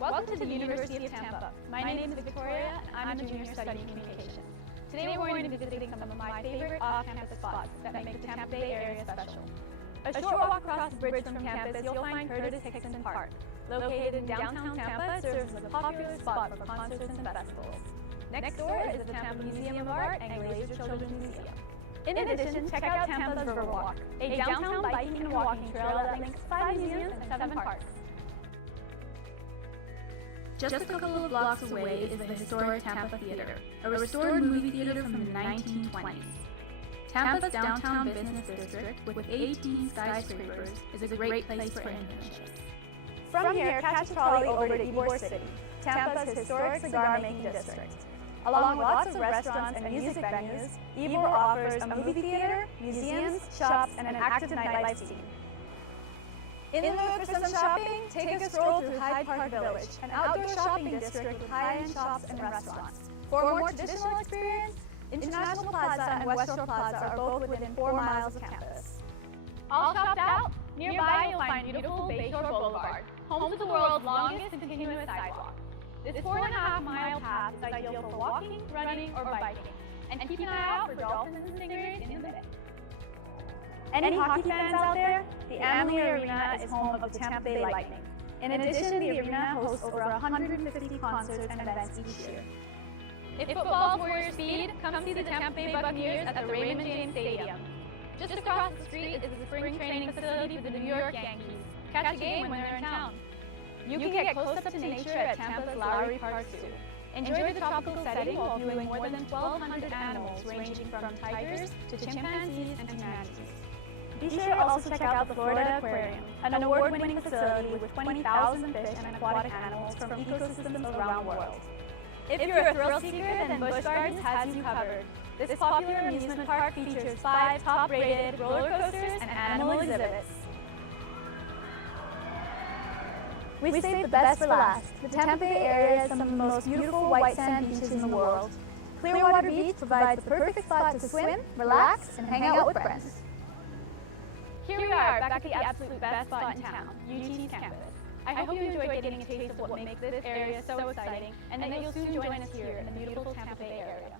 Welcome to the University of Tampa. My name is Victoria, and I'm a junior studying communication. Today we're going to be visiting some of my favorite off-campus spots that make the Tampa Bay area special. A short walk across the bridge from campus, you'll find Curtis Hickson Park. Located in downtown Tampa, it serves as a popular spot for concerts and festivals. Next door is the Tampa Museum of Art and Glazer Children's Museum. In addition, check out Tampa's Riverwalk, a downtown biking and walking trail that links 5 museums and 7 parks. Just a couple of blocks away is the historic Tampa Theater, a restored movie theater from the 1920s. Tampa's downtown business district, with 18 skyscrapers, is a great place for internships. From here, catch a trolley over to Ybor City, Tampa's historic cigar-making district. Along with lots of restaurants and music venues, Ybor offers a movie theater, museums, shops, and an active nightlife scene. In the mood for some shopping, take a stroll through Hyde Park Village, an outdoor shopping district with high-end shops and restaurants. For a more traditional experience, International Plaza and West Shore Plaza are both within 4 miles of campus. All shopped out? Nearby you'll find beautiful Bayshore Boulevard, home to the world's longest continuous sidewalk. This 4.5-mile path is ideal for walking, running, or biking, and keep an eye out for dolphins and stingrays in the bay. Any hockey fans out there? The Amalie Arena is home of the Tampa Bay Lightning. In addition, the arena hosts over 150 concerts and events each year. If football's more your speed, come see the Tampa Bay Buccaneers at the Raymond James Stadium. Just across the street is the spring training facility for the New York Yankees. Catch a game when they're in town. You can get close up to nature at Tampa's Lowry Park Zoo. Enjoy the tropical setting while viewing more than 1,200 animals ranging from tigers to chimpanzees and to manatees. Be sure to also check out the Florida Aquarium, an award-winning facility with 20,000 fish and aquatic animals from ecosystems around the world. If you're a thrill seeker, then Busch Gardens has you covered. This popular amusement park features 5 top-rated roller coasters and animal exhibits. We saved the best for last. The Tampa Bay area has some of the most beautiful white sand beaches in the world. Clearwater Beach provides the perfect spot to swim, relax, and hang out with friends. Here we are, back at the absolute best spot in town, UT's campus. I hope you enjoyed getting a taste of what makes this area so exciting, and that you'll soon join us here in the beautiful Tampa Bay area.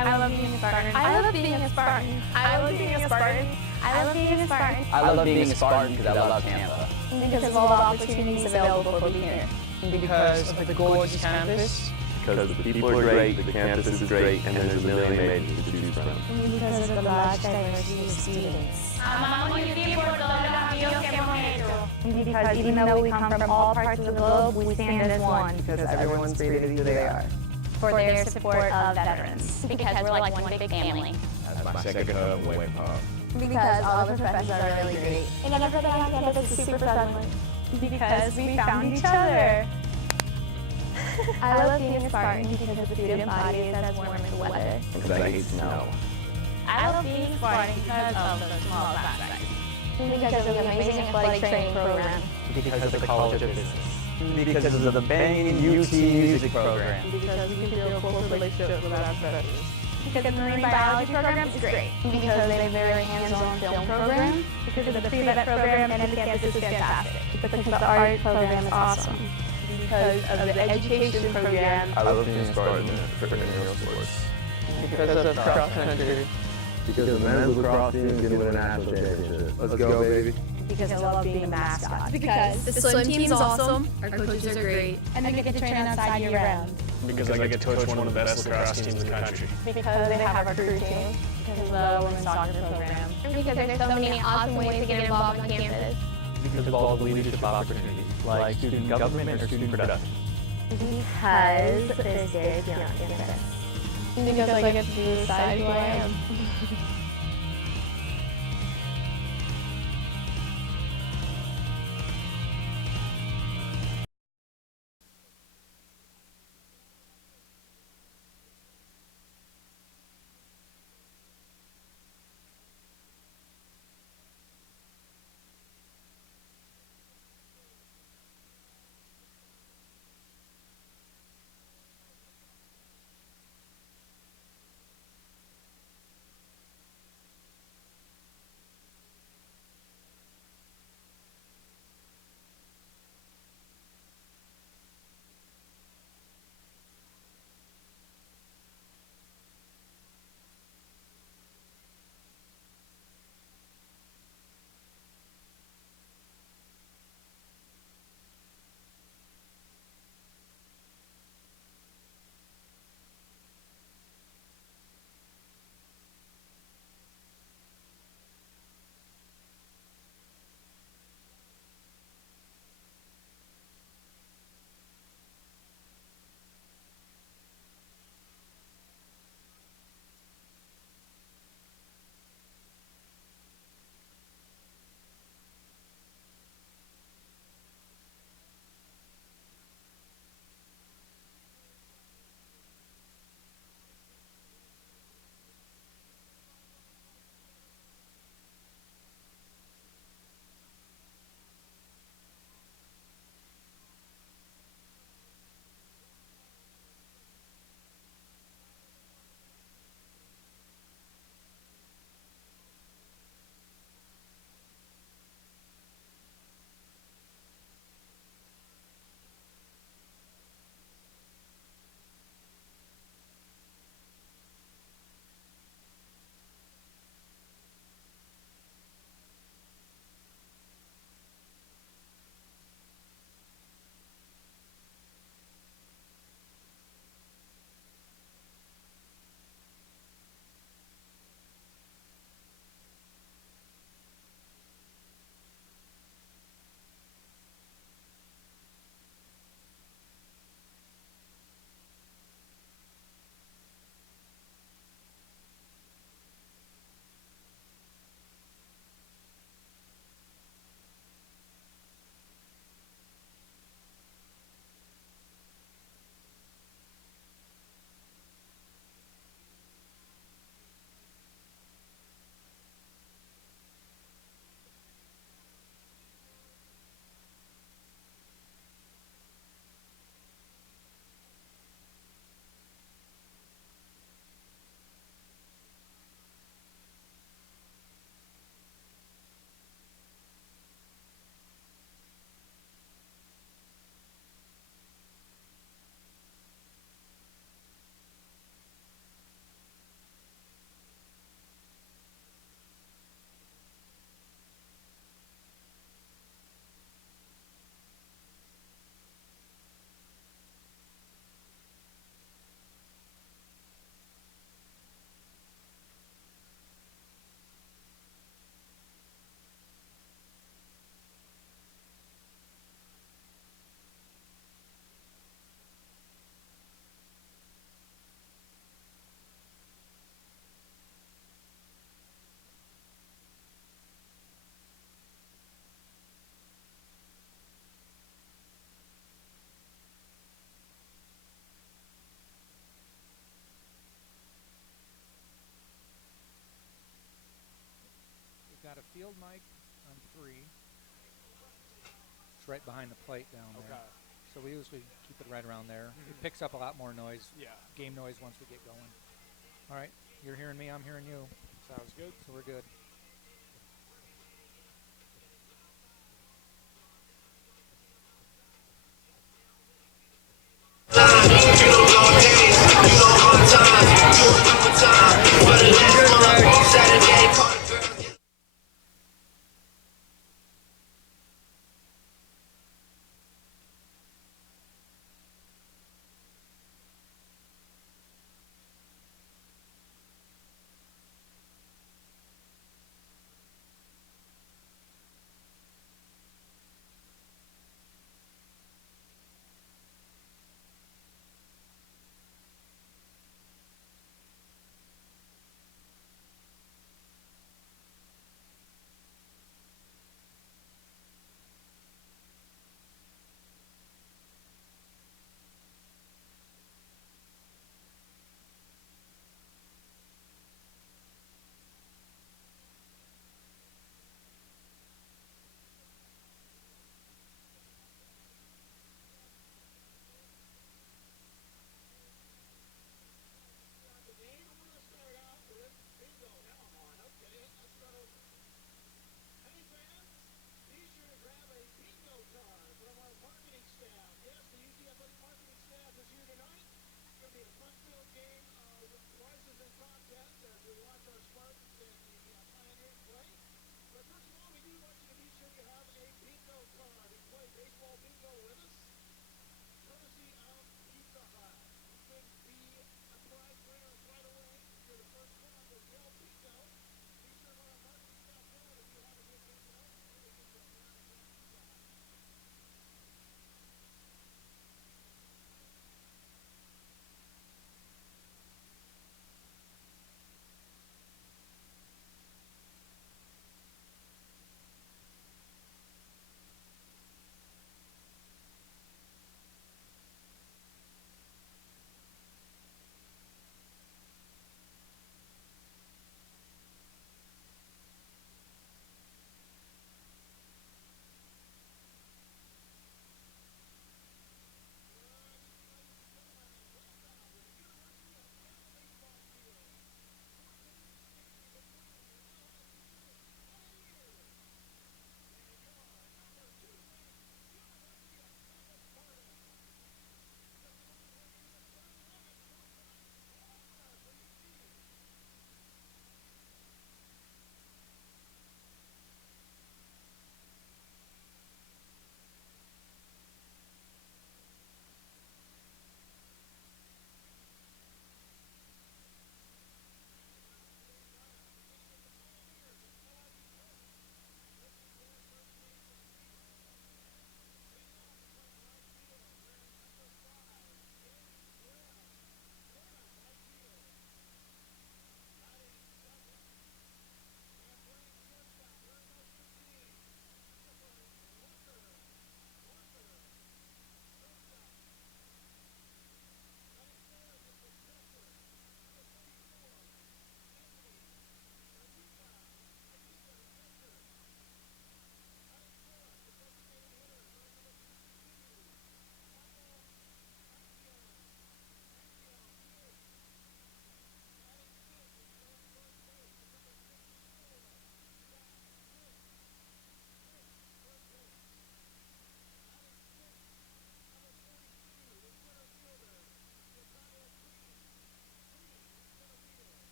I love being a Spartan. I love being a Spartan. I love being a Spartan. I love being a Spartan. I love being a Spartan because I love Tampa. Because of all the opportunities available for being here. Because of the gorgeous campus. Because the people are great, the campus is great, and there's a million majors to choose from. Because of the large diversity of students. Because even though we come from all parts of the globe, we stand as one. Because everyone's treated who they are. For their support of veterans. Because we're like one big family. That's my second home away from home. Because all the professors are really great. And everybody on campus is super friendly. Because we found each other. I love being a Spartan because the student body is as warm as the weather. Because I hate snow. I love being Spartan because of the small class size. Because of the amazing athletic training program. Because of the College of Business. Because of the banging UT music program. Because we can build close relationships with our professors. Because the marine biology program is great. Because they have a very hands-on film program. Because of the pre-vet program and the campus is fantastic. Because the art program is awesome. Because of the education program. I love being Spartan for intramural sports. Because of cross country. Because the men's lacrosse team is going to win a national championship. Let's go, baby. Because I love being a mascot. Because the swim team is awesome, our coaches are great, and we get to train outside year-round. Because I get to coach one of the best lacrosse teams in the country. Because they have a crew team. Because of the women's soccer program. Because there's so many awesome ways to get involved on campus. Because of all the leadership opportunities, like student government or student production. Because there's Derek Young on campus. Because I get to decide who I am. field mic on 3. It's right behind the plate down there. Okay. So we usually keep it right around there. It picks up a lot more noise, Yeah. game noise once we get going. All right, you're hearing me, I'm hearing you. Sounds good. So we're good.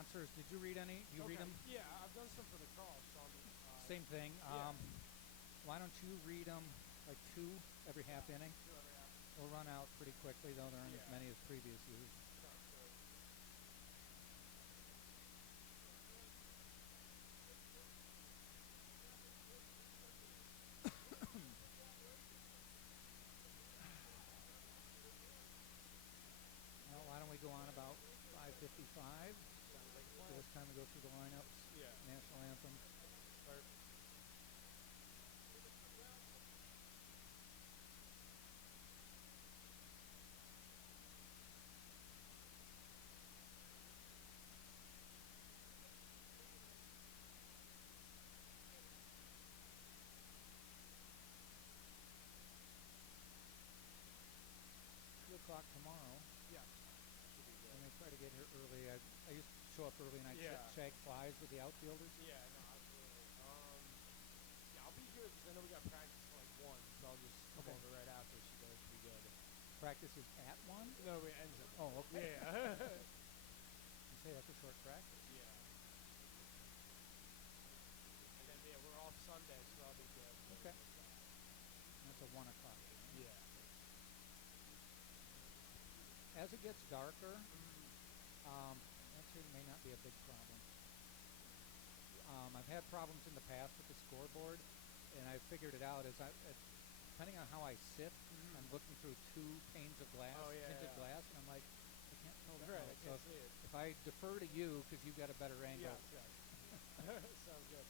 sponsors. Did you read any? Do you read them? Yeah, I've done some for the call. So Same thing. Why don't you read them like 2 every half inning? 2 every half. We'll run out pretty quickly, though. There aren't as many as previous years. Sounds good. Well, why don't we go on about 5:55? Sounds like a Give plan. us time to go through the lineups. Yeah. National anthem. Start. Tomorrow. Yes. Should be good. And they try to get here early. I used to show up early and I'd shag flies with the outfielders. Yeah, no, absolutely. Yeah, I'll be here because I know we got practice at like 1, so I'll just come over right after. So that should be good. Practice is at 1? No, it ends at 1. Oh, okay. Yeah. You say that's a short practice. Yeah. And then we're off Sunday, so that'll be good. Okay. That's a 1 o'clock. Yeah. As it gets darker, that may not be a big problem. I've had problems in the past with the scoreboard, and I figured it out. Depending on how I sit, I'm looking through 2 panes of glass, tinted glass, and I'm like, I can't tell that. Right, I can't see it. If I defer to you because you've got a better angle. Yes. Sounds good.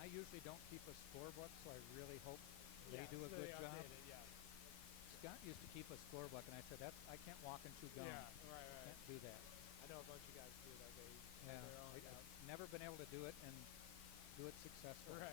I usually don't keep a scorebook, so I really hope they do a good job. Scott used to keep a scorebook, and I said, I can't walk and chew gum. Yeah, right. I can't do that. I know a bunch of guys do that. They have their own. I've never been able to do it and do it successfully. Right.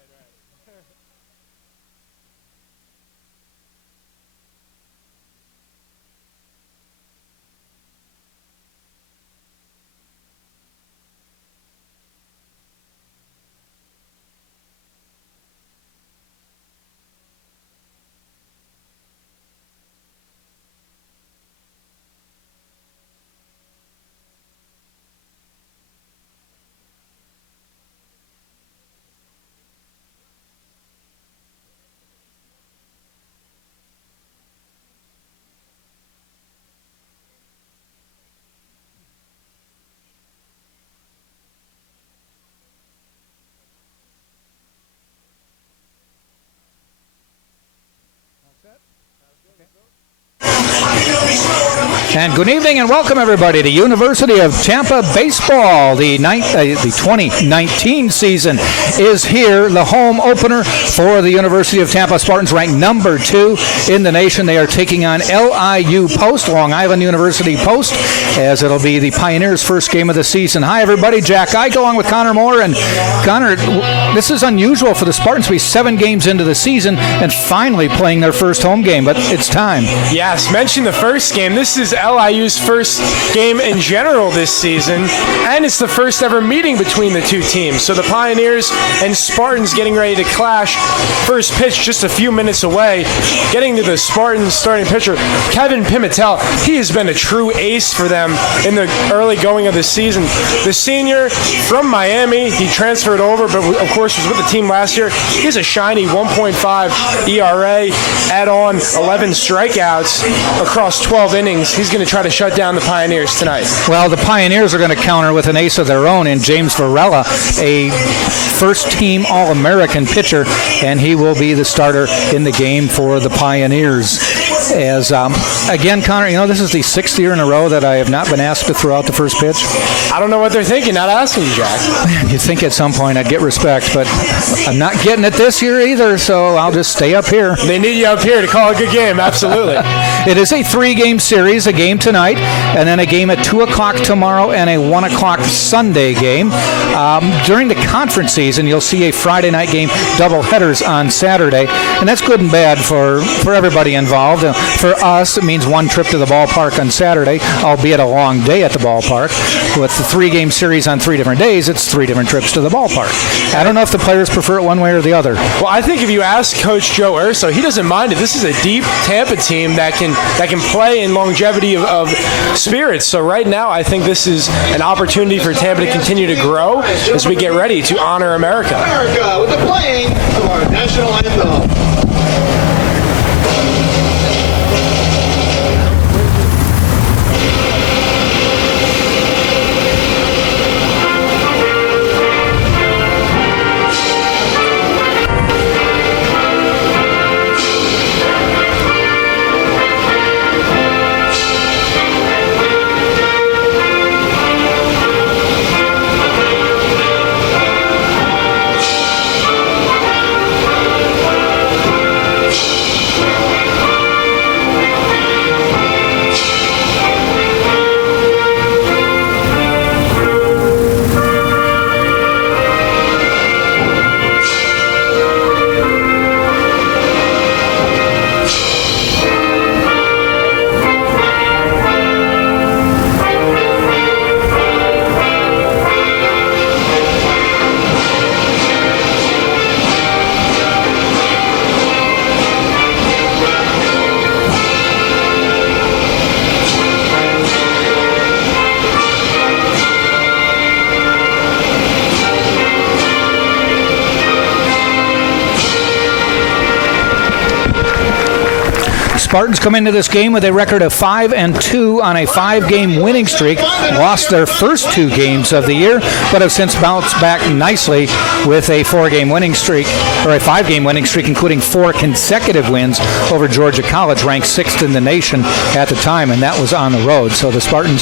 And good evening and welcome everybody to University of Tampa Baseball. The 2019 season is here. The home opener for the University of Tampa Spartans, ranked number 2 in the nation. They are taking on LIU Post, Long Island University Post, as it'll be the Pioneers' first game of the season. Hi everybody, Jack Ike along with Connor Moore. And Connor, this is unusual for the Spartans to be 7 games into the season and finally playing their first home game, but it's time. Yes, mention the first game. This is LIU's first game in general this season, and it's the first ever meeting between the 2 teams. So the Pioneers and Spartans getting ready to clash. First pitch just a few minutes away. Getting to the Spartans starting pitcher, Kevin Pimentel. He has been a true ace for them in the early going of the season. The senior from Miami, he transferred over, but of course was with the team last year. He has a shiny 1.5 ERA, add on 11 strikeouts across 12 innings. He's going to try to shut down the Pioneers tonight. Well, the Pioneers are going to counter with an ace of their own in James Varela, a first-team All-American pitcher, and he will be the starter in the game for the Pioneers. As again, Connor, this is the 6th year in a row that I have not been asked to throw out the first pitch. I don't know what they're thinking, not asking you, Jack. You'd think at some point I'd get respect, but I'm not getting it this year either, so I'll just stay up here. They need you up here to call a good game, absolutely. It is a 3-game series, a game tonight, and then a game at 2 o'clock tomorrow, and a 1 o'clock Sunday game. During the conference season, you'll see a Friday night game, double headers on Saturday, and that's good and bad for everybody involved. For us, it means one trip to the ballpark on Saturday, albeit a long day at the ballpark. With the 3-game series on 3 different days, it's 3 different trips to the ballpark. I don't know if the players prefer it one way or the other. Well, I think if you ask Coach Joe Urso, he doesn't mind it. This is a deep Tampa team that can play in longevity of spirits. So right now, I think this is an opportunity for Tampa to continue to grow as we get ready to honor America. America with the playing of our national anthem. Spartans come into this game with a record of 5-2 on a 5-game winning streak. Lost their first 2 games of the year, but have since bounced back nicely with a 4-game winning streak, or a 5-game winning streak, including 4 consecutive wins over Georgia College, ranked 6th in the nation at the time, and that was on the road. So the Spartans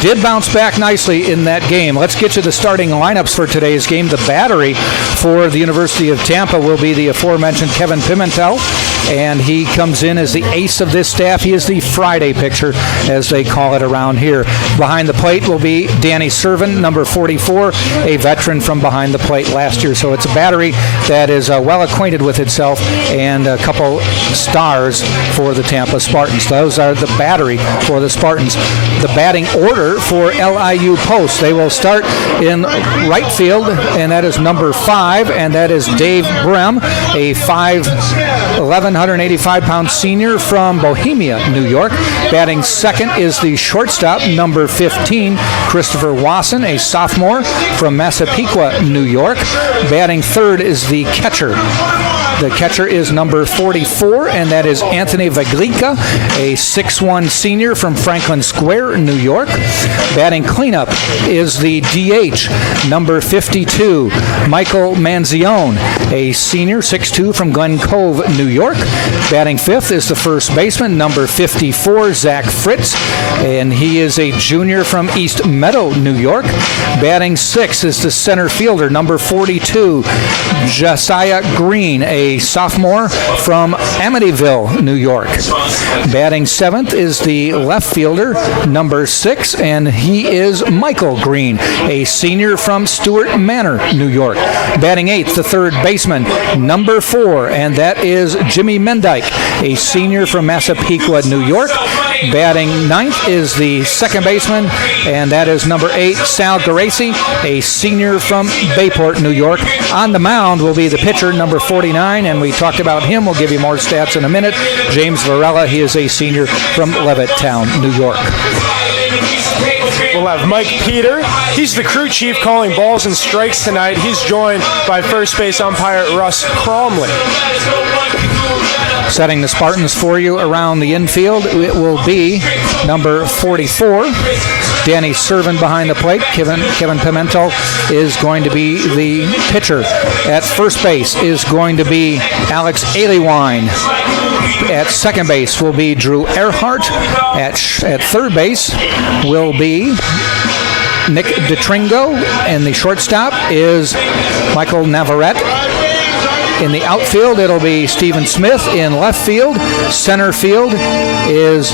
did bounce back nicely in that game. Let's get you the starting lineups for today's game. The battery for the University of Tampa will be the aforementioned Kevin Pimentel, and he comes in as the ace of this staff. He is the Friday pitcher, as they call it around here. Behind the plate will be Danny Servin, number 44, a veteran from behind the plate last year. So it's a battery that is well acquainted with itself, and a couple stars for the Tampa Spartans. Those are the battery for the Spartans. The batting order for LIU posts. They will start in right field, and that is number 5, and that is Dave Brem, a 5'11", 185-pound senior from Bohemia, New York. Batting second is the shortstop, number 15, Christopher Wasson, a sophomore from Massapequa, New York. Batting third is the catcher. The catcher is number 44, and that is Anthony Vaglica, a 6'1" senior from Franklin Square, New York. Batting cleanup is the DH, number 52, Michael Manzione, a senior, 6'2", from Glen Cove, New York. Batting fifth is the first baseman, number 54, Zach Fritz, and he is a junior from East Meadow, New York. Batting sixth is the center fielder, number 42, Josiah Green, a sophomore from Amityville, New York. Batting seventh is the left fielder, number 6, and he is Michael Green, a senior from Stewart Manor, New York. Batting eighth, the third baseman, number 4, and that is Jimmy Mendyke, a senior from Massapequa, New York. Batting ninth is the second baseman, and that is number 8, Sal Garaci, a senior from Bayport, New York. On the mound will be the pitcher, number 49, and we talked about him. We'll give you more stats in a minute. James Varela, he is a senior from Levittown, New York. We'll have Mike Peter. He's the crew chief calling balls and strikes tonight. He's joined by first base umpire Russ Cromley. Setting the Spartans for you around the infield, it will be number 44, Danny Servin behind the plate. Kevin Pimentel is going to be the pitcher. At first base is going to be Alex Aliwine. At second base will be Drew Earhart. At third base will be Nick DeTringo. And the shortstop is Michael Navarrete. In the outfield, it'll be Stephen Smith. In left field, center field is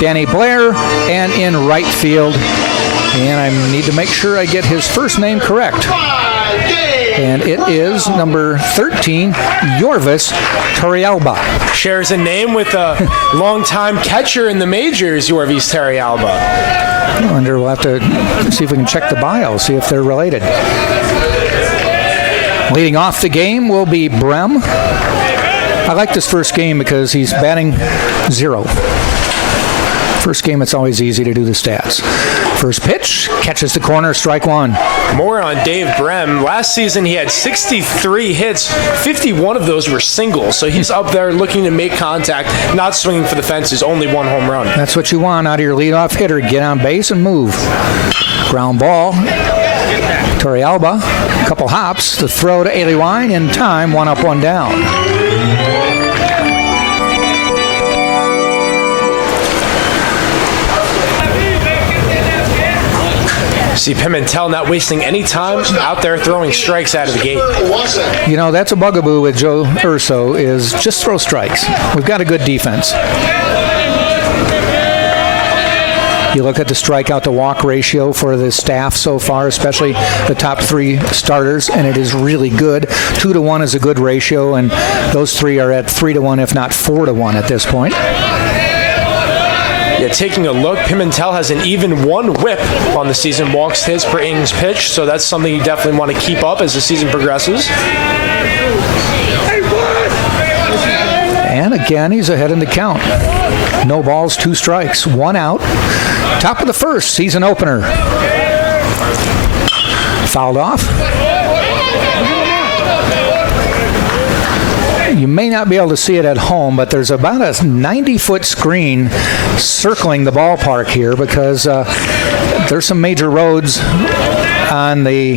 Danny Blair. And in right field, and I need to make sure I get his first name correct, and it is number 13, Yorvis Torrealba. Shares a name with a longtime catcher in the majors, Yorvis Torrealba. I wonder, we'll have to see if we can check the bio, see if they're related. Leading off the game will be Brem. I like this first game because he's batting 0. First game, it's always easy to do the stats. First pitch, catches the corner, strike one. More on Dave Brem. Last season, he had 63 hits. 51 of those were singles, so he's up there looking to make contact, not swinging for the fences, only 1 home run. That's what you want out of your leadoff hitter. Get on base and move. Ground ball. Torrealba, a couple hops. The throw to Aliwine in time, 1 up, 1 down. See Pimentel not wasting any time out there throwing strikes out of the gate. You know, that's a bugaboo with Joe Urso, is just throw strikes. We've got a good defense. You look at the strikeout to walk ratio for the staff so far, especially the top 3 starters, and it is really good. 2-to-1 is a good ratio, and those 3 are at 3-to-1, if not 4-to-1 at this point. Yeah, taking a look, Pimentel has an even 1 whip on the season, walks his per innings pitch, so that's something you definitely want to keep up as the season progresses. And again, he's ahead in the count. No balls, 2 strikes, 1 out. Top of the first, season opener. Fouled off. You may not be able to see it at home, but there's about a 90-foot screen circling the ballpark here because there's some major roads on the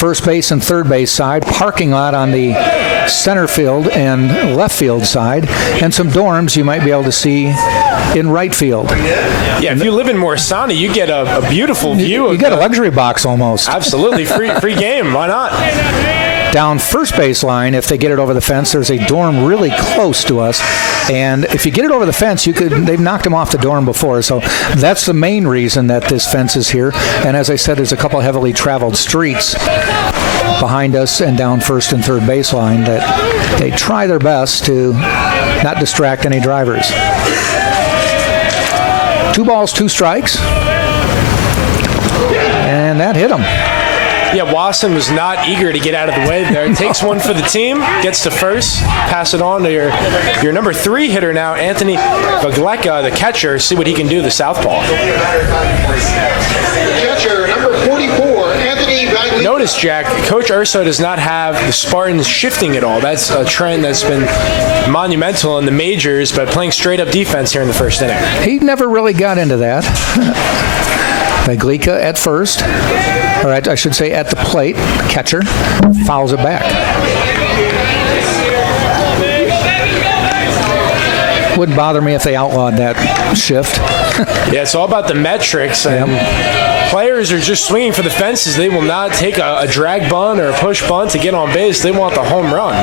first base and third base side, parking lot on the center field and left field side, and some dorms you might be able to see in right field. Yeah, if you live in Morsani, you get a beautiful view. You get a luxury box almost. Absolutely, free game. Why not? Down first base line, if they get it over the fence, there's a dorm really close to us, and if you get it over the fence, they've knocked them off the dorm before, so that's the main reason that this fence is here. And as I said, there's a couple heavily traveled streets behind us and down first and third baseline that they try their best to not distract any drivers. 2 balls, 2 strikes, and that hit him. Yeah, Wasson was not eager to get out of the way there. Takes one for the team, gets to first, pass it on to your number 3 hitter now, Anthony Vagleka, the catcher. See what he can do, the southpaw. Catcher, number 44, Anthony Vagleka. Notice, Jack, Coach Urso does not have the Spartans shifting at all. That's a trend that's been monumental in the majors, but playing straight-up defense here in the first inning. He never really got into that. Vagleka at first. Or I should say at the plate, catcher, fouls it back. Wouldn't bother me if they outlawed that shift. Yeah, it's all about the metrics. And players are just swinging for the fences. They will not take a drag bunt or a push bunt to get on base. They want the home run.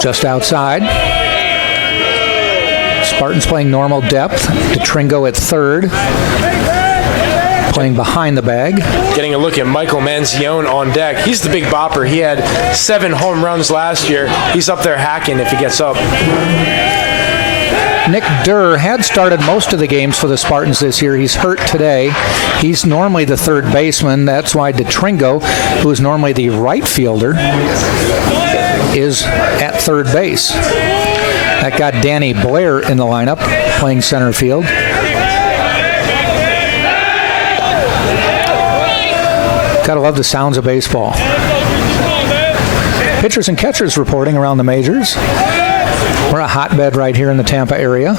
Just outside. Spartans playing normal depth. DeTringo at third. Playing behind the bag. Getting a look at Michael Manzione on deck. He's the big bopper. He had 7 home runs last year. He's up there hacking if he gets up. Nick Durr had started most of the games for the Spartans this year. He's hurt today. He's normally the third baseman. That's why DeTringo, who is normally the right fielder, is at third base. That got Danny Blair in the lineup, playing center field. Gotta love the sounds of baseball. Pitchers and catchers reporting around the majors. We're We're a hotbed right here in the Tampa area.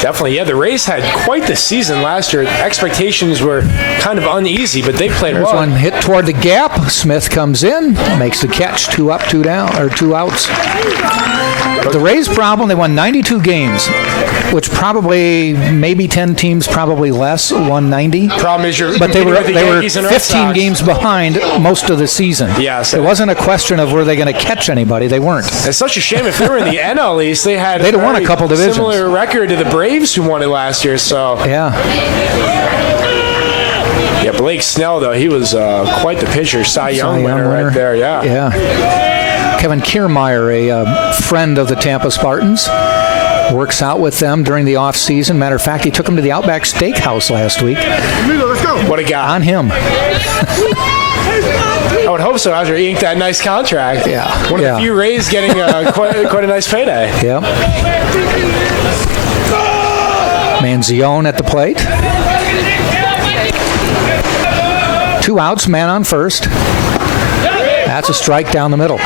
Definitely, yeah. The Rays had quite the season last year. Expectations were kind of uneasy, but they played There's well. one hit toward the gap. Smith comes in, makes the catch. 2 up, 2 down, or 2 outs. The Rays' problem, they won 92 games, which probably, maybe 10 teams, probably less, 190. Problem is but they were 15 games behind most of the season. Yes. It wasn't a question of were they going to catch anybody. They weren't. It's such a shame. If they were in the NL East, they'd have won a couple divisions. Similar record to the Braves who won it last year. So yeah. Yeah, Blake Snell, though, he was quite the pitcher. Cy Young winner right there, yeah. Yeah. Kevin Kiermaier, a friend of the Tampa Spartans, works out with them during the offseason. Matter of fact, he took him to the Outback Steakhouse last week. Let's go. What a guy. On him. I would hope so after he inked that nice contract. Yeah. One of the few Rays getting quite a nice payday. Yep. Manzione at the plate. 2 outs, man on first. That's a strike down the middle.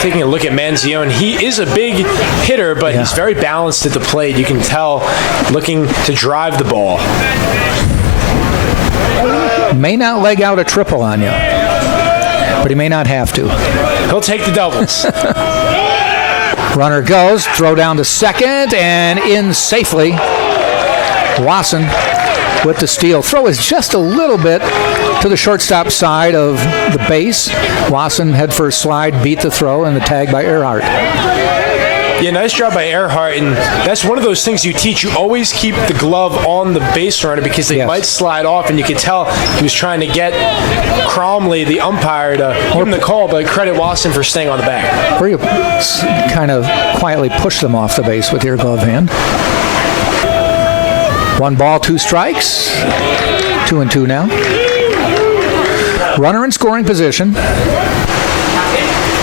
Taking a look at Manzione, he is a big hitter, but he's very balanced at the plate. You can tell, looking to drive the ball. May not leg out a triple on you, but he may not have to. He'll take the doubles. Runner goes, throw down to second, and in safely. Wasson with the steal. Throw is just a little bit to the shortstop side of the base. Wasson head first slide, beat the throw, and the tag by Earhart. Yeah, nice job by Earhart, and that's one of those things you teach. You always keep the glove on the base runner because they might slide off, and you could tell he was trying to get Cromley, the umpire, to give him the call, but credit Wasson for staying on the bag. Or you kind of quietly push them off the base with your glove hand. 1 ball, 2 strikes. 2-2 now. Runner in scoring position.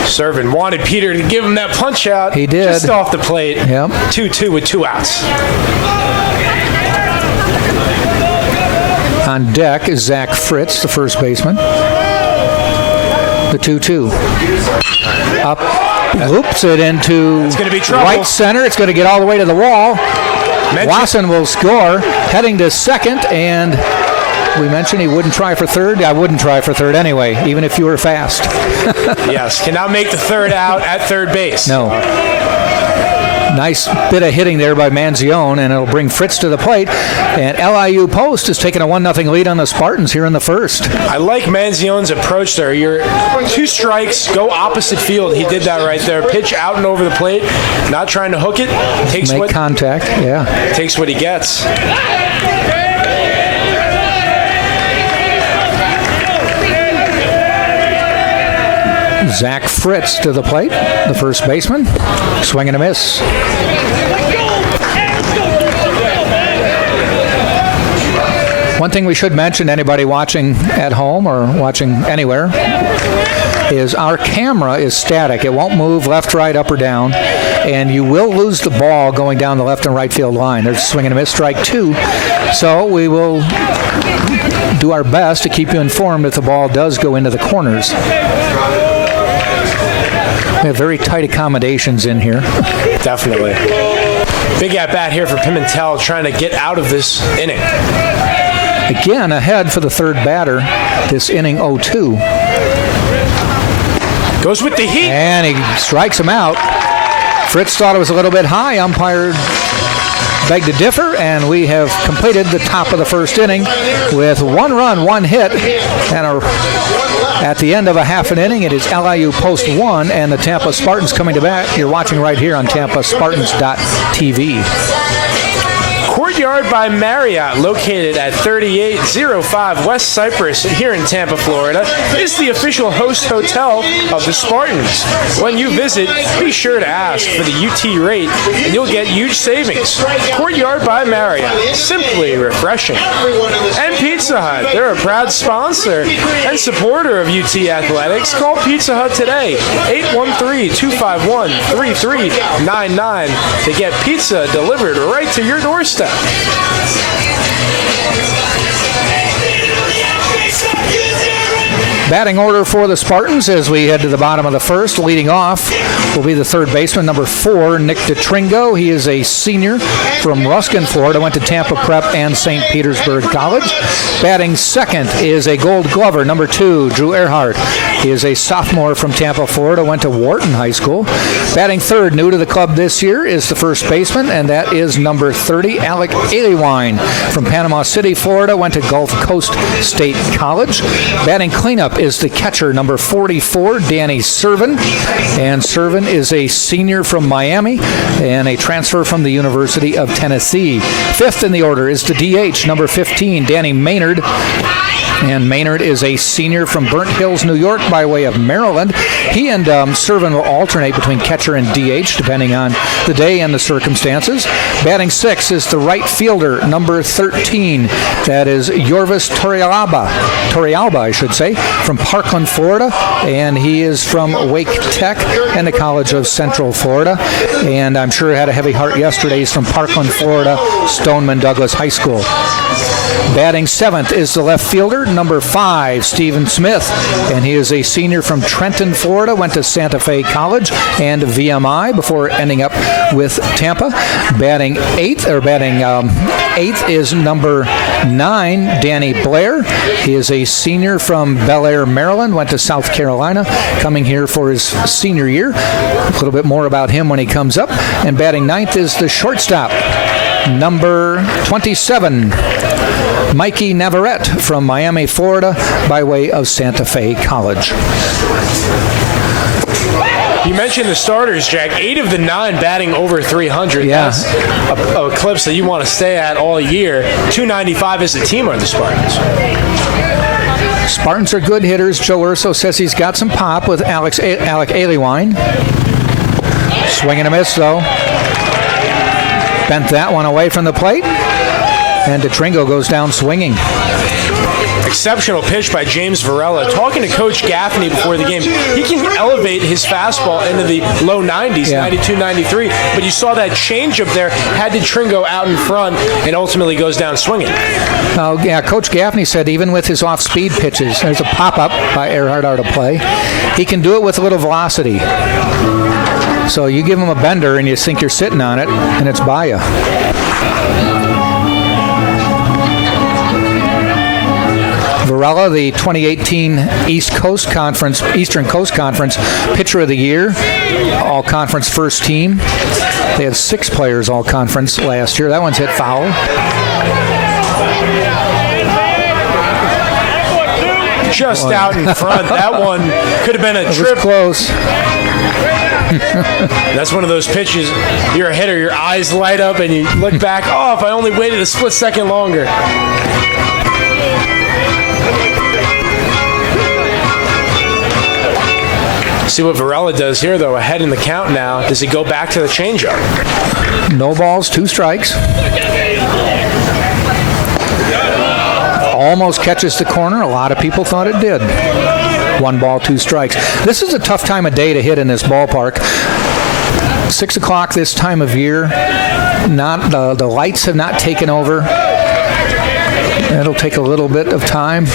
Servin wanted Peter to give him that punch out. He did. Just off the plate. Yep. 2-2 with 2 outs. On deck is Zach Fritz, the first baseman. The 2-2. Up, loops it into right center. It's going to get all the way to the wall. Wasson will score, heading to second, and we mentioned he wouldn't try for third. I wouldn't try for third anyway, even if you were fast. Yes, cannot make the third out at third base. No. Nice bit of hitting there by Manzione, and it'll bring Fritz to the plate. And LIU Post is taking a 1-0 lead on the Spartans here in the first. I like Manzione's approach there. You're 2 strikes, go opposite field. He did that right there. Pitch out and over the plate, not trying to hook it. Make contact, yeah. Takes what he gets. Zach Fritz to the plate, the first baseman. Swing and a miss. One thing we should mention, anybody watching at home or watching anywhere, is our camera is static. It won't move left, right, up, or down, and you will lose the ball going down the left and right field line. There's a swing and a miss, strike 2. So we will do our best to keep you informed if the ball does go into the corners. We have very tight accommodations in here. Definitely. Big at-bat here for Pimentel, trying to get out of this inning. Again, ahead for the third batter, this inning 0-2. Goes with the heat. And he strikes him out. Fritz thought it was a little bit high. Umpire begged to differ, and we have completed the top of the first inning with 1 run, 1 hit, and at the end of a half an inning, it is LIU Post 1 and the Tampa Spartans coming to bat. You're watching right here on TampaSpartans.tv. Courtyard by Marriott, located at 3805 West Cypress here in Tampa, Florida, is the official host hotel of the Spartans. When you visit, be sure to ask for the UT rate, and you'll get huge savings. Courtyard by Marriott, simply refreshing. And Pizza Hut, they're a proud sponsor and supporter of UT Athletics. Call Pizza Hut today, 813-251-3399 to get pizza delivered right to your doorstep. Batting order for the Spartans as we head to the bottom of the first. Leading off will be the third baseman. Number 4, Nick DeTringo. He is a senior from Ruskin, Florida. Went to Tampa Prep and St. Petersburg College. Batting second is a Gold Glover. Number 2, Drew Earhart. He is a sophomore from Tampa, Florida. Went to Wharton High School. Batting third, new to the club this year, is the first baseman, and that is number 30, Alec Aliewine from Panama City, Florida. Went to Gulf Coast State College. Batting cleanup is the catcher, number 44, Danny Servin. And Servin is a senior from Miami and a transfer from the University of Tennessee. Fifth in the order is the DH, number 15, Danny Maynard. And Maynard is a senior from Burnt Hills, New York, by way of Maryland. He and Servin will alternate between catcher and DH, depending on the day and the circumstances. Batting sixth is the right fielder, number 13. That is Yorvis Torrealba, I should say, from Parkland, Florida. And he is from Wake Tech and the College of Central Florida. And I'm sure had a heavy heart yesterday. He's from Parkland, Florida, Stoneman Douglas High School. Batting seventh is the left fielder, number 5, Stephen Smith, and he is a senior from Trenton, Florida. Went to Santa Fe College and VMI before ending up with Tampa. Batting eighth is number 9, Danny Blair. He is a senior from Bel Air, Maryland. Went to South Carolina, coming here for his senior year. A little bit more about him when he comes up. And batting ninth is the shortstop, number 27, Mikey Navarrete from Miami, Florida, by way of Santa Fe College. You mentioned the starters, Jack. 8 of the 9 batting over 300. Yeah. That's a clip that you want to stay at all year. 295 as a team are the Spartans. Spartans are good hitters. Joe Urso says he's got some pop with Alec Aliewine. Swing and a miss, though. Bent that one away from the plate. And DeTringo goes down swinging. Exceptional pitch by James Varela. Talking to Coach Gaffney before the game, he can elevate his fastball into the low 90s, 92, 93. But you saw that changeup there, had DeTringo out in front, and ultimately goes down swinging. Oh, yeah, Coach Gaffney said even with his off-speed pitches, there's a pop-up by Earhart out of play. He can do it with a little velocity. So you give him a bender and you think you're sitting on it, and it's by you. Varela, the 2018 Eastern Coast Conference Pitcher of the Year, All-Conference first team. They had 6 players All-Conference last year. That one's hit foul. Just out in front. That one could have been a trip. Was close. That's one of those pitches. You're a hitter, your eyes light up, and you look back, oh, if I only waited a split second longer. See what Varela does here, though, ahead in the count now. Does he go back to the changeup? No balls, 2 strikes. Almost catches the corner. A lot of people thought it did. 1 ball, 2 strikes. This is a tough time of day to hit in this ballpark. 6 o'clock this time of year. The lights have not taken over. It'll take a little bit of time.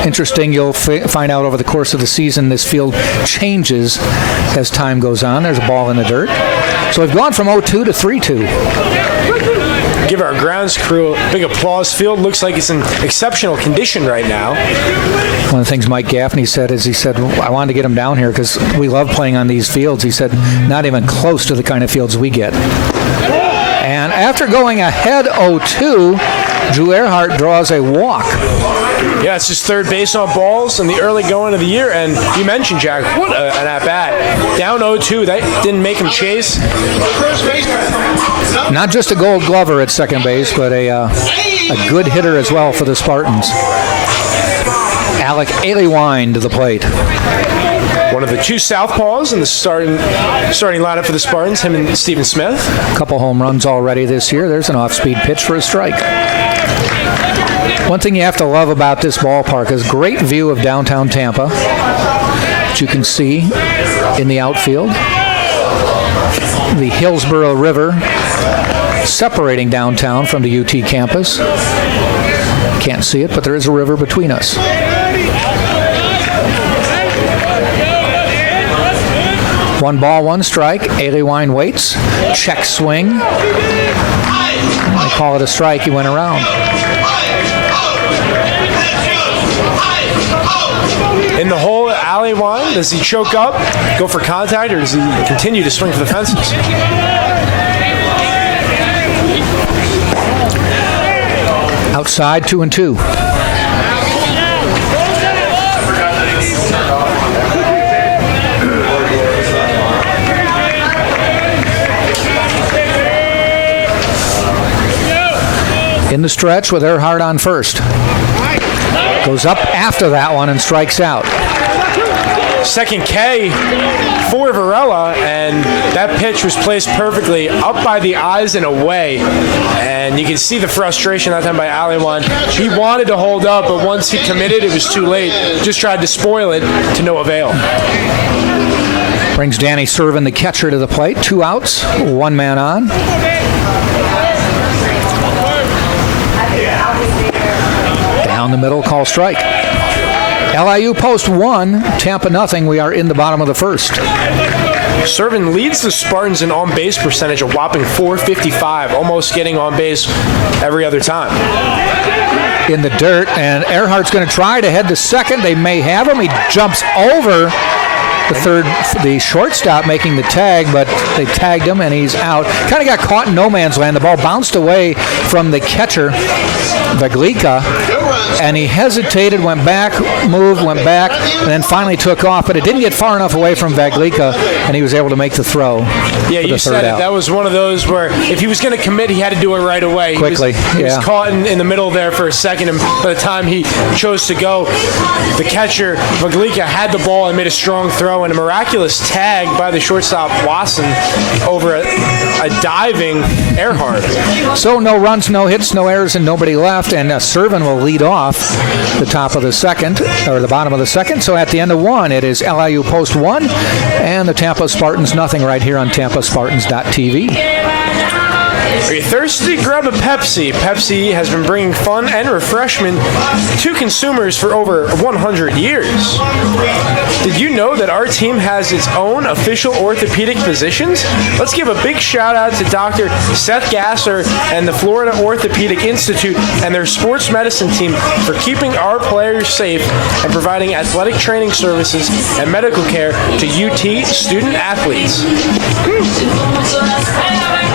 Interesting, you'll find out over the course of the season this field changes as time goes on. There's a ball in the dirt. So we've gone from 0-2 to 3-2. Give our grounds crew a big applause. Field looks like it's in exceptional condition right now. One of the things Mike Gaffney said is, he said, I wanted to get him down here because we love playing on these fields. He said, not even close to the kind of fields we get. And after going ahead 0-2, Drew Earhart draws a walk. Yeah, it's his third base on balls in the early going of the year. And you mentioned, Jack, what an at-bat. Down 0-2, that didn't make him chase. Not just a Gold Glover at second base, but a good hitter as well for the Spartans. Alec Aliewine to the plate. One of the 2 southpaws in the starting lineup for the Spartans, him and Stephen Smith. A couple home runs already this year. There's an off-speed pitch for a strike. One thing you have to love about this ballpark is great view of downtown Tampa, which you can see in the outfield. The Hillsborough River separating downtown from the UT campus. Can't see it, but there is a river between us. 1 ball, 1 strike. Aliwine waits. Check swing. They call it a strike. He went around. In the hole, Aliwine, does he choke up, go for contact, or does he continue to swing for the fences? Outside, 2-2. In the stretch with Earhart on first. Goes up after that one and strikes out. Second K for Varela, and that pitch was placed perfectly up by the eyes and away. And you can see the frustration that time by Aliwan. He wanted to hold up, but once he committed, it was too late. Just tried to spoil it to no avail. Brings Danny Servin, the catcher, to the plate. 2 outs, 1 man on. Down the middle, call strike. LIU post 1, Tampa nothing. We are in the bottom of the first. Servin leads the Spartans in on-base percentage, a whopping .455, almost getting on base every other time. In the dirt, and Earhart's going to try to head to second. They may have him. He jumps over the shortstop making the tag, but they tagged him and he's out. Kind of got caught in no man's land. The ball bounced away from the catcher, Vaglica, and he hesitated, went back, moved, went back, and then finally took off, but it didn't get far enough away from Vaglica, and he was able to make the throw. Yeah, you said it. That was one of those where if he was going to commit, he had to do it right away. Quickly, he was caught in the middle there for a second, and by the time he chose to go, the catcher, Vaglica, had the ball and made a strong throw, and a miraculous tag by the shortstop, Wasson, over a diving Earhart. So no runs, no hits, no errors, and nobody left, and Servin will lead off the top of the second, or the bottom of the second. So at the end of 1, it is LIU post 1, and the Tampa Spartans nothing right here on TampaSpartans.tv. Are you thirsty? Grab a Pepsi. Pepsi has been bringing fun and refreshment to consumers for over 100 years. Did you know that our team has its own official orthopedic physicians? Let's give a big shout out to Dr. Seth Gasser and the Florida Orthopedic Institute and their sports medicine team for keeping our players safe and providing athletic training services and medical care to UT student athletes.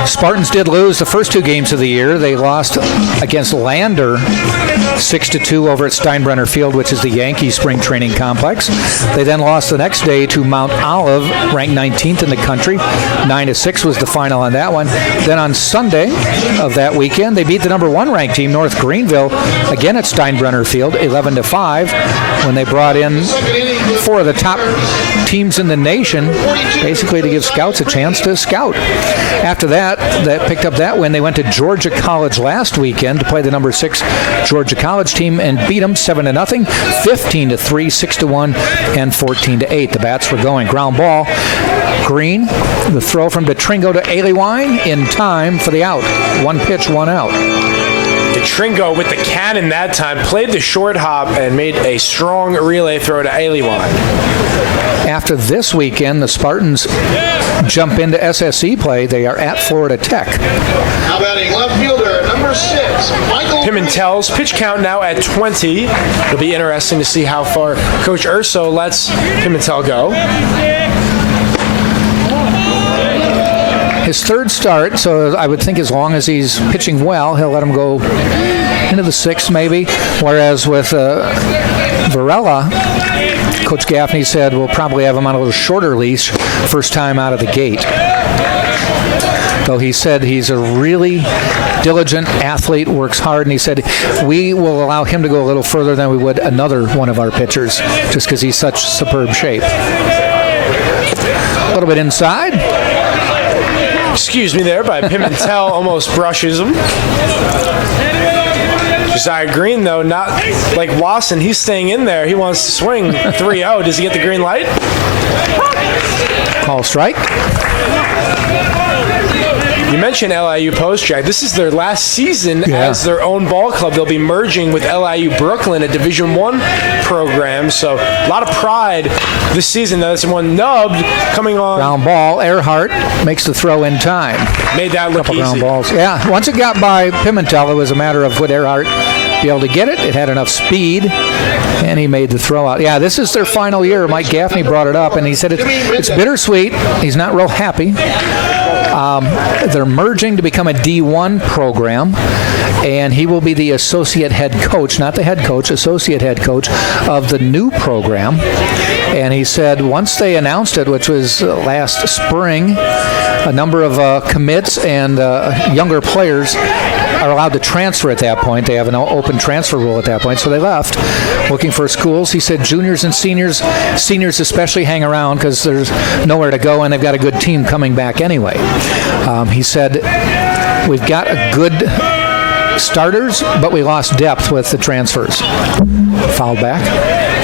Spartans did lose the first 2 games of the year. They lost against Lander 6-2 over at Steinbrenner Field, which is the Yankees spring training complex. They then lost the next day to Mount Olive, ranked 19th in the country. 9-6 was the final on that one. Then on Sunday of that weekend, they beat the number 1 ranked team, North Greenville, again at Steinbrenner Field, 11-5, when they brought in 4 of the top teams in the nation, basically to give scouts a chance to scout. After that picked up that win. They went to Georgia College last weekend to play the number 6 Georgia College team and beat them 7-0, 15-3, 6-1, and 14-8. The bats were going. Ground ball. Green, the throw from Detringo to Aliwine in time for the out. 1 pitch, 1 out. Detringo with the cannon that time played the short hop and made a strong relay throw to Aliwan. After this weekend, the Spartans jump into SSE play. They are at Florida Tech. Now batting left fielder, number 6, Michael Pimentel's pitch count now at 20. It'll be interesting to see how far Coach Urso lets Pimentel go. His 3rd start, so I would think as long as he's pitching well, he'll let him go into the 6th maybe. Whereas with Varela, Coach Gaffney said we'll probably have him on a little shorter leash first time out of the gate. Though he said he's a really diligent athlete, works hard, and he said we will allow him to go a little further than we would another one of our pitchers just because he's such superb shape. A little bit inside. Excuse me there, by Pimentel almost brushes him. Josiah Green, though, not like Wasson. He's staying in there. He wants to swing 3-0. Does he get the green light? Call strike. You mentioned LIU Post, Jack. This is their last season as their own ball club. They'll be merging with LIU Brooklyn, a Division I program. So a lot of pride this season. That's one nubbed coming on. Ground ball. Earhart makes the throw in time. Made that look easy. Ground balls. Yeah, once it got by Pimentel, it was a matter of would Earhart be able to get it. It had enough speed, and he made the throw out. Yeah, this is their final year. Mike Gaffney brought it up, and he said it's bittersweet. He's not real happy. They're merging to become a D1 program, and he will be the associate head coach, not the head coach, associate head coach of the new program. And he said once they announced it, which was last spring, a number of commits and younger players are allowed to transfer at that point. They have an open transfer rule at that point, so they left looking for schools. He said juniors and seniors especially hang around because there's nowhere to go and they've got a good team coming back anyway. He said, we've got a good starters, but we lost depth with the transfers. Fouled back.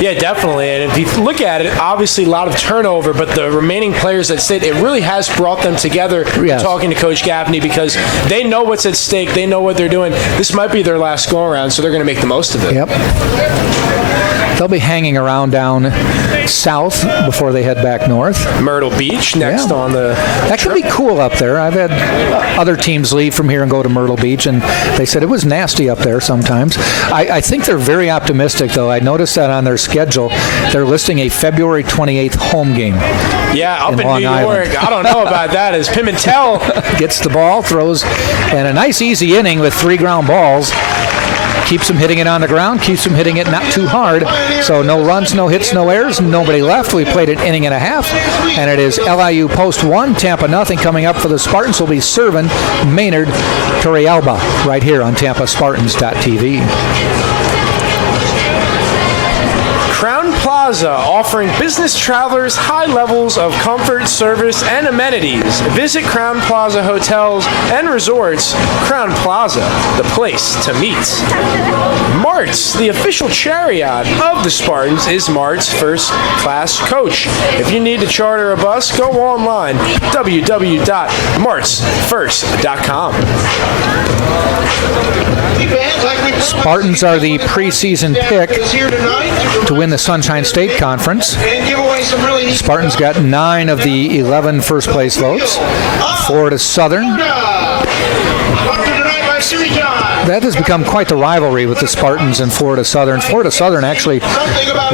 Yeah, definitely. And if you look at it, obviously a lot of turnover, but the remaining players that stayed, it really has brought them together. Yes. Talking to Coach Gaffney, because they know what's at stake. They know what they're doing. This might be their last go-around, so they're going to make the most of it. Yep. They'll be hanging around down south before they head back north. Myrtle Beach next on the That could be cool up there. I've had other teams leave from here and go to Myrtle Beach, and they said it was nasty up there sometimes. I think they're very optimistic, though. I noticed that on their schedule, they're listing a February 28th home game. Yeah, up in New Long Island. York. I don't know about that. As Pimentel gets the ball, throws, and a nice easy inning with 3 ground balls. Keeps them hitting it on the ground, keeps them hitting it not too hard. So no runs, no hits, no errors, nobody left. We played an inning and a half, and it is LIU Post 1, Tampa nothing. Coming up for the Spartans will be serving Maynard Turrialba right here on TampaSpartans.tv. Crown Plaza, offering business travelers high levels of comfort, service, and amenities. Visit Crown Plaza Hotels and Resorts. Crown Plaza, the place to meet. Mart's, the official chariot of the Spartans, is Mart's first class coach. If you need to charter a bus, go online, www.martsfirst.com. Spartans are the preseason pick to win the Sunshine State Conference. Spartans got 9 of the 11 first place votes. Florida Southern. That has become quite the rivalry with the Spartans and Florida Southern. Florida Southern actually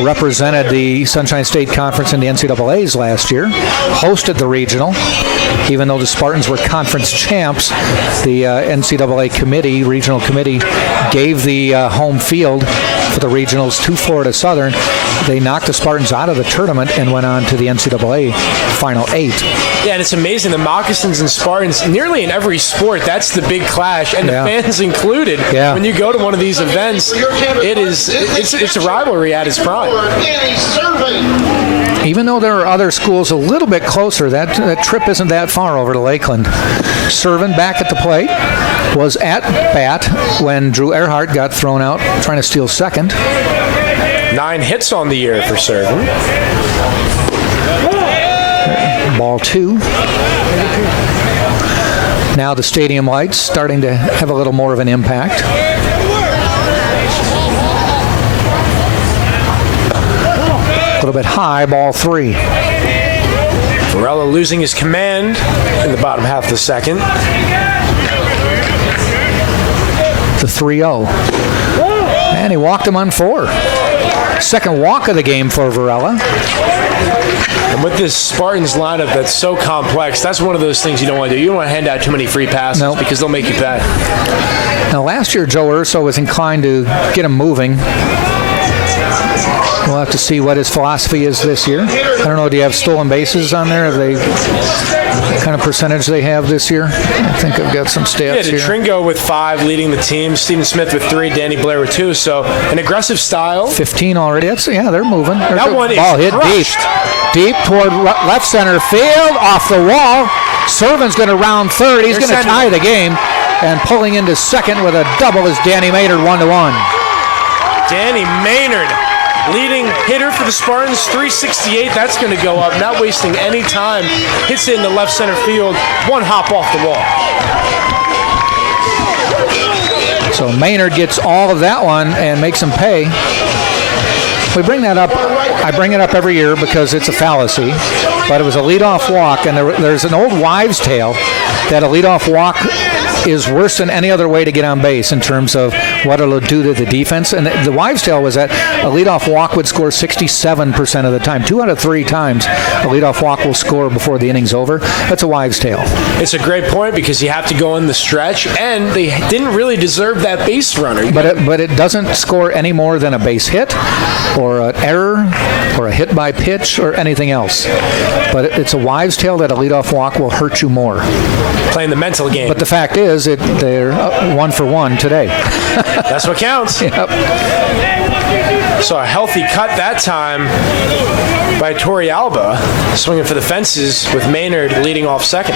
represented the Sunshine State Conference in the NCAAs last year, hosted the regional. Even though the Spartans were conference champs, the NCAA committee, regional committee, gave the home field for the regionals to Florida Southern. They knocked the Spartans out of the tournament and went on to the NCAA Final 8. Yeah, and it's amazing. The Moccasins and Spartans, nearly in every sport, that's the big clash, and the fans included. Yeah. When you go to one of these events, it's a rivalry at its prime. Even though there are other schools a little bit closer, that trip isn't that far over to Lakeland. Servin back at the plate, was at bat when Drew Earhart got thrown out trying to steal second. 9 hits on the year for Servin. Ball 2. Now the stadium lights starting to have a little more of an impact. A little bit high, ball 3. Varela losing his command in the bottom half of the second. The 3-0. And he walked him on 4. Second walk of the game for Varela. And with this Spartans lineup that's so complex, that's one of those things you don't want to do. You don't want to hand out too many free passes because they'll make you pay. Now, last year, Joe Urso was inclined to get him moving. We'll have to see what his philosophy is this year. I don't know, do you have stolen bases on there? What kind of percentage they have this year? I think I've got some stats here. Tringo with 5 leading the team. Stephen Smith with 3. Danny Blair with 2. So an aggressive style. 15 already. They're moving. That one ball hit deep toward left center field, off the wall. Servin's going to round third. He's going to tie the game. And pulling into second with a double is Danny Maynard, 1-1. Danny Maynard leading hitter for the Spartans, 368. That's going to go up, not wasting any time. Hits it in the left center field. One hop off the wall. So Maynard gets all of that one and makes him pay. We bring that up. I bring it up every year because it's a fallacy, but it was a leadoff walk, and there's an old wives' tale that a leadoff walk is worse than any other way to get on base in terms of what it'll do to the defense. And the wives' tale was that a leadoff walk would score 67% of the time. 2 out of 3 times a leadoff walk will score before the inning's over. That's a wives' tale. It's a great point because you have to go in the stretch, and they didn't really deserve that base runner. But it doesn't score any more than a base hit or an error or a hit by pitch or anything else. But it's a wives' tale that a leadoff walk will hurt you more. Playing the mental game. But the fact is, they're 1 for 1 today. That's what counts. Yep. So a healthy cut that time by Torrealba, swinging for the fences with Maynard leading off second.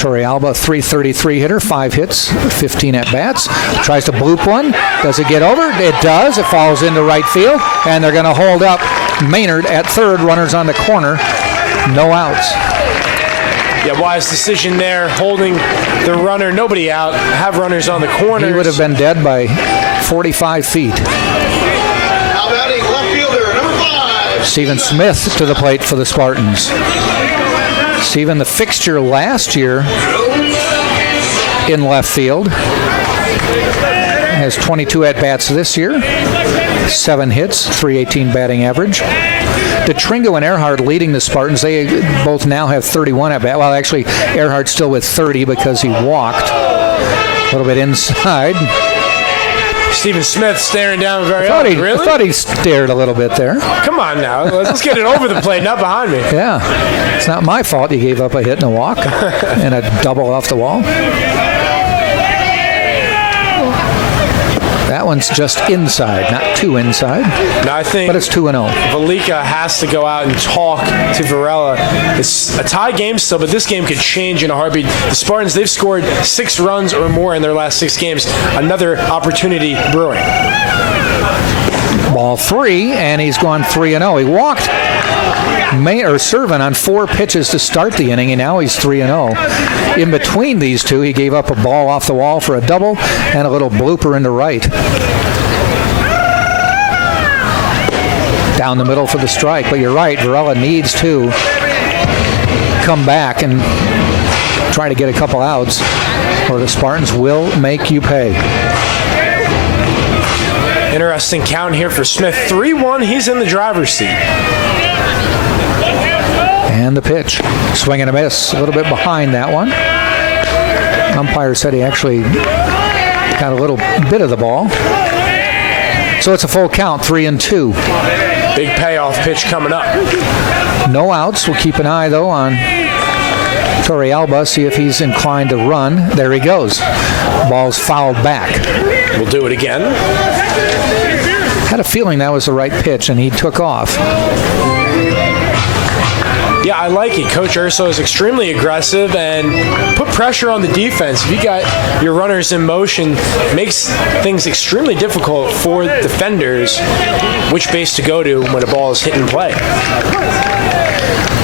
Torrealba, 333 hitter, 5 hits, 15 at-bats. Tries to bloop one. Does it get over? It does. It falls into right field, and they're going to hold up Maynard at third. Runners on the corner. No outs. Yeah, wise decision there, holding the runner, nobody out, have runners on the corners. He would have been dead by 45 feet. Now batting left fielder, number 5. Stephen Smith to the plate for the Spartans. Stephen, the fixture last year in left field, has 22 at-bats this year, 7 hits, 318 batting average. DeTringo and Earhart leading the Spartans. They both now have 31 at-bats. Well, actually, Earhart's still with 30 because he walked a little bit inside. Stephen Smith staring down very hard. Really? I thought he stared a little bit there. Come on now. Let's get it over the plate, not behind me. Yeah. It's not my fault you gave up a hit and a walk and a double off the wall. That one's just inside, not too inside. No, I think, but it's 2-0. Velika has to go out and talk to Varela. It's a tie game still, but this game could change in a heartbeat. The Spartans, they've scored 6 runs or more in their last 6 games. Another opportunity brewing. Ball 3, and he's gone 3-0. He walked Servin on 4 pitches to start the inning, and now he's 3-0. In between these two, he gave up a ball off the wall for a double and a little blooper into right. Down the middle for the strike, but you're right, Varela needs to come back and try to get a couple outs, or the Spartans will make you pay. Interesting count here for Smith. 3-1, he's in the driver's seat. And the pitch. Swing and a miss. A little bit behind that one. Umpire said he actually got a little bit of the ball. So it's a full count, 3-2. Big payoff pitch coming up. No outs. We'll keep an eye, though, on Torrealba, see if he's inclined to run. There he goes. Ball's fouled back. We'll do it again. Had a feeling that was the right pitch, and he took off. Yeah, I like it. Coach Urso is extremely aggressive and put pressure on the defense. If you got your runners in motion, makes things extremely difficult for defenders which base to go to when a ball is hit and play.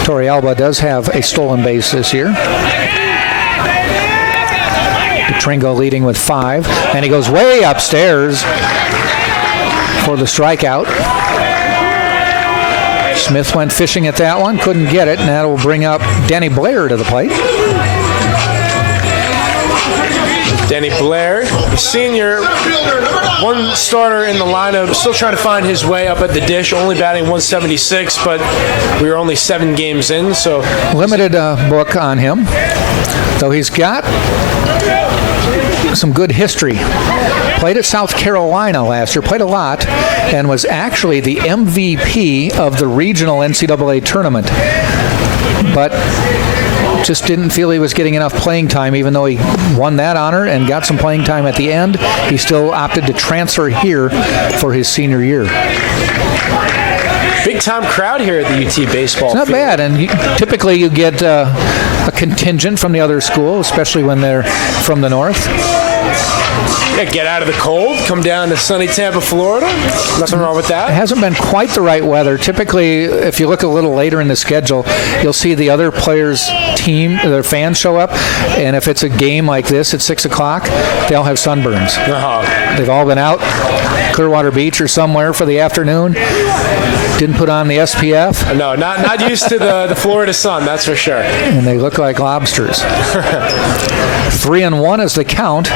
Torrealba does have a stolen base this year. DeTringo leading with 5, and he goes way upstairs for the strikeout. Smith went fishing at that one, couldn't get it, and that will bring up Danny Blair to the plate. Danny Blair, the senior, one starter in the lineup, still trying to find his way up at the dish, only batting 176, but we were only 7 games in, so... Limited book on him, though he's got some good history. Played at South Carolina last year, played a lot, and was actually the MVP of the regional NCAA tournament. But just didn't feel he was getting enough playing time, even though he won that honor and got some playing time at the end. He still opted to transfer here for his senior year. Big time crowd here at the UT baseball field. It's not bad, and typically you get a contingent from the other school, especially when they're from the north. Yeah, get out of the cold, come down to sunny Tampa, Florida. Nothing wrong with that. It hasn't been quite the right weather. Typically, if you look a little later in the schedule, you'll see the other players' team, their fans show up, and if it's a game like this at 6 o'clock, they all have sunburns. They've all been out, Clearwater Beach or somewhere for the afternoon. Didn't put on the SPF. No, not used to the Florida sun, that's for sure. And they look like lobsters. 3-1 is the count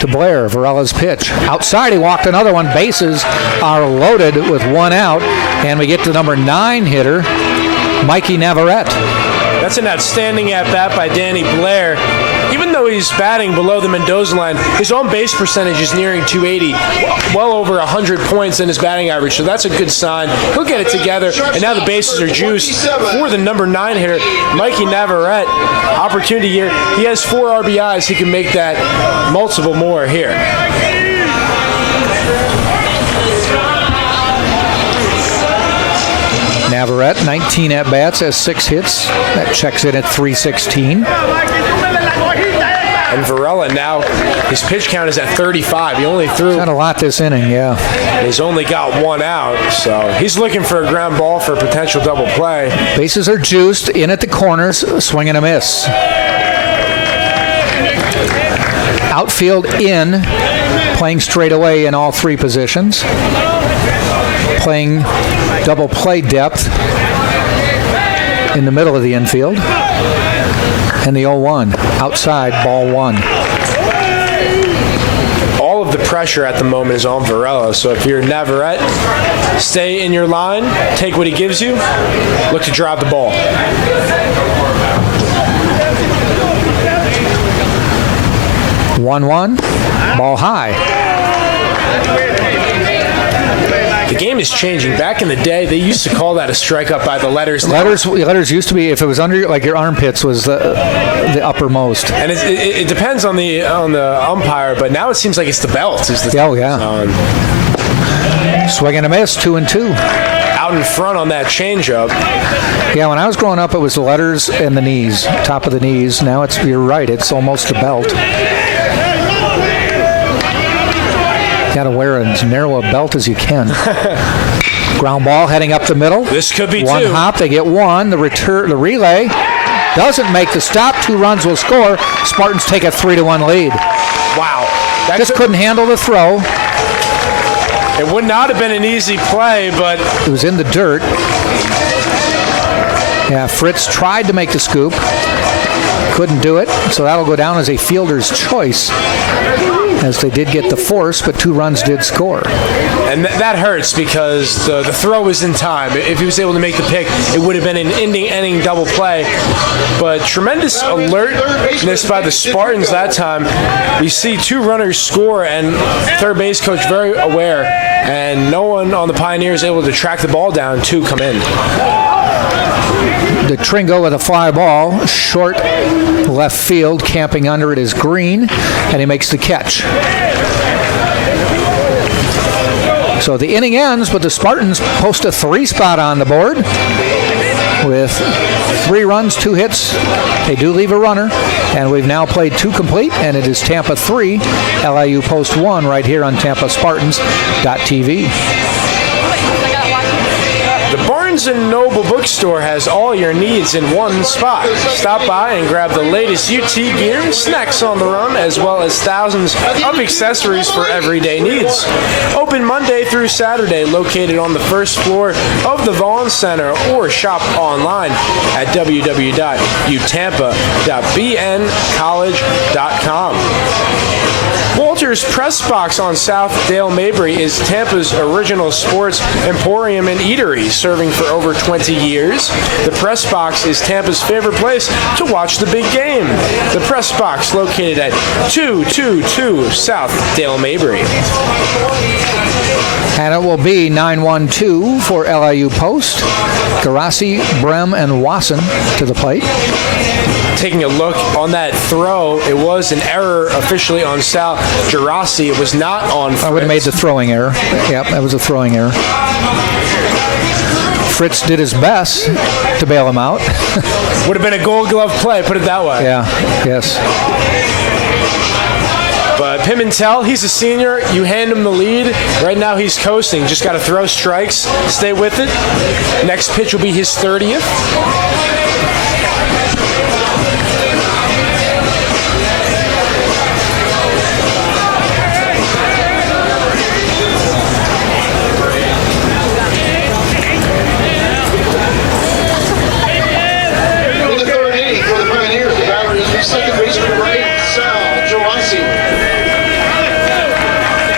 to Blair. Varela's pitch. Outside, he walked another one. Bases are loaded with one out. And we get to number 9 hitter, Mikey Navarrete. That's an outstanding at-bat by Danny Blair. Even though he's batting below the Mendoza line, his on-base percentage is nearing 280, well over 100 points in his batting average, so that's a good sign. He'll get it together, and now the bases are juiced for the number 9 hitter, Mikey Navarrete. Opportunity here. He has 4 RBIs. He can make that multiple more here. Navarrete, 19 at-bats, has 6 hits. That checks in at 316. And Varela now, his pitch count is at 35. He only threw... Got a lot this inning, yeah. He's only got 1 out, so he's looking for a ground ball for a potential double play. Bases are juiced, in at the corners, swing and a miss. Outfield in, playing straight away in all 3 positions. Playing double play depth in the middle of the infield. And the 0-1, outside, ball 1. All of the pressure at the moment is on Varela, so if you're Navarrete, stay in your line, take what he gives you, look to drive the ball. 1-1, ball high. The game is changing. Back in the day, they used to call that a strikeout by the letters. Letters used to be, if it was under, like your armpits was the uppermost. And it depends on the umpire, but now it seems like it's the belt. Oh, yeah. Swing and a miss, 2-2. Out in front on that changeup. Yeah, when I was growing up, it was the letters and the knees, top of the knees. Now you're right, it's almost a belt. Got to wear as narrow a belt as you can. Ground ball heading up the middle. This could be 1 2. hop, they get 1. The relay doesn't make the stop. 2 runs will score. Spartans take a 3-1 lead. Wow. Just couldn't handle the throw. It would not have been an easy play, but... It was in the dirt. Yeah, Fritz tried to make the scoop. Couldn't do it, so that'll go down as a fielder's choice, as they did get the force, but 2 runs did score. And that hurts because the throw was in time. If he was able to make the pick, it would have been an inning double play. But tremendous alertness by the Spartans that time. We see 2 runners score, and third base coach very aware, and no one on the Pioneers able to track the ball down. 2 come in. The Tringo with a fly ball, short left field, camping under it is Green, and he makes the catch. So the inning ends, but the Spartans post a 3 spot on the board with 3 runs, 2 hits. They do leave a runner, and we've now played 2 complete, and it is Tampa 3, LIU Post 1 right here on TampaSpartans.tv. The Barnes & Noble bookstore has all your needs in one spot. Stop by and grab the latest UT gear, snacks on the run, as well as thousands of accessories for everyday needs. Open Monday through Saturday, located on the first floor of the Vaughn Center, or shop online at www.utampa.bncollege.com. Walter's Press Box on South Dale Mabry is Tampa's original sports emporium and eatery, serving for over 20 years. The Press Box is Tampa's favorite place to watch the big game. The Press Box, located at 222 South Dale Mabry. And it will be 9-1-2 for LIU Post. Garasi, Brem, and Wasson to the plate. Taking a look on that throw, it was an error officially on Sal Gerasi. It was not on Fritz. I would have made the throwing error. Yep, that was a throwing error. Fritz did his best to bail him out. Would have been a Gold Glove play, put it that way. Yeah, yes. Pimentel, he's a senior. You hand him the lead. Right now he's coasting. Just got to throw strikes. Stay with it. Next pitch will be his 30th.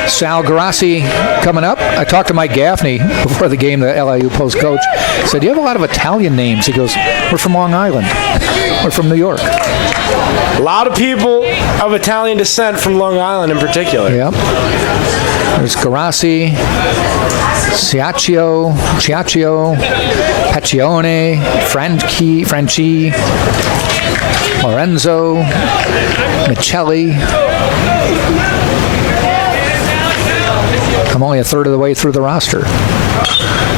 Sal Garassi coming up. I talked to Mike Gaffney before the game, the LIU post coach. He said, you have a lot of Italian names. He goes, we're from Long Island. We're from New York. A lot of people of Italian descent from Long Island in particular. Yep. There's Garassi, Ciaccio, Paccione, Franchi, Lorenzo, Michelli. I'm only a third of the way through the roster.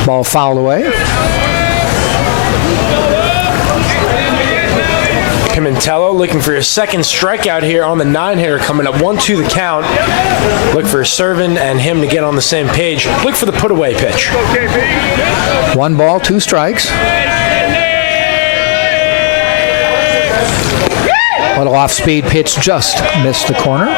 Ball fouled away. Pimentello looking for his second strikeout here on the 9-hitter, coming up 1-2 the count. Look for Servin and him to get on the same page. Look for the put-away pitch. 1 ball, 2 strikes. Little off-speed pitch just missed the corner.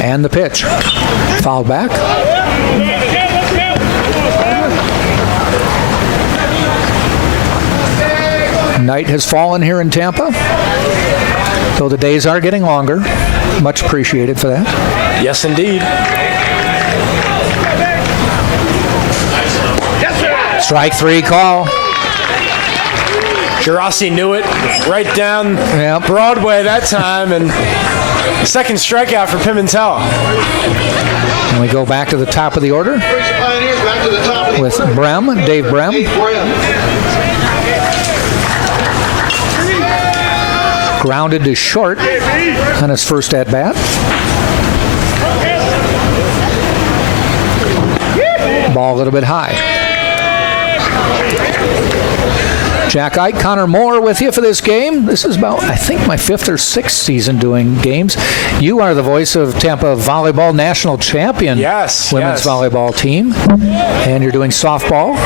And the pitch. Foul back. Night has fallen here in Tampa, though the days are getting longer. Much appreciated for that. Yes, indeed. Strike 3 call. Gerasi knew it right down Broadway that time, and second strikeout for Pimentel. And we go back to the top of the order with Brem, Dave Brem. Grounded to short on his first at-bat. Ball a little bit high. Jack Ike, Connor Moore with you for this game. This is about, I think, my 5th or 6th season doing games. You are the voice of Tampa Volleyball National Champion women's volleyball team, and you're doing softball.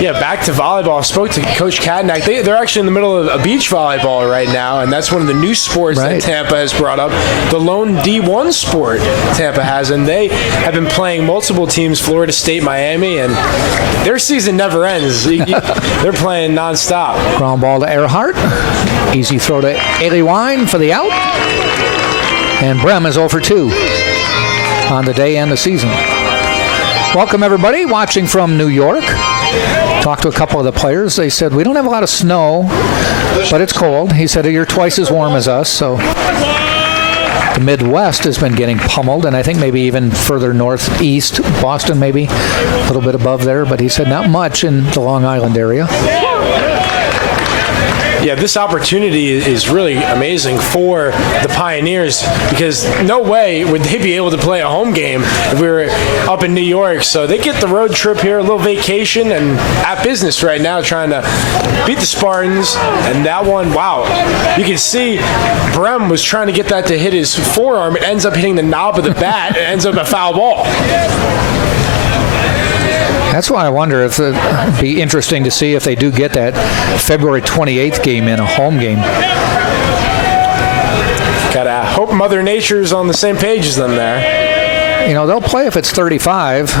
Yeah, back to volleyball. I spoke to Coach Kadnack. They're actually in the middle of a beach volleyball right now, and that's one of the new sports that Tampa has brought up. The lone D1 sport Tampa has, and they have been playing multiple teams, Florida State, Miami, and their season never ends. They're playing nonstop. Ground ball to Earhart. Easy throw to Ailey Wine for the out. And Brem is 0 for 2 on the day and the season. Welcome, everybody, watching from New York. Talked to a couple of the players. They said, we don't have a lot of snow, but it's cold. He said, you're twice as warm as us. So the Midwest has been getting pummeled, and I think maybe even further northeast, Boston maybe, a little bit above there. But he said not much in the Long Island area. Yeah, this opportunity is really amazing for the Pioneers, because no way would they be able to play a home game if we were up in New York. So they get the road trip here, a little vacation, and at business right now trying to beat the Spartans. And that one, wow. You can see Brem was trying to get that to hit his forearm. It ends up hitting the knob of the bat. It ends up a foul ball. That's why I wonder if it'd be interesting to see if they do get that February 28th game in, a home game. Gotta hope Mother Nature's on the same page as them there. You know, they'll play if it's 35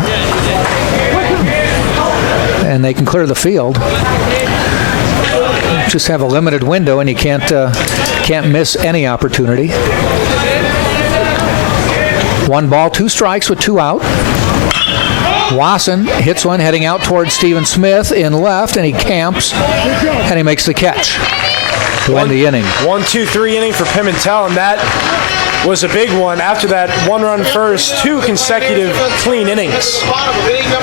and they can clear the field. Just have a limited window, and you can't miss any opportunity. 1 ball, 2 strikes with 2 out. Wasson hits one heading out towards Stephen Smith in left, and he camps, and he makes the catch to end the inning. 1-2-3 inning for Pimentel, and that was a big one. After that 1-run first, 2 consecutive clean innings.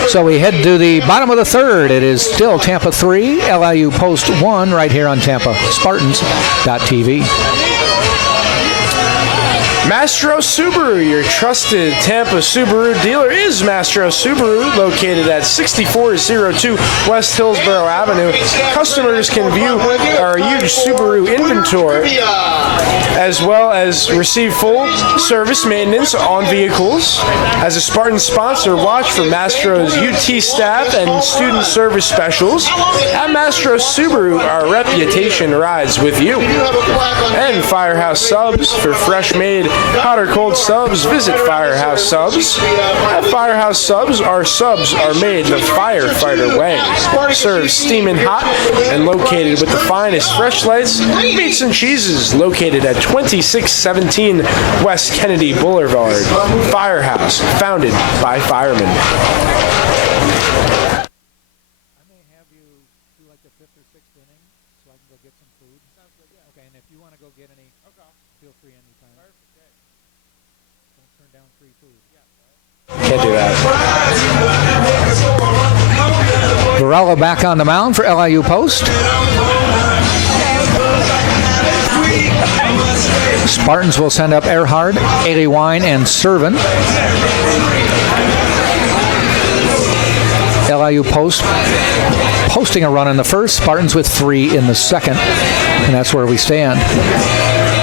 So we head to the bottom of the third. It is still Tampa 3, LIU Post 1 right here on Tampa Spartans.tv. Mastro Subaru, your trusted Tampa Subaru dealer, is Mastro Subaru, located at 6402 West Hillsborough Avenue. Customers can view our huge Subaru inventory, as well as receive full service maintenance on vehicles. As a Spartan sponsor, watch for Mastro's UT staff and student service specials. At Mastro Subaru, our reputation rides with you. And Firehouse Subs for fresh made hot or cold subs. Visit Firehouse Subs. At Firehouse Subs, our subs are made the firefighter way. Served steaming hot and located with the finest fresh lights, meats and cheeses, located at 2617 West Kennedy Boulevard. Firehouse, founded by firemen. Can't do that. Varela back on the mound for LIU Post. Spartans will send up Earhart, Ailey Wine, and Servin. LIU Post posting a run in the first, Spartans with 3 in the second, and that's where we stand.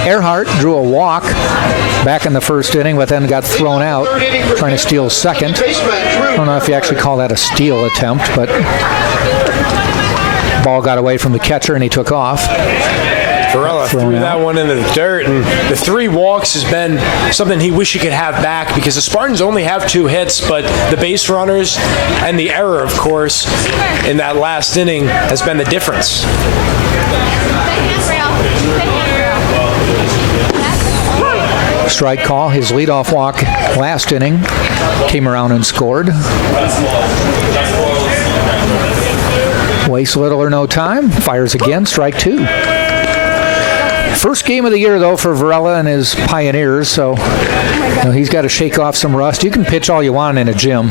Earhart drew a walk back in the first inning, but then got thrown out trying to steal second. I don't know if you actually call that a steal attempt, but ball got away from the catcher and he took off. Varela threw that one into the dirt, and the 3 walks has been something he wish he could have back, because the Spartans only have 2 hits, but the base runners and the error, of course, in that last inning has been the difference. Strike call. His leadoff walk last inning came around and scored. Wastes little or no time. Fires again. Strike 2. First game of the year, though, for Varela and his Pioneers, so he's got to shake off some rust. You can pitch all you want in a gym,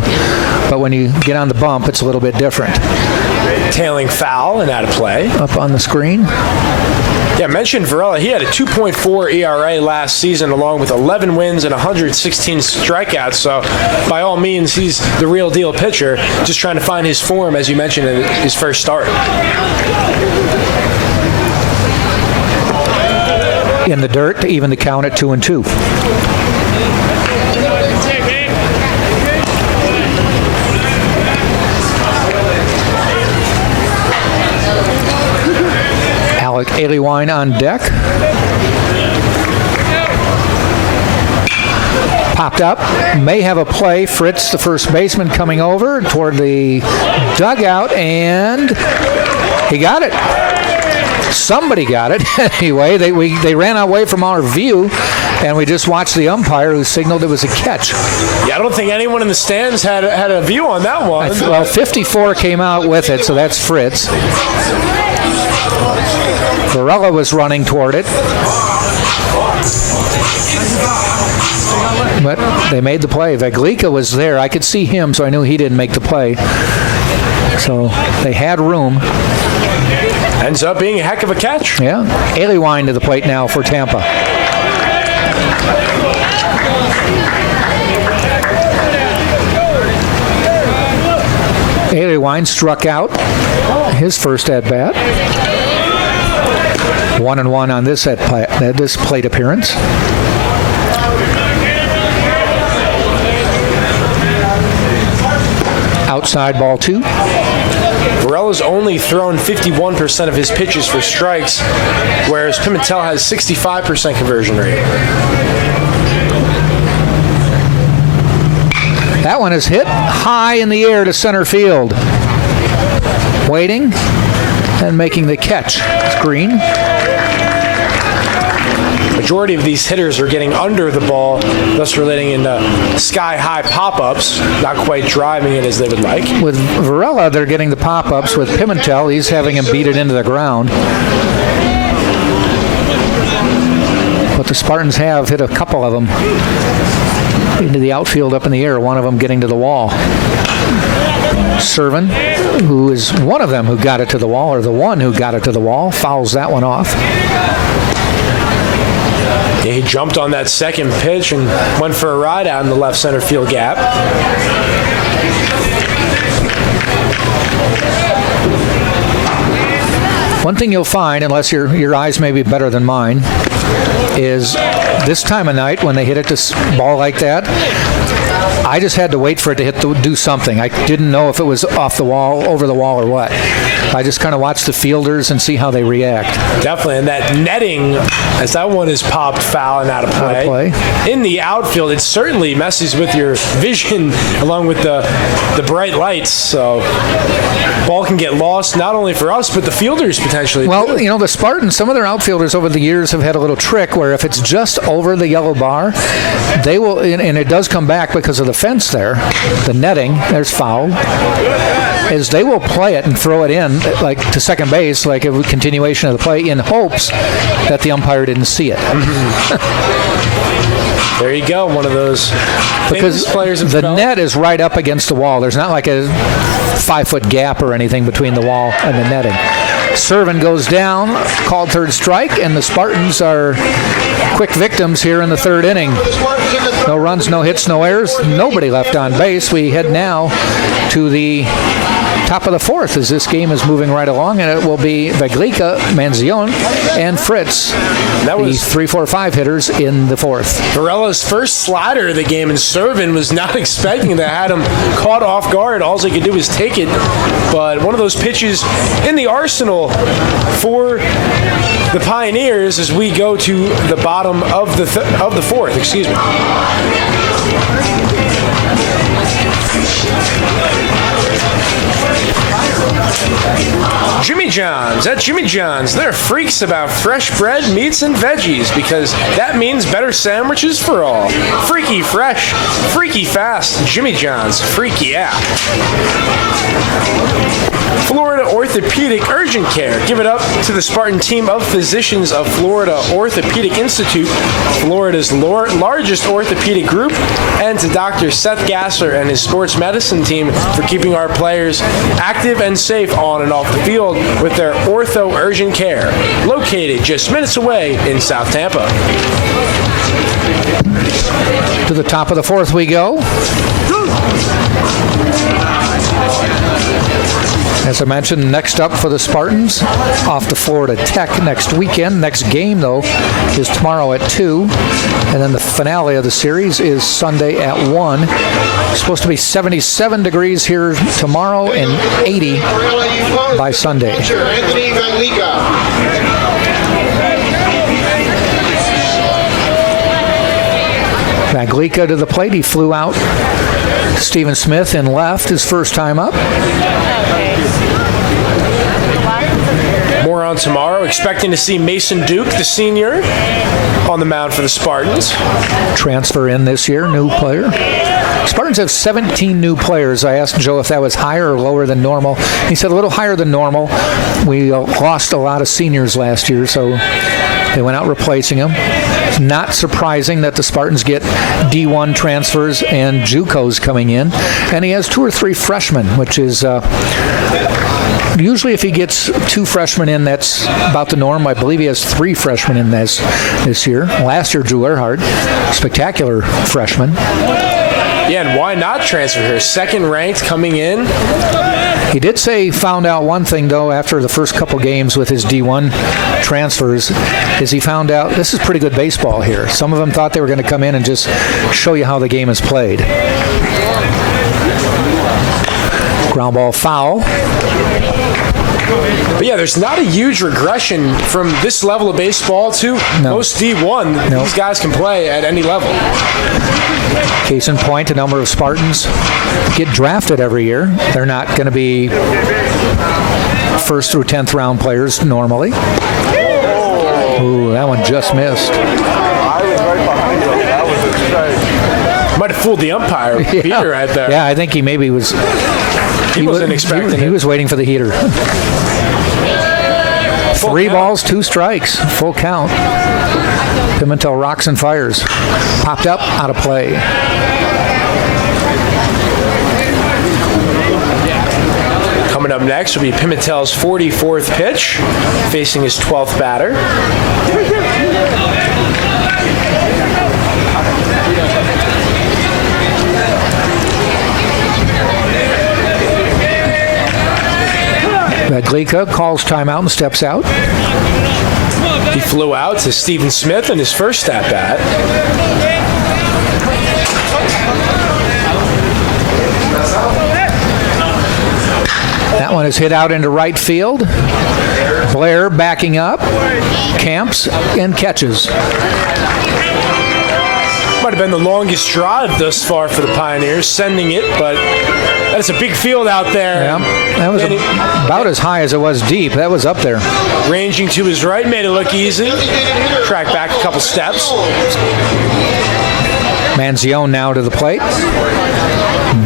but when you get on the bump, it's a little bit different. Tailing foul and out of play. Up on the screen. Yeah, I mentioned Varela. He had a 2.4 ERA last season, along with 11 wins and 116 strikeouts. So, by all means, he's the real deal pitcher. Just trying to find his form, as you mentioned, in his first start. In the dirt to even the count at 2-2. Ailey Wine on deck. Popped up. May have a play. Fritz, the first baseman, coming over toward the dugout, and he got it. Somebody got it. Anyway, they ran away from our view, and we just watched the umpire who signaled it was a catch. Yeah, I don't think anyone in the stands had a view on that one. Well, 54 came out with it, so that's Fritz. Varela was running toward it. But they made the play. Vaglica was there. I could see him, so I knew he didn't make the play. So they had room. Ends up being a heck of a catch. Yeah. Ailey Wine to the plate now for Tampa. Ailey Wine struck out his first at-bat. 1-1 on this plate appearance. Outside ball 2. Varela's only thrown 51% of his pitches for strikes, whereas Pimentel has 65% conversion rate. That one is hit high in the air to center field. Waiting and making the catch. It's Green. Majority of these hitters are getting under the ball, thus relating into sky-high pop-ups, not quite driving it as they would like. With Varela, they're getting the pop-ups. With Pimentel, he's having him beat it into the ground. But the Spartans have hit a couple of them into the outfield up in the air, one of them getting to the wall. Servin, who is one of them who got it to the wall, or the one who got it to the wall, fouls that one off. Yeah, he jumped on that second pitch and went for a ride out in the left center field gap. One thing you'll find, unless your eyes may be better than mine, is this time of night when they hit it this ball like that, I just had to wait for it to do something. I didn't know if it was off the wall, over the wall, or what. I just kind of watched the fielders and see how they react. Definitely, and that netting, as that one is popped foul and out of play. In the outfield, it certainly messes with your vision along with the bright lights. So ball can get lost not only for us, but the fielders potentially. Well, you know, the Spartans, some of their outfielders over the years have had a little trick where if it's just over the yellow bar, they will, and it does come back because of the fence there, the netting, there's foul, is they will play it and throw it in like to second base, like a continuation of the play, in hopes that the umpire didn't see it. There you go, one of those because players the net is right up against the wall. There's not like a 5-foot gap or anything between the wall and the netting. Servin goes down, called third strike, and the Spartans are quick victims here in the third inning. No runs, no hits, no errors, nobody left on base. We head now to the top of the fourth as this game is moving right along, and it will be Vaglica, Manzione, and Fritz, the 3-4-5 hitters in the fourth. Varela's first slider of the game, and Servin was not expecting that, had him caught off guard. All he could do was take it, but one of those pitches in the arsenal for the Pioneers as we go to the bottom of the fourth. Excuse me. Jimmy John's. At Jimmy John's, they're freaks about fresh bread, meats, and veggies because that means better sandwiches for all. Freaky fresh, freaky fast. Jimmy John's. Freaky yeah. Florida Orthopedic Urgent Care. Give it up to the Spartan team of physicians of Florida Orthopedic Institute, Florida's largest orthopedic group, and to Dr. Seth Gasser and his sports medicine team for keeping our players active and safe on and off the field with their Ortho Urgent Care, located just minutes away in South Tampa. To the top of the fourth we go. As I mentioned, next up for the Spartans, off to Florida Tech next weekend. Next game, though, is tomorrow at 2. And then the finale of the series is Sunday at 1. It's supposed to be 77 degrees here tomorrow and 80 by Sunday. Vaglica to the plate. He flew out. Stephen Smith in left, his first time up. More on tomorrow. Expecting to see Mason Duke, the senior, on the mound for the Spartans. Transfer in this year, new player. Spartans have 17 new players. I asked Joe if that was higher or lower than normal. He said a little higher than normal. We lost a lot of seniors last year, so they went out replacing them. It's not surprising that the Spartans get D1 transfers and JUCOs coming in. And he has 2 or 3 freshmen, which is usually if he gets 2 freshmen in, that's about the norm. I believe he has 3 freshmen in this year. Last year, Drew Earhart, spectacular freshman. Yeah, and why not transfer here? Second ranked coming in. He did say he found out one thing, though, after the first couple games with his D1 transfers, is he found out this is pretty good baseball here. Some of them thought they were going to come in and just show you how the game is played. Ground ball foul. But yeah, there's not a huge regression from this level of baseball to most D1. These guys can play at any level. Case in point, a number of Spartans get drafted every year. They're not going to be first through 10th round players normally. Ooh, that one just missed. Might have fooled the umpire, Peter, right there. Yeah, I think he maybe was. He wasn't expecting it. He was waiting for the heater. 3 balls, 2 strikes, full count. Pimentel rocks and fires. Popped up, out of play. Coming up next will be Pimentel's 44th pitch, facing his 12th batter. Malika calls timeout and steps out. He flew out to Stephen Smith in his first at-bat. That one is hit out into right field. Blair backing up, camps, and catches. Might have been the longest drive thus far for the Pioneers, sending it, but that's a big field out there. Yeah, that was about as high as it was deep. That was up there. Ranging to his right, made it look easy. Track back a couple steps. Manzione now to the plate.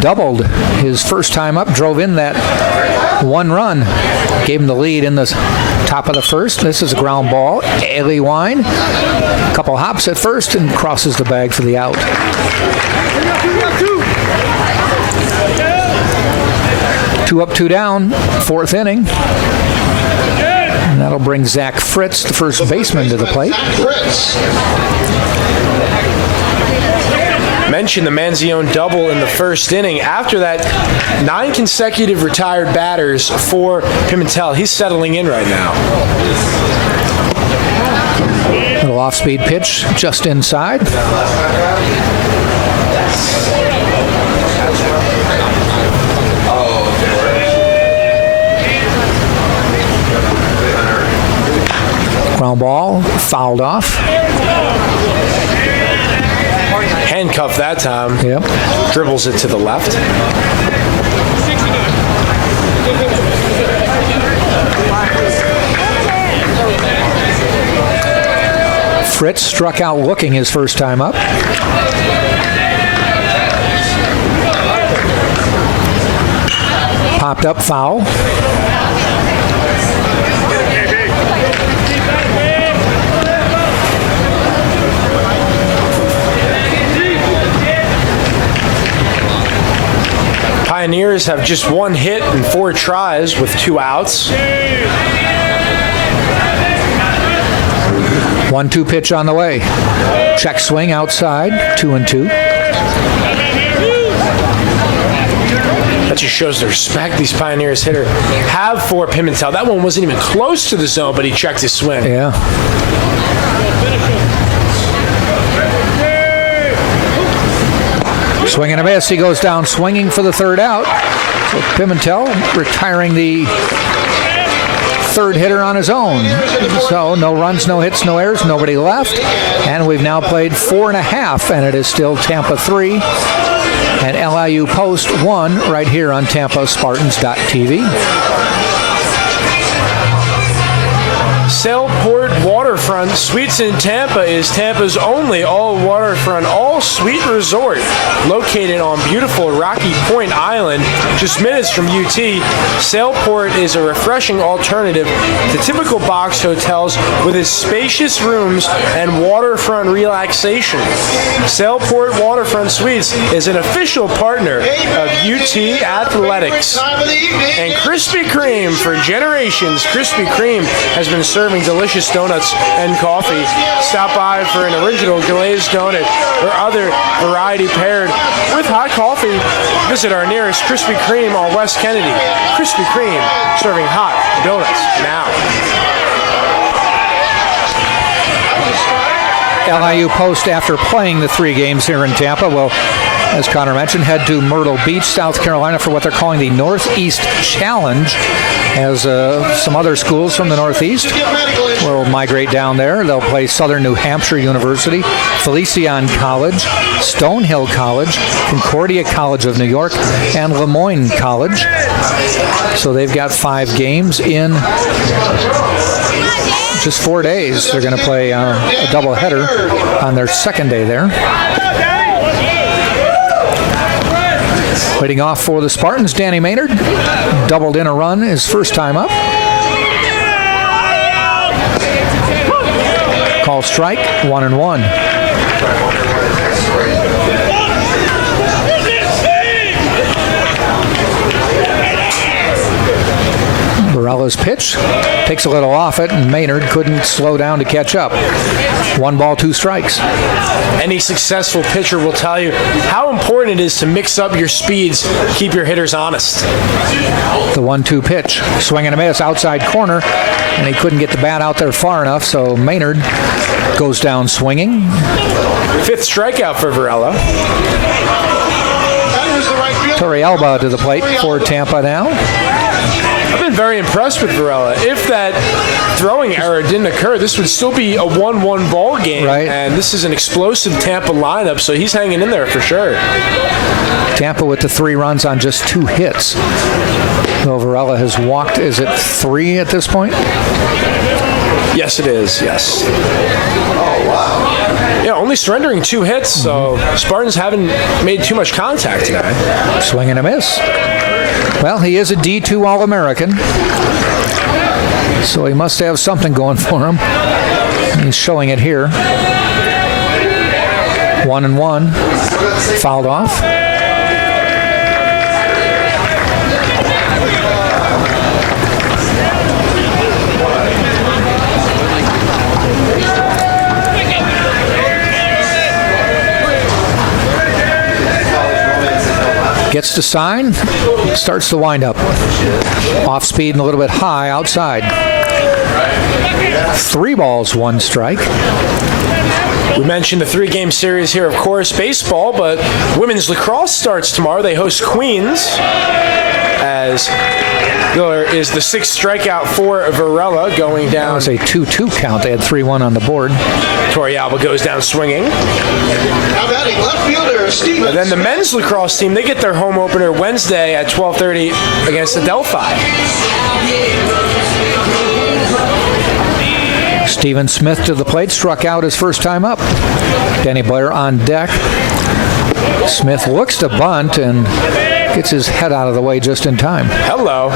Doubled his first time up, drove in that one run. Gave him the lead in the top of the first. This is a ground ball. Ailey Wine. A couple hops at first and crosses the bag for the out. Two up, two down, fourth inning. And that'll bring Zach Fritz, the first baseman, to the plate. Mentioned the Manzione double in the first inning. After that, 9 consecutive retired batters for Pimentel. He's settling in right now. Little off-speed pitch just inside. Ground ball, fouled off. Handcuffed that time. Yep. Dribbles it to the left. Fritz struck out looking his first time up. Popped up, foul. Pioneers have just one hit and 4 tries with 2 outs. 1-2 pitch on the way. Check swing outside, 2-2. That just shows the respect these Pioneers hitter have for Pimentel. That one wasn't even close to the zone, but he checked his swing. Yeah. Swing and a miss. He goes down swinging for the third out. So Pimentel retiring the third hitter on his own. So no runs, no hits, no errors, nobody left. And we've now played 4.5, and it is still Tampa 3 and LIU Post 1 right here on TampaSpartans.tv. Sailport Waterfront Suites in Tampa is Tampa's only all-waterfront, all-suite resort located on beautiful Rocky Point Island, just minutes from UT. Sailport is a refreshing alternative to typical box hotels with its spacious rooms and waterfront relaxation. Sailport Waterfront Suites is an official partner of UT Athletics. And Krispy Kreme, for generations, Krispy Kreme has been serving delicious donuts and coffee. Stop by for an original glazed donut or other variety paired with hot coffee. Visit our nearest Krispy Kreme on West Kennedy. Krispy Kreme, serving hot donuts now. LIU Post, after playing the 3 games here in Tampa, will, as Connor mentioned, head to Myrtle Beach, South Carolina for what they're calling the Northeast Challenge, as some other schools from the Northeast will migrate down there. They'll play Southern New Hampshire University, Felician College, Stonehill College, Concordia College of New York, and Lemoyne College. So they've got 5 games in just 4 days. They're going to play a doubleheader on their second day there. Leading off for the Spartans, Danny Maynard. Doubled in a run his first time up. Call strike, 1-1. Barella's his pitch. Takes a little off it, and Maynard couldn't slow down to catch up. 1 ball, 2 strikes. Any successful pitcher will tell you how important it is to mix up your speeds, keep your hitters honest. The 1-2 pitch. Swing and a miss, outside corner, and he couldn't get the bat out there far enough, so Maynard goes down swinging. 5th strikeout for Varela. Torrealba to the plate for Tampa now. I've been very impressed with Varela. If that throwing error didn't occur, this would still be a 1-1 ball game. Right. And this is an explosive Tampa lineup, so he's hanging in there for sure. Tampa with the 3 runs on just 2 hits. Though Varela has walked, is it 3 at this point? Yes, it is, yes. Oh, wow. Yeah, only surrendering 2 hits, so Spartans haven't made too much contact today. Swing and a miss. Well, he is a D2 All-American, so he must have something going for him. He's showing it here. 1-1. Fouled off. Gets to sign, starts the windup. Off speed and a little bit high outside. 3 balls, 1 strike. We mentioned the 3-game series here, of course, baseball, but women's lacrosse starts tomorrow. They host Queens, as Miller is the 6th strikeout for Varela going down. That was a 2-2 count. They had 3-1 on the board. Torrealba goes down swinging. Now batting left fielder, Stevens. And then the men's lacrosse team, they get their home opener Wednesday at 12:30 against Adelphi. Steven Smith to the plate, struck out his first time up. Danny Blair on deck. Smith looks to bunt and gets his head out of the way just in time. Hello.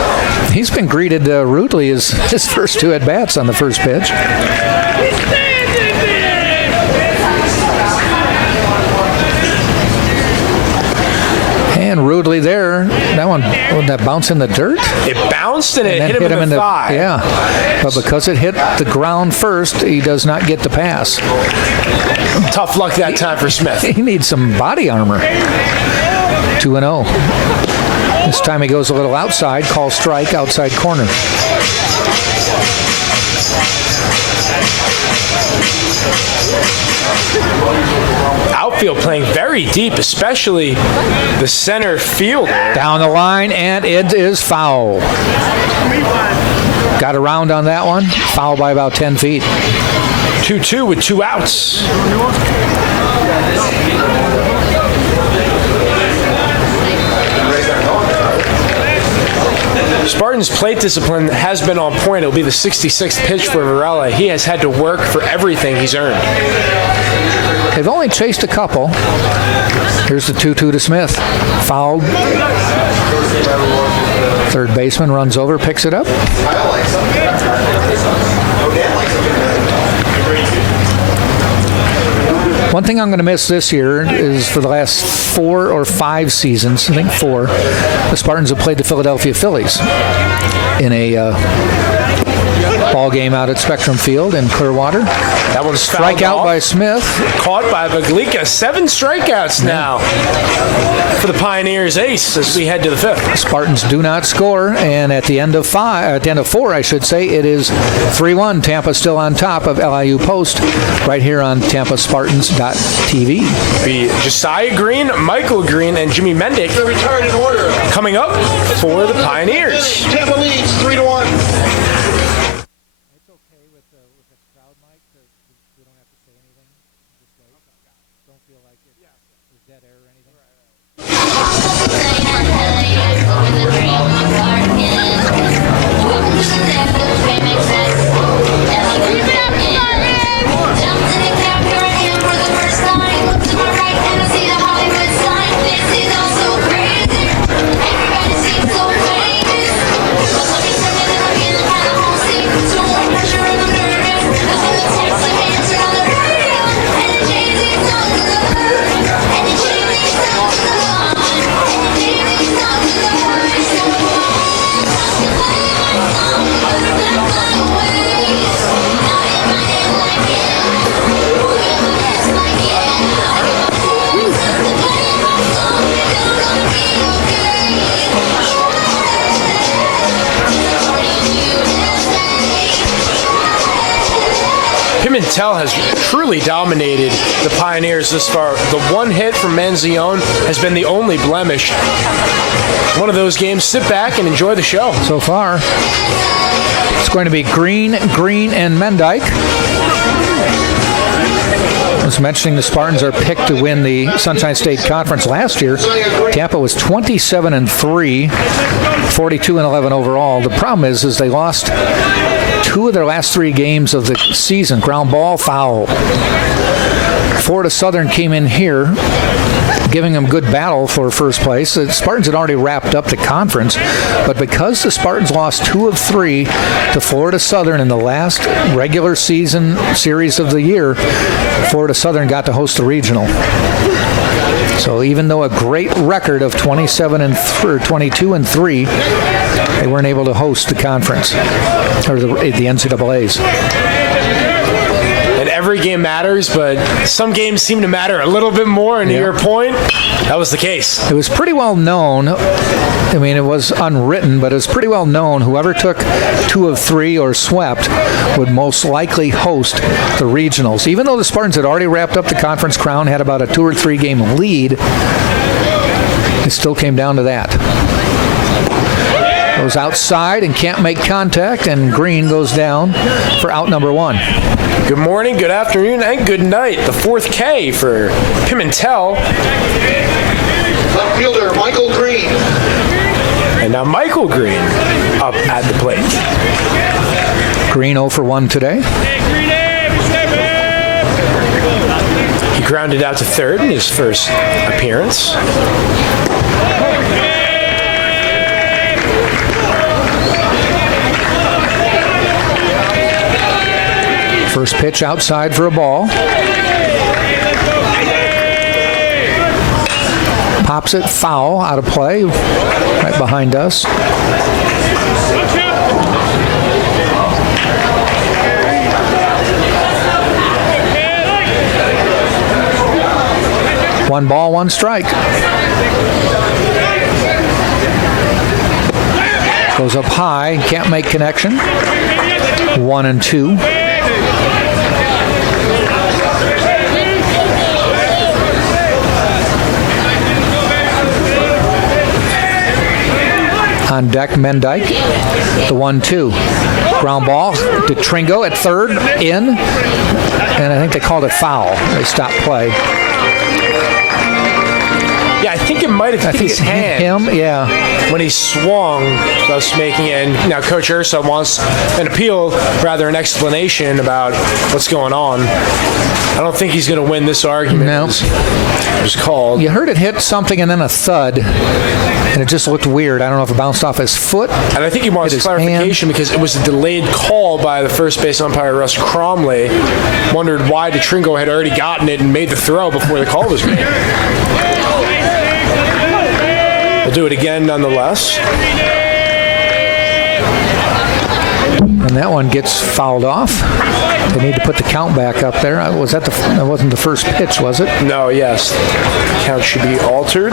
He's been greeted rudely his first 2 at-bats on the first pitch. And rudely there, that one, would that bounce in the dirt? It bounced and it hit him in the thigh. Yeah, but because it hit the ground first, he does not get the pass. Tough luck that time for Smith. He needs some body armor. 2-0. This time he goes a little outside, call strike, outside corner. Outfield playing very deep, especially the center fielder. Down the line, and it is foul. Got around on that one. Foul by about 10 feet. 2-2 with 2 outs. Spartans' plate discipline has been on point. It'll be the 66th pitch for Varela. He has had to work for everything he's earned. They've only chased a couple. Here's the 2-2 to Smith. Fouled. Third baseman runs over, picks it up. One thing I'm going to miss this year is for the last 4 or 5 seasons, I think 4, the Spartans have played the Philadelphia Phillies in a ball game out at Spectrum Field in Clearwater. That one's strikeout by Smith. Caught by Baglica. 7 strikeouts now for the Pioneers ace as we head to the 5th. Spartans do not score, and at the end of 4, I should say, it is 3-1. Tampa still on top of LIU Post right here on TampaSpartans.tv. Be Josiah Green, Michael Green, and Jimmy Mendick coming up for the Pioneers. Tampa leads 3-1. Pimentel has truly dominated the Pioneers this far. The one hit from Manzione has been the only blemish. One of those games, sit back and enjoy the show. So far, it's going to be Green, and Mendyke. I was mentioning the Spartans are picked to win the Sunshine State Conference last year. Tampa was 27-3, 42-11 overall. The problem is they lost 2 of their last 3 games of the season. Ground ball, foul. Florida Southern came in here, giving them good battle for first place. The Spartans had already wrapped up the conference, but because the Spartans lost 2 of 3 to Florida Southern in the last regular season series of the year, Florida Southern got to host the regional. So even though a great record of 22-3, they weren't able to host the conference or the NCAAs. Every game matters, but some games seem to matter a little bit more, and to your point, that was the case. It was pretty well known. I mean, it was unwritten, but it was pretty well known whoever took 2 of 3 or swept would most likely host the regionals. Even though the Spartans had already wrapped up the conference crown, had about a 2 or 3 game lead, it still came down to that. Goes outside and can't make contact, and Green goes down for out number 1. Good morning, good afternoon, and good night. The 4th K for Pimentel. Left fielder Michael Green. And now Michael Green up at the plate. Green 0 for 1 today. He grounded out to third in his first appearance. First pitch outside for a ball. Pops it foul, out of play, right behind us. One ball, one strike. Goes up high, can't make connection. 1-2. On deck, Mendyke, the 1-2. Ground ball to Tringo at third, in, and I think they called it foul. They stopped play. Yeah, I think it might have hit his hand. Him, yeah. When he swung, thus making it. And now Coach Ursa wants an appeal, rather an explanation about what's going on. I don't think he's going to win this argument. No. It was called. You heard it hit something and then a thud, and it just looked weird. I don't know if it bounced off his foot. And I think he wants clarification because it was a delayed call by the first base umpire, Russ Cromley. Wondered why DeTringo had already gotten it and made the throw before the call was made. We'll do it again nonetheless. And that one gets fouled off. They need to put the count back up there. That wasn't the first pitch, was it? No, yes. Count should be altered.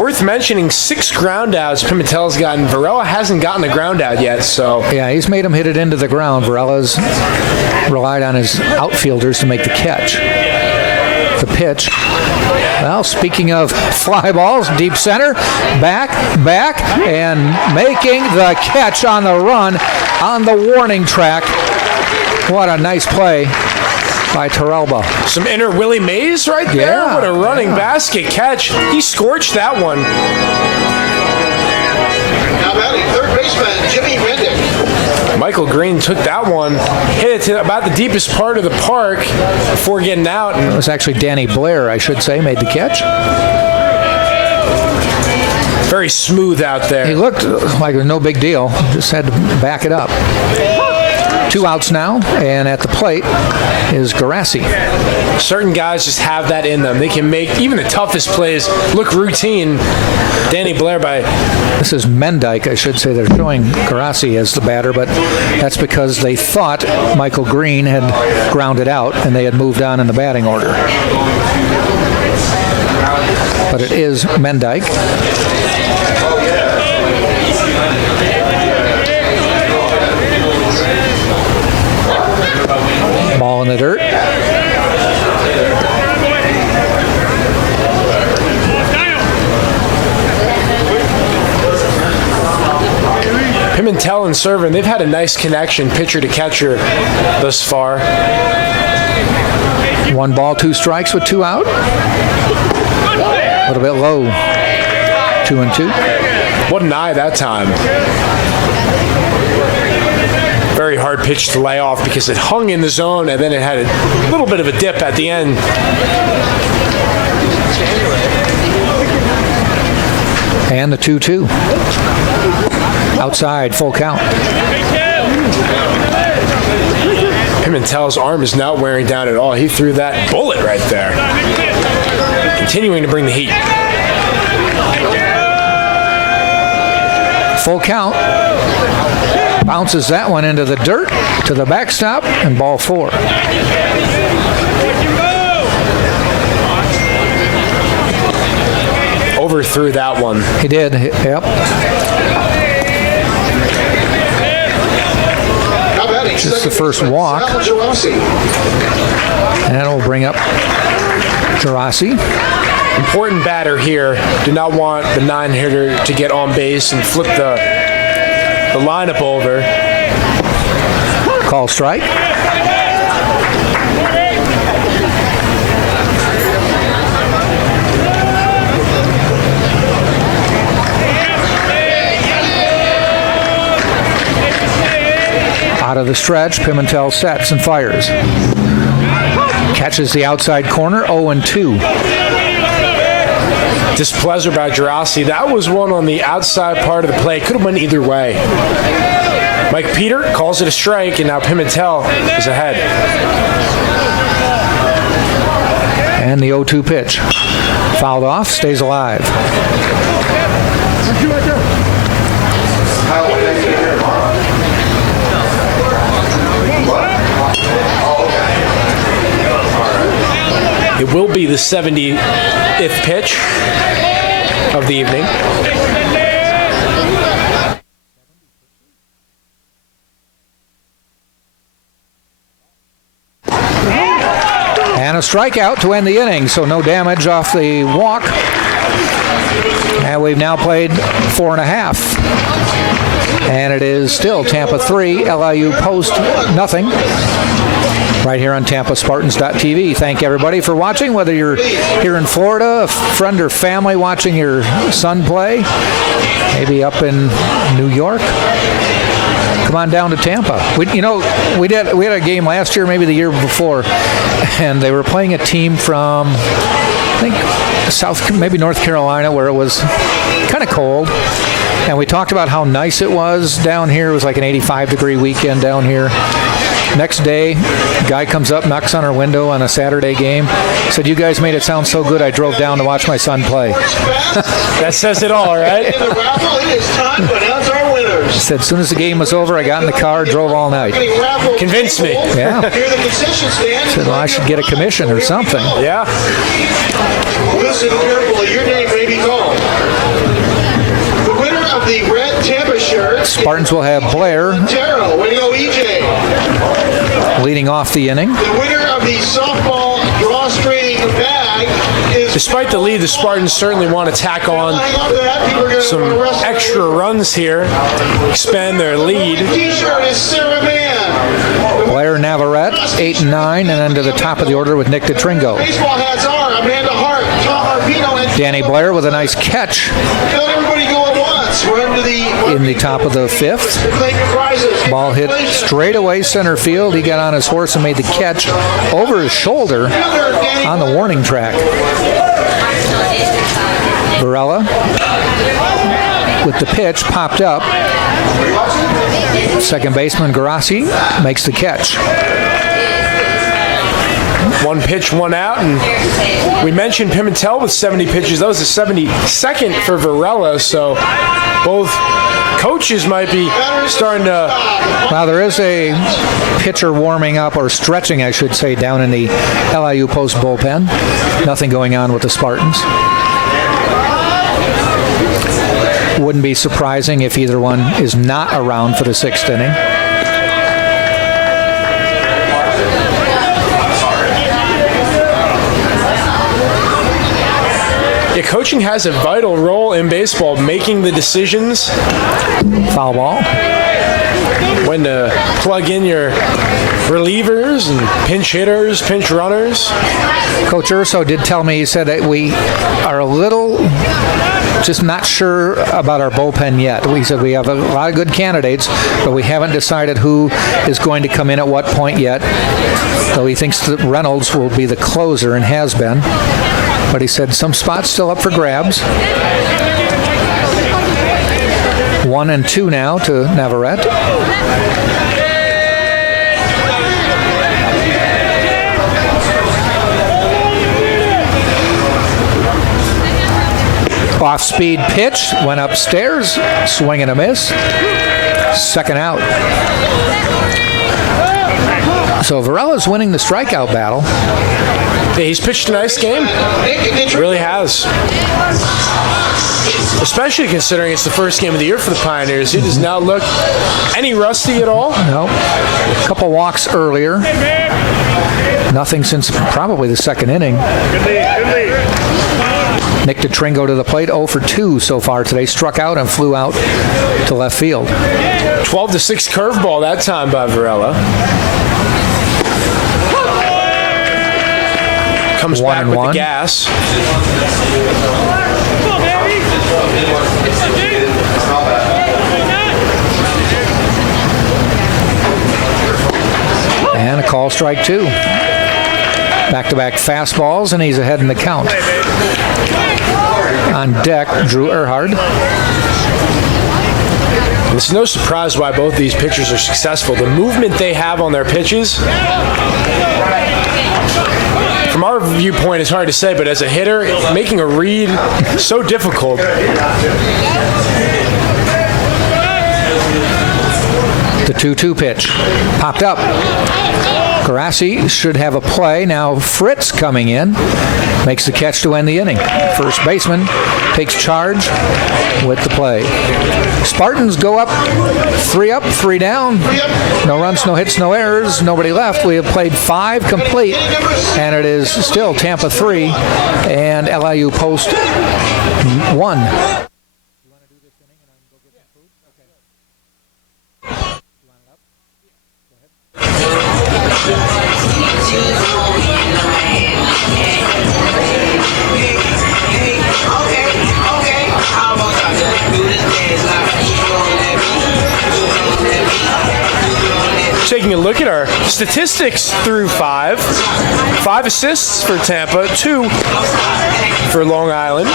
Worth mentioning, 6 ground outs Pimentel's gotten. Varela hasn't gotten a ground out yet, so. Yeah, he's made him hit it into the ground. Varela's relied on his outfielders to make the catch. The pitch. Well, speaking of fly balls, deep center, back, and making the catch on the run on the warning track. What a nice play by Torralba. Some inner Willie Mays right there. Yeah, what a running basket catch. He scorched that one. Now batting third baseman Jimmy Mendick. Michael Green took that one, hit it to about the deepest part of the park before getting out. It was actually Danny Blair, I should say, made the catch. Very smooth out there. He looked like it was no big deal. Just had to back it up. 2 outs now, and at the plate is Garassi. Certain guys just have that in them. They can make even the toughest plays look routine. Danny Blair by... This is Mendyke, I should say. They're showing Garassi as the batter, but that's because they thought Michael Green had grounded out and they had moved on in the batting order. But it is Mendyke. Pimentel and Servin, they've had a nice connection, pitcher to catcher thus far. 1 ball, 2 strikes with 2 out. A little bit low. 2-2. What an eye that time. Very hard pitch to lay off because it hung in the zone and then it had a little bit of a dip at the end. And the 2-2. Outside, full count. Pimentel's arm is not wearing down at all. He threw that bullet right there. Continuing to bring the heat. Full count. Bounces that one into the dirt, to the backstop, and ball 4. Overthrew that one. He did, yep. This is the first walk. And it'll bring up Gerasi. Important batter here. Do not want the 9-hitter to get on base and flip the lineup over. Call strike. Out of the stretch, Pimentel sets and fires. Catches the outside corner, 0-2. Displeasure by Gerasi. That was one on the outside part of the play. Could have went either way. Mike Peter calls it a strike, and now Pimentel is ahead. And the 0-2 pitch. Fouled off, stays alive. It will be the 70th pitch of the evening. And a strikeout to end the inning, so no damage off the walk. And we've now played 4.5. And it is still Tampa 3, LIU Post nothing. Right here on TampaSpartans.tv. Thank everybody for watching, whether you're here in Florida, a friend or family watching your son play, maybe up in New York. Come on down to Tampa. We had a game last year, maybe the year before, and they were playing a team from, I think, maybe North Carolina, where it was kind of cold. And we talked about how nice it was down here. It was like an 85-degree weekend down here. Next day, guy comes up, knocks on our window on a Saturday game, said, "You guys made it sound so good, I drove down to watch my son play." That says it all, right? In the raffle, it is time to announce our winners. He said, as soon as the game was over, I got in the car, drove all night. Convinced me. Yeah. Here the concession stand. Said, well, I should get a commission or something. Yeah. Listen carefully, your name may be called. The winner of the red Tampa shirt. Spartans will have Blair Taro, way to go, EJ. leading off the inning. The winner of the softball drawstring bag is. Despite the lead, the Spartans certainly want to tack on some extra runs here, expand their lead. T-shirt is Sarah Mann. Blair Navarrete, 8 and 9, and then to the top of the order with Nick DeTringo. Baseball hats are Amanda Hart, Tom Arpino, and Danny Blair with a nice catch let everybody go at once. We're into in the top of the 5th. prizes. Ball hit straight away center field. He got on his horse and made the catch over his shoulder on the warning track. Varela with the pitch popped up. Second baseman Gerasi makes the catch. One pitch, one out, and we mentioned Pimentel with 70 pitches. That was the 72nd for Varela, so both coaches might be starting to... Well, there is a pitcher warming up, or stretching, I should say, down in the LIU Post bullpen. Nothing going on with the Spartans. Wouldn't be surprising if either one is not around for the 6th inning. Yeah, coaching has a vital role in baseball, making the decisions. Foul ball. When to plug in your relievers and pinch hitters, pinch runners. Coach Urso did tell me, he said that we are a little just not sure about our bullpen yet. We said we have a lot of good candidates, but we haven't decided who is going to come in at what point yet. Though he thinks that Reynolds will be the closer and has been. But he said some spots still up for grabs. 1 and 2 now to Navarrete. Off-speed pitch, went upstairs, swing and a miss. Second out. So Varela's winning the strikeout battle. Yeah, he's pitched a nice game. Really has. Especially considering it's the first game of the year for the Pioneers. He does not look any rusty at all. No. A couple walks earlier. Nothing since probably the second inning. Nick DeTringo to the plate, 0 for 2 so far today. Struck out and flew out to left field. 12-6 curveball that time by Varela. Comes back with the gas. And a call, strike 2. Back-to-back fastballs, and he's ahead in the count. On deck, Drew Earhart. It's no surprise why both these pitchers are successful. The movement they have on their pitches, from our viewpoint, it's hard to say, but as a hitter, making a read so difficult. The 2-2 pitch. Popped up. Garassi should have a play. Now Fritz coming in. Makes the catch to end the inning. First baseman takes charge with the play. Spartans go up, 3 down. No runs, no hits, no errors. Nobody left. We have played 5 complete. And it is still Tampa 3 and LIU Post 1. Taking a look at our statistics through 5. 5 assists for Tampa, 2 for Long Island.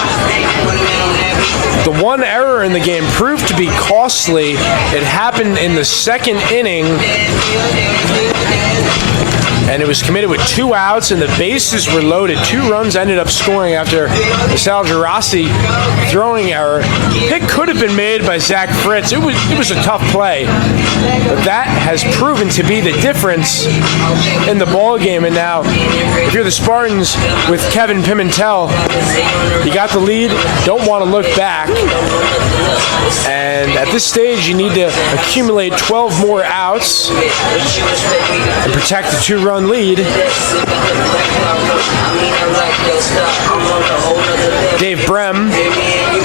The one error in the game proved to be costly. It happened in the second inning, and it was committed with 2 outs, and the bases were loaded. 2 runs ended up scoring after the Sal Gerasi throwing error. Pick could have been made by Zach Fritz. It was a tough play, but that has proven to be the difference in the ball game. And now, if you're the Spartans with Kevin Pimentel, you got the lead, don't want to look back. And at this stage, you need to accumulate 12 more outs and protect the 2-run lead. Dave Brem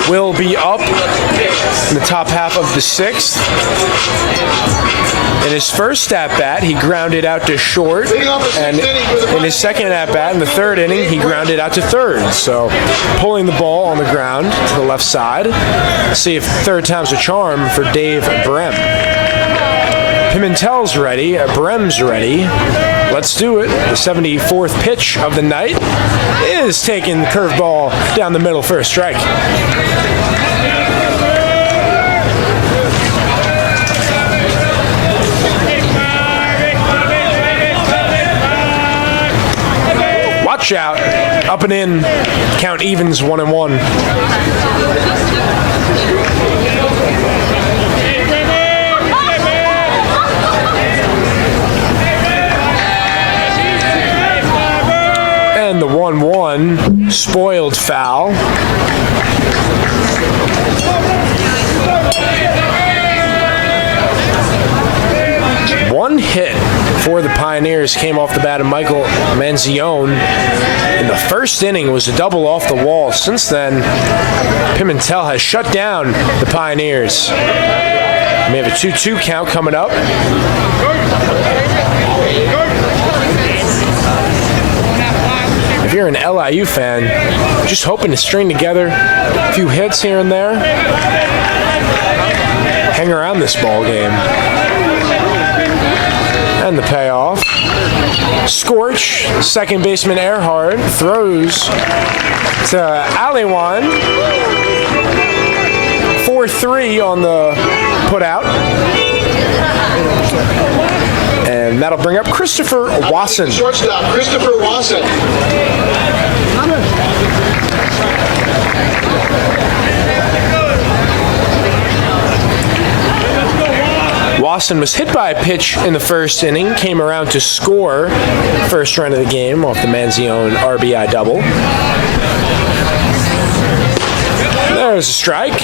will be up in the top half of the 6th. In his first at-bat, he grounded out to short, and in his second at-bat, in the 3rd inning, he grounded out to 3rd. So pulling the ball on the ground to the left side. See if 3rd time's a charm for Dave Brem. Pimentel's ready, Brem's ready. Let's do it. The 74th pitch of the night is taking the curveball down the middle for a strike. Watch out. Up and in. Count evens 1-1. And the 1-1 spoiled foul. One hit for the Pioneers came off the bat of Michael Manzione. In the first inning was a double off the wall. Since then, Pimentel has shut down the Pioneers. We have a 2-2 count coming up. If you're an LIU fan, just hoping to string together a few hits here and there, hang around this ball game. And the payoff. Scorch, second baseman Earhart, throws to Aliwan. 4-3 on the putout. And that'll bring up Christopher Wasson. Shortstop, Christopher Wasson. Wasson was hit by a pitch in the first inning, came around to score first run of the game off the Manzione RBI double. There's a strike.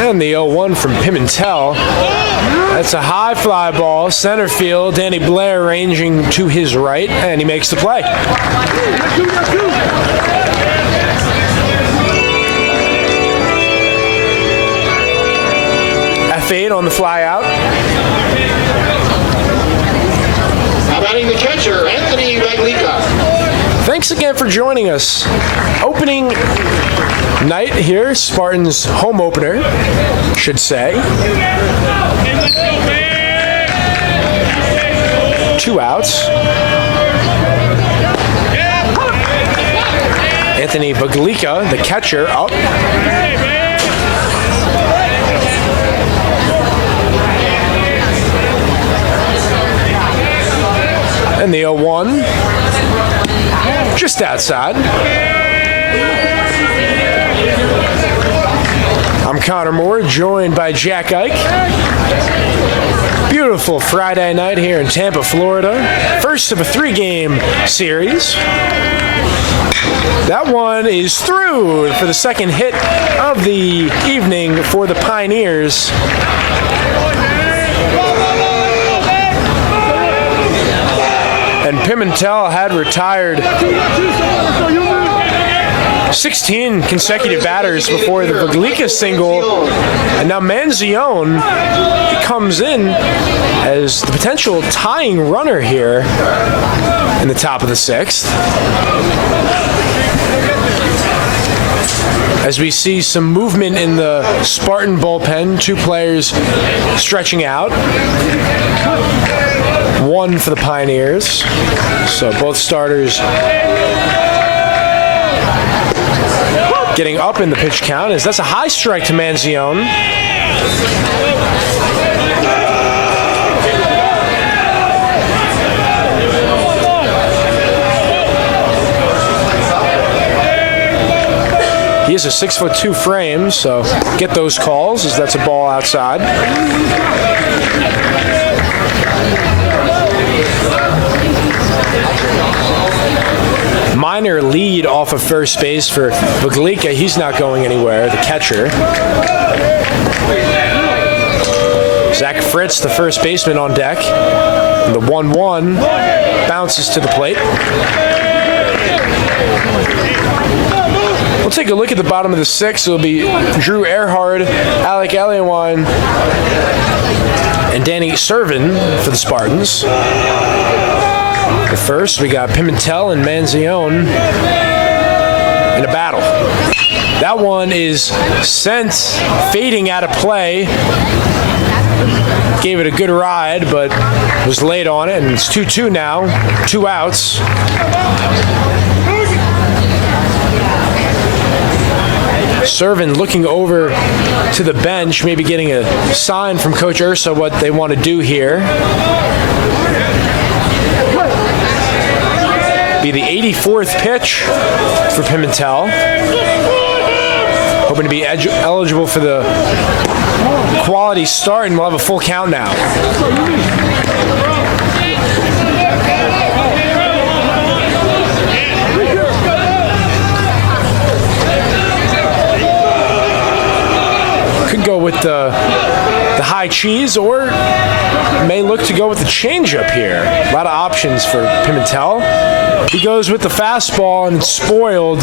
And the 0-1 from Pimentel. That's a high fly ball, center field. Danny Blair ranging to his right, and he makes the play. F8 on the fly out. Now batting the catcher, Anthony Baglica. Thanks again for joining us. Opening night here, Spartans home opener, should say. 2 outs. Anthony Baglica, the catcher, up. And the 0-1, just outside. I'm Connor Moore, joined by Jack Ike. Beautiful Friday night here in Tampa, Florida. First of a 3-game series. That one is through for the second hit of the evening for the Pioneers. And Pimentel had retired 16 consecutive batters before the Baglica single. And now Manzione comes in as the potential tying runner here in the top of the 6th. As we see some movement in the Spartan bullpen, 2 players stretching out. 1 for the Pioneers. So both starters getting up in the pitch count, as that's a high strike to Manzione. He is a 6'2" frame, so get those calls as that's a ball outside. Minor lead off of first base for Baglica. He's not going anywhere, the catcher. Zach Fritz, the first baseman, on deck. And the 1-1 bounces to the plate. We'll take a look at the bottom of the 6th. It'll be Drew Earhart, Alec Aliwan, and Danny Servin for the Spartans. But first, we got Pimentel and Manzione in a battle. That one is sent fading out of play. Gave it a good ride, but was late on it, and it's 2-2 now. 2 outs. Servin looking over to the bench, maybe getting a sign from Coach Ursa what they want to do here. Be the 84th pitch for Pimentel. Hoping to be eligible for the quality start, and we'll have a full count now. with the high cheese, or may look to go with the changeup here. A lot of options for Pimentel. He goes with the fastball, and it's spoiled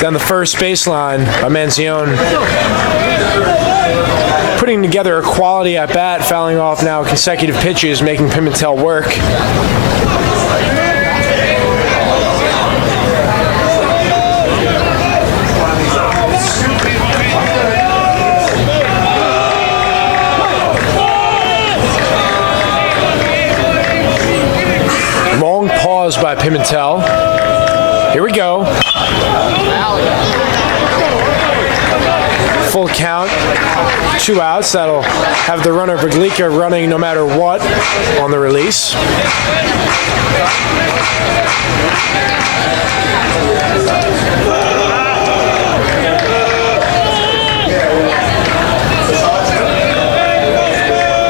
down the first baseline by Manzione. Putting together a quality at bat, fouling off now consecutive pitches, making Pimentel work. Long pause by Pimentel. Here we go. Full count, 2 outs. That'll have the runner Briglica running no matter what on the release.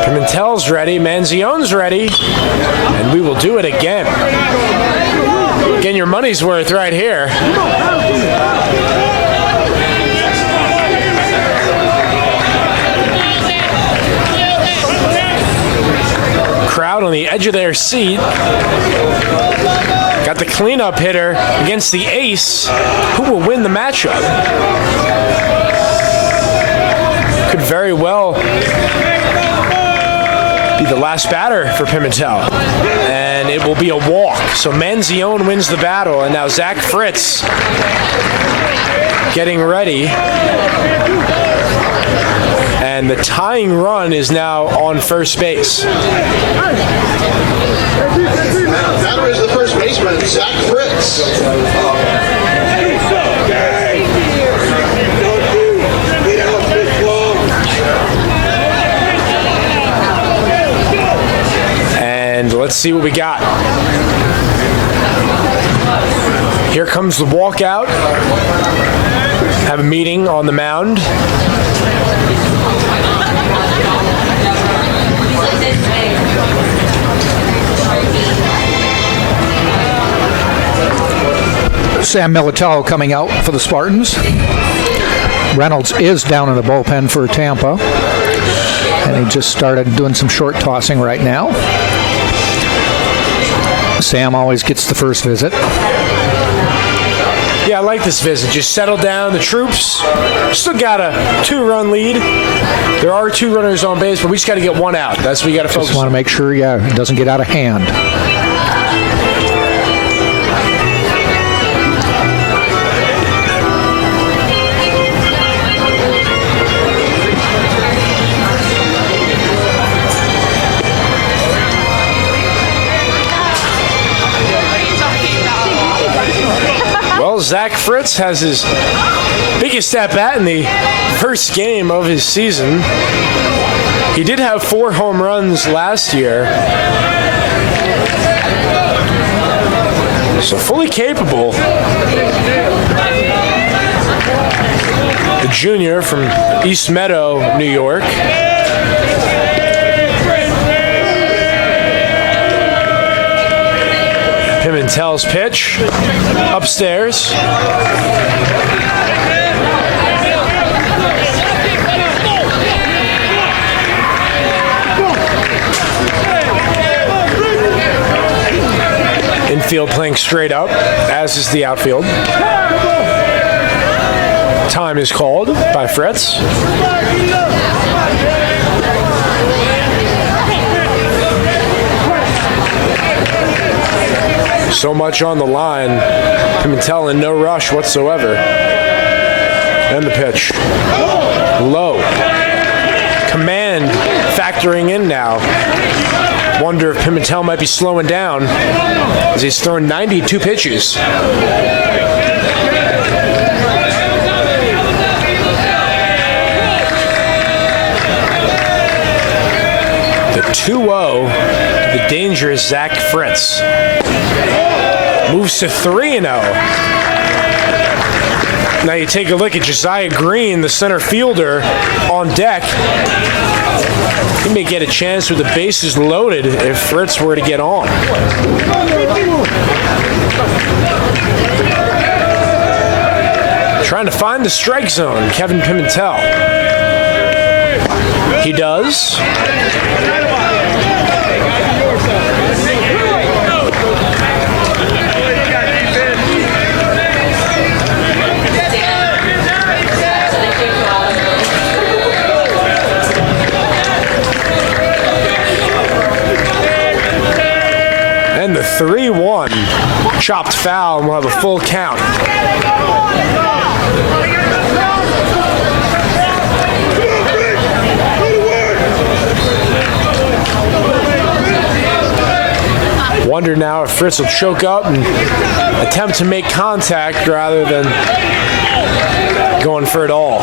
Pimentel's ready, Manzione's ready, and we will do it again. Getting your money's worth right here. Crowd on the edge of their seat. Got the cleanup hitter against the ace. Who will win the matchup? Could very well be the last batter for Pimentel. And it will be a walk. So Manzione wins the battle, and now Zach Fritz getting ready. And the tying run is now on first base. Batter is the first baseman, Zach Fritz. And let's see what we got. Here comes the walkout. Have a meeting on the mound. Sam Militello coming out for the Spartans. Reynolds is down in the bullpen for Tampa, and he just started doing some short tossing right now. Sam always gets the first visit. Yeah, I like this visit. Just settle down. The troops still got a 2-run lead. There are 2 runners on base, but we just got to get 1 out. That's what we got to focus on. Just want to make sure, it doesn't get out of hand. Well, Zach Fritz has his biggest at-bat in the first game of his season. He did have 4 home runs last year. So fully capable. The junior from East Meadow, New York. Pimentel's pitch upstairs. Infield playing straight up, as is the outfield. Time is called by Fritz. So much on the line. Pimentel in no rush whatsoever. And the pitch. Low. Command factoring in now. Wonder if Pimentel might be slowing down as he's thrown 92 pitches. The 2-0, the dangerous Zach Fritz. Moves to 3-0. Now you take a look at Josiah Green, the center fielder, on deck. He may get a chance with the bases loaded if Fritz were to get on. Trying to find the strike zone, Kevin Pimentel. He does. And the 3-1 chopped foul, and we'll have a full count. Wonder now if Fritz will choke up and attempt to make contact rather than going for it all.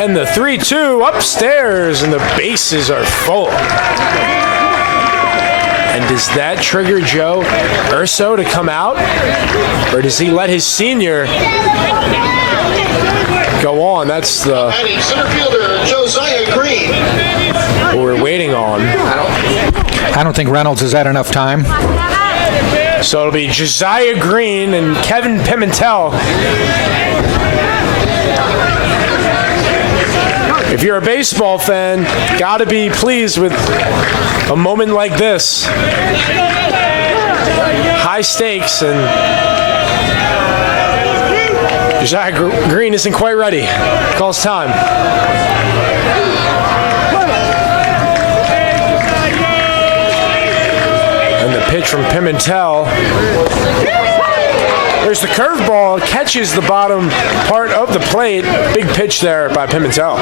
And the 3-2 upstairs, and the bases are full. And does that trigger Joe Urso to come out? Or does he let his senior go on? That's the Center fielder Josiah Green. what we're waiting on. I don't think Reynolds has had enough time. So it'll be Josiah Green and Kevin Pimentel. If you're a baseball fan, gotta be pleased with a moment like this. High stakes, and Josiah Green isn't quite ready. Calls time. And the pitch from Pimentel. There's the curveball, catches the bottom part of the plate. Big pitch there by Pimentel.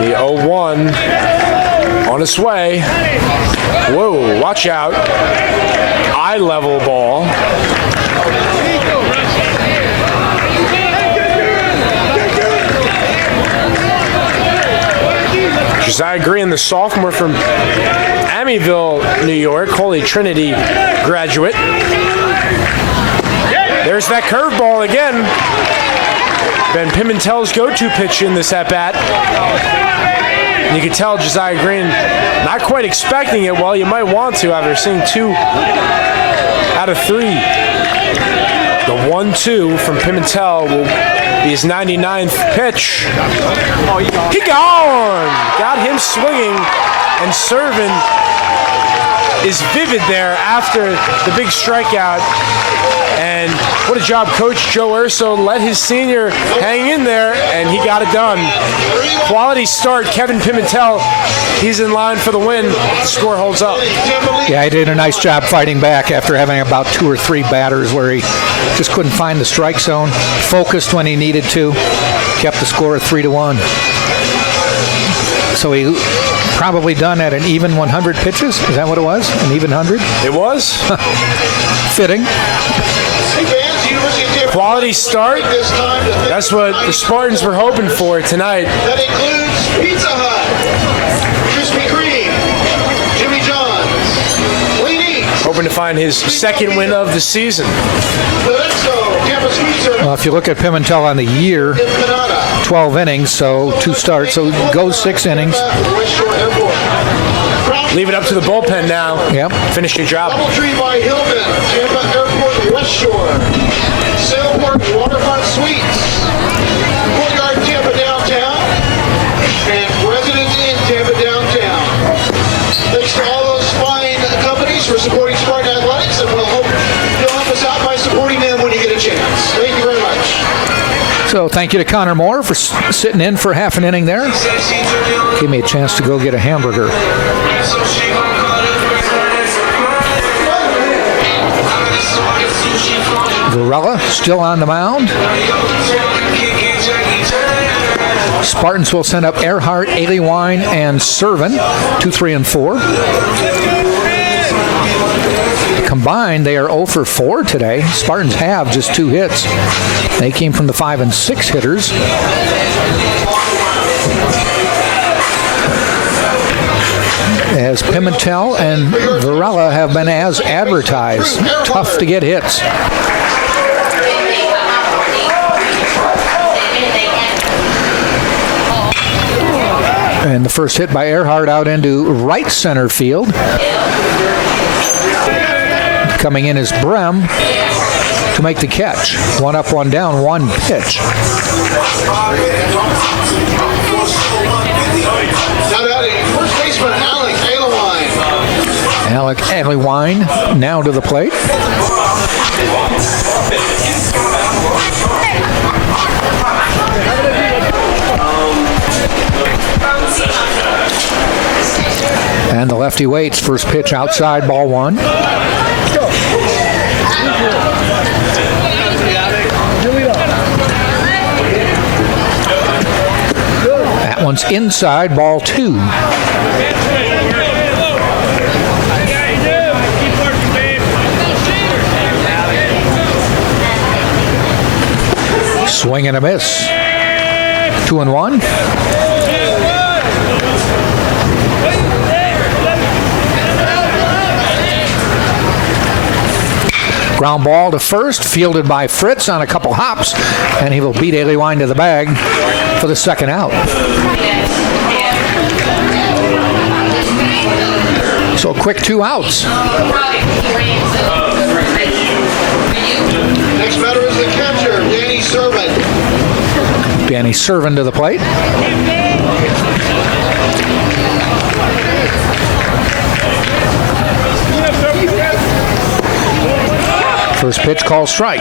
The 0-1 on its way. Whoa, watch out. Eye level ball. Josiah Green, the sophomore from Amityville, New York, Holy Trinity graduate. There's that curveball again. Ben Pimentel's go-to pitch in this at-bat. You can tell Josiah Green not quite expecting it. Well, you might want to after seeing 2 out of 3. The 1-2 from Pimentel will be his 99th pitch. He gone! Got him swinging, and serving is vivid there after the big strikeout. And what a job Coach Joe Urso let his senior hang in there, and he got it done. Quality start, Kevin Pimentel. He's in line for the win. The score holds up. Yeah, he did a nice job fighting back after having about 2 or 3 batters where he just couldn't find the strike zone. Focused when he needed to. Kept the score at 3-1. So he probably done at an even 100 pitches. Is that what it was? An even 100? It was. Fitting. Quality start. That's what the Spartans were hoping for tonight. That includes Pizza Hut, Krispy Kreme, Jimmy John's, Lean Eats. Hoping to find his second win of the season. Well, if you look at Pimentel on the year, 12 innings, so 2 starts, so goes 6 innings. Leave it up to the bullpen now. Yep. Finish your job. DoubleTree by Hilton, Tampa Airport West Shore, Sailport Waterfront Suites, Courtyard Tampa Downtown, and Residence Inn Tampa Downtown. Thanks to all those fine companies for supporting Spartan Athletics, and we'll hope you'll help us out by supporting them when you get a chance. Thank you very much. So thank you to Connor Moore for sitting in for half an inning there. Gave me a chance to go get a hamburger. Varela still on the mound. Spartans will send up Earhart, Aliwine, and Servin, 2, 3, and 4. Combined, they are 0 for 4 today. Spartans have just 2 hits. They came from the 5 and 6 hitters. As Pimentel and Varela have been as advertised. Tough to get hits. And the first hit by Earhart out into right center field. Coming in is Brem to make the catch. 1 up, 1 down, 1 pitch. First baseman Alec Aliwine now to the plate. And the lefty waits. First pitch outside, ball 1. That one's inside, ball 2. Swing and a miss. 2-1. Ground ball to first, fielded by Fritz on a couple hops, and he will beat Aliwine to the bag for the second out. So a quick 2 outs. Next batter is the catcher, Danny Servin. Danny Servin to the plate. First pitch called strike.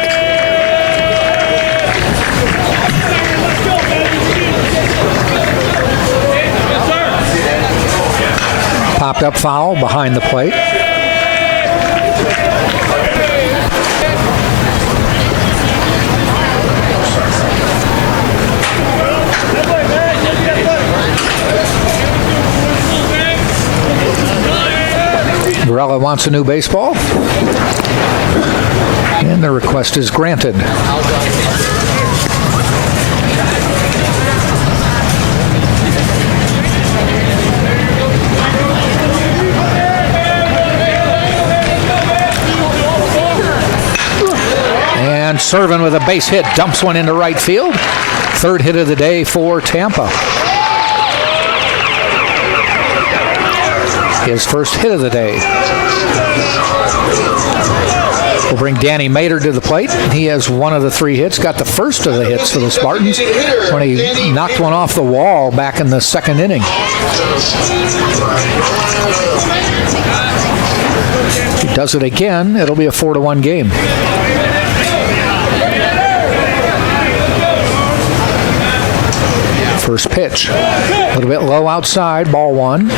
Popped up foul behind the plate. Varela wants a new baseball, and the request is granted. And Servin with a base hit dumps one into right field. Third hit of the day for Tampa. His first hit of the day. We'll bring Danny Mater to the plate. He has one of the 3 hits, got the first of the hits for the Spartans when he knocked one off the wall back in the second inning. If he does it again, it'll be a 4-1 game. First pitch, a little bit low outside, ball 1.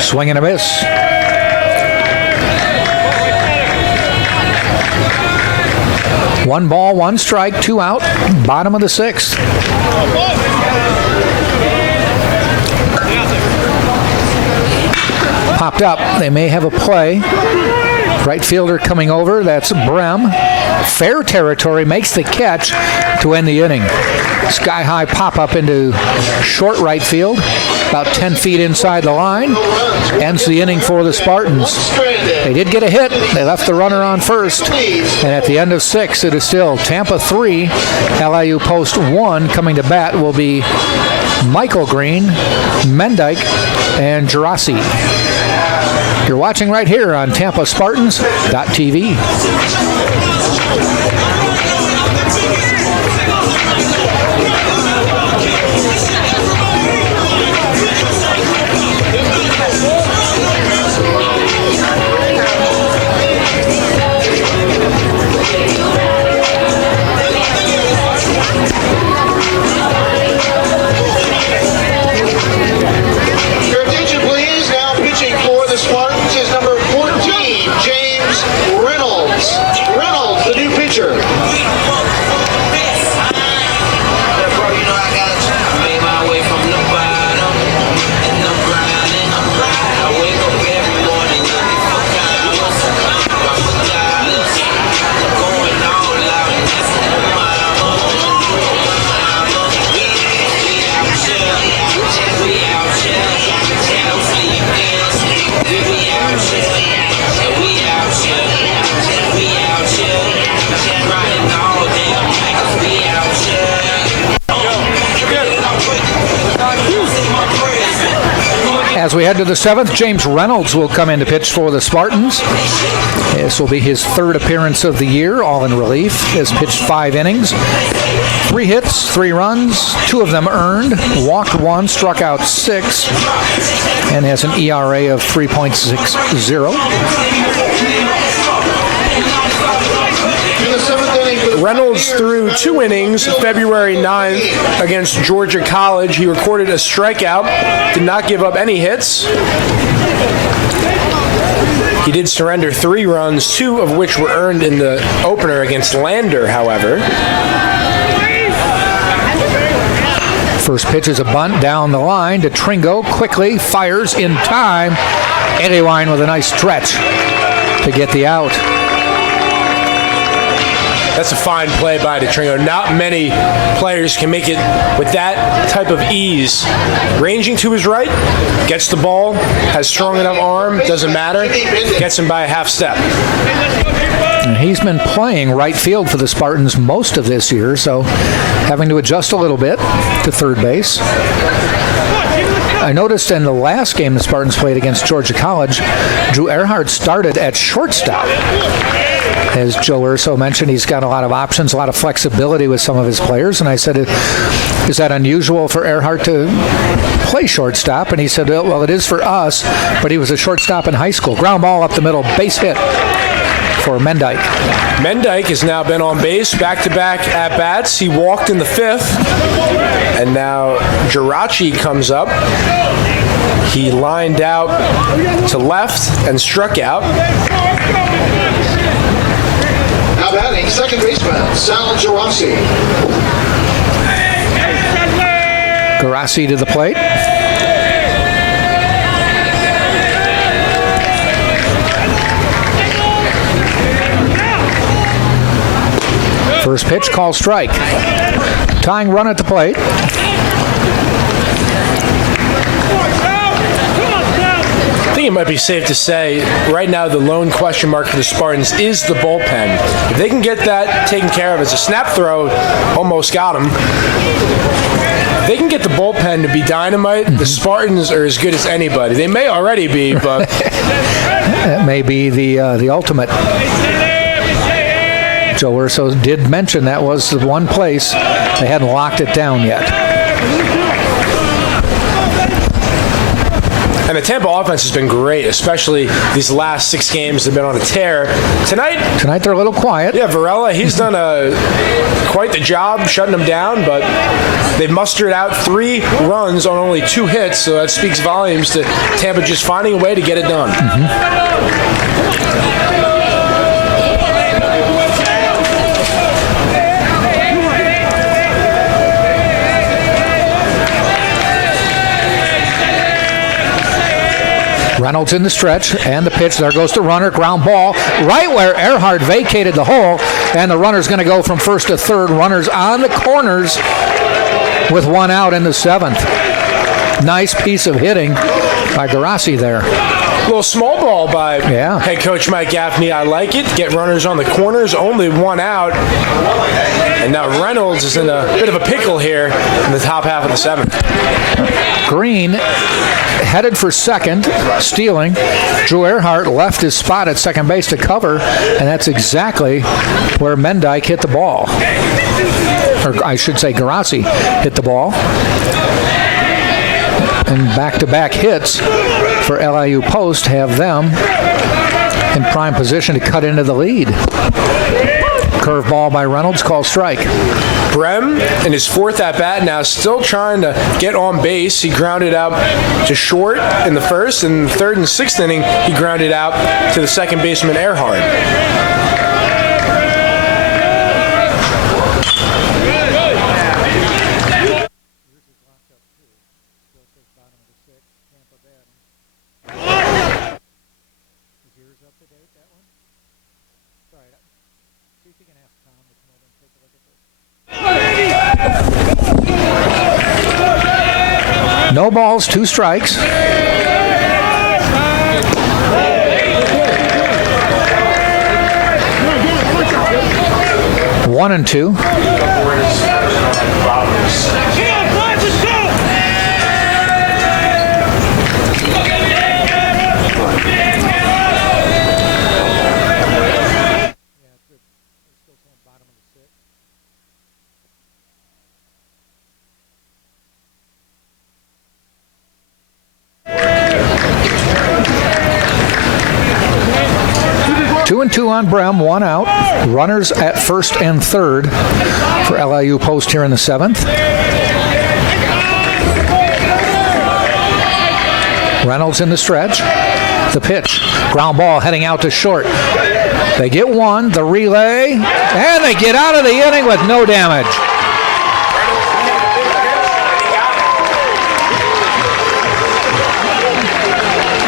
Swing and a miss. One ball, 1 strike, 2 out, bottom of the 6th. Popped up. They may have a play. Right fielder coming over. That's Brem. Fair territory, makes the catch to end the inning. Sky-high pop-up into short right field, about 10 feet inside the line. Ends the inning for the Spartans. They did get a hit. They left the runner on first. And at the end of 6, it is still Tampa 3, LIU Post 1. Coming to bat will be Michael Green, Mendyke, and Gerasi. You're watching right here on TampaSpartans.tv. Your attention, please. Now pitching for the Spartans is number 14, James Reynolds. Reynolds, the new pitcher. As we head to the 7th, James Reynolds will come in to pitch for the Spartans. This will be his 3rd appearance of the year, all in relief. Has pitched 5 innings, 3 hits, 3 runs, 2 of them earned, walked 1, struck out 6, and has an ERA of 3.60. Reynolds threw 2 innings February 9th against Georgia College. He recorded a strikeout, did not give up any hits. He did surrender 3 runs, 2 of which were earned in the opener against Lander, however. First pitch is a bunt down the line to Tringo. Quickly fires in time. Eddywine with a nice stretch to get the out. That's a fine play by DeTringo. Not many players can make it with that type of ease. Ranging to his right, gets the ball, has strong enough arm, doesn't matter, gets him by a half step. And he's been playing right field for the Spartans most of this year, so having to adjust a little bit to third base. I noticed in the last game the Spartans played against Georgia College, Drew Earhart started at shortstop. As Joe Urso mentioned, he's got a lot of options, a lot of flexibility with some of his players. And I said, is that unusual for Earhart to play shortstop? And he said, well, it is for us, but he was a shortstop in high school. Ground ball up the middle, base hit for Mendyke. Mendyke has now been on base, back-to-back at-bats. He walked in the 5th, and now Geraci comes up. He lined out to left and struck out. Now batting, second baseman, Sal Geraci. Geraci to the plate. First pitch, call strike. Tying run at the plate. I think it might be safe to say right now the lone question mark for the Spartans is the bullpen. If they can get that taken care of, as a snap throw almost got him. If they can get the bullpen to be dynamite, the Spartans are as good as anybody. They may already be, but that may be the ultimate. Joe Urso did mention that was the one place they hadn't locked it down yet. And the Tampa offense has been great, especially these last 6 games. They've been on a tear. Tonight they're a little quiet. Yeah, Varela, he's done quite the job shutting them down, but they've mustered out 3 runs on only 2 hits, so that speaks volumes to Tampa just finding a way to get it done. Reynolds in the stretch, and the pitch. There goes the runner, ground ball, right where Earhart vacated the hole, and the runner's going to go from first to third. Runners on the corners with 1 out in the 7th. Nice piece of hitting by Geraci there. A little small ball by head coach Mike Gaffney. I like it. Get runners on the corners, only 1 out. And now Reynolds is in a bit of a pickle here in the top half of the 7th. Green headed for second, stealing. Drew Earhart left his spot at second base to cover, and that's exactly where Mendyke hit the ball. Or I should say Geraci hit the ball. And back-to-back hits for LIU Post have them in prime position to cut into the lead. Curveball by Reynolds, call strike. Brem in his 4th at-bat now, still trying to get on base. He grounded out to short in the 1st, and in the 3rd and 6th inning, he grounded out to the second baseman Earhart. No balls, 2 strikes. 1 and 2. 2-2 on Brem, 1 out. Runners at first and third for LIU post here in the 7th. Reynolds in the stretch. The pitch. Ground ball heading out to short. They get one, the relay, and they get out of the inning with no damage.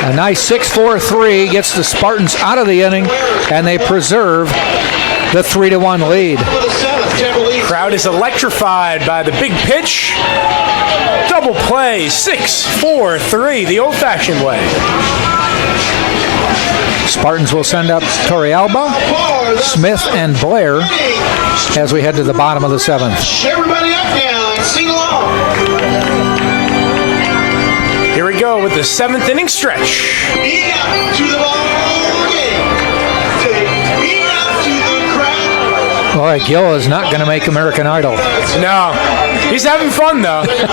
A nice 6-4-3 gets the Spartans out of the inning, and they preserve the 3-1 lead. Crowd is electrified by the big pitch. Double play, 6-4-3, the old-fashioned way. Spartans will send up Torrealba, Smith, and Blair as we head to the bottom of the 7th. Everybody up now and sing along. Here we go with the 7th inning stretch. Beat out to the ball game. Beat out to the crowd. Boy, Gill is not going to make American Idol. No, he's having fun though. We never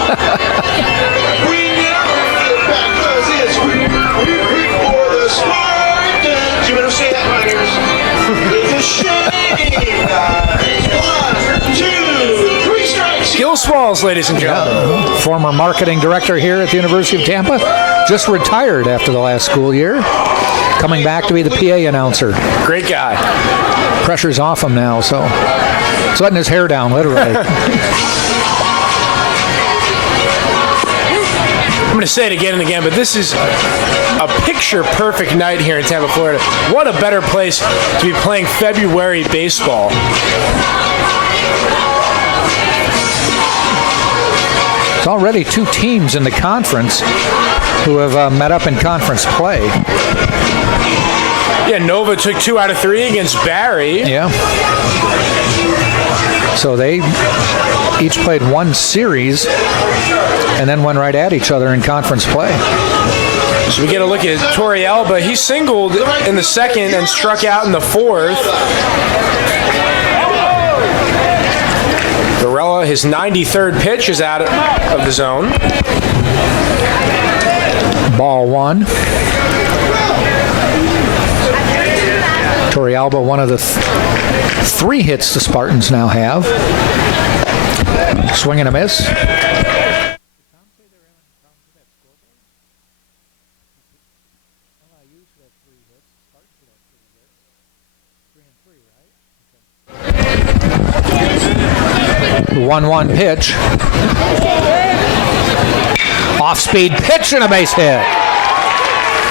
get back 'cause it's for the Spartans. You better say that, Miners. It's a shame, guys. 1, 2, 3 strikes. Gill Swalls, ladies and gentlemen. Former marketing director here at the University of Tampa, just retired after the last school year, coming back to be the PA announcer. Great guy. Pressure's off him now, so he's letting his hair down, literally. I'm going to say it again and again, but this is a picture-perfect night here in Tampa, Florida. What a better place to be playing February baseball. There's already 2 teams in the conference who have met up in conference play. Yeah, Nova took 2 out of 3 against Barry. Yeah. So they each played 1 series and then went right at each other in conference play. So we get a look at Torrealba. He singled in the 2nd and struck out in the 4th. Varela, his 93rd pitch is out of the zone. Ball 1. Torrealba, one of the 3 hits the Spartans now have. Swing and a miss. The 1-1 pitch. Off-speed pitch and a base hit.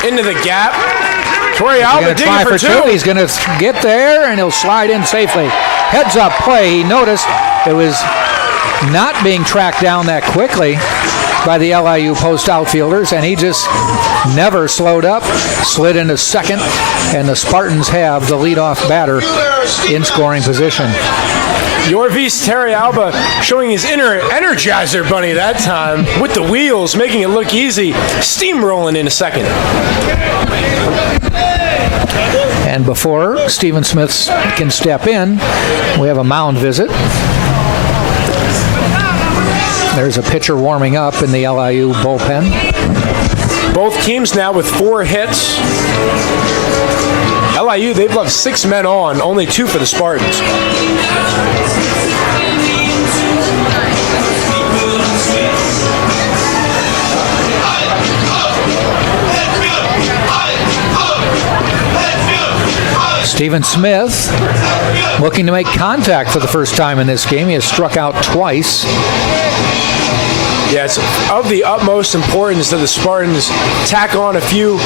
Into the gap. Torrealba digging for 2. He's going to get there, and he'll slide in safely. Heads-up play. He noticed it was not being tracked down that quickly by the LIU post outfielders, and he just never slowed up, slid into 2nd, and the Spartans have the leadoff batter in scoring position. Yorvis Torrealba showing his inner Energizer Bunny that time with the wheels, making it look easy, steamrolling into 2nd. And before Stephen Smith can step in, we have a mound visit. There's a pitcher warming up in the LIU bullpen. Both teams now with 4 hits. LIU, they've left 6 men on, only 2 for the Spartans. Stephen Smith looking to make contact for the first time in this game. He has struck out twice. Yeah, it's of the utmost importance that the Spartans tack on a few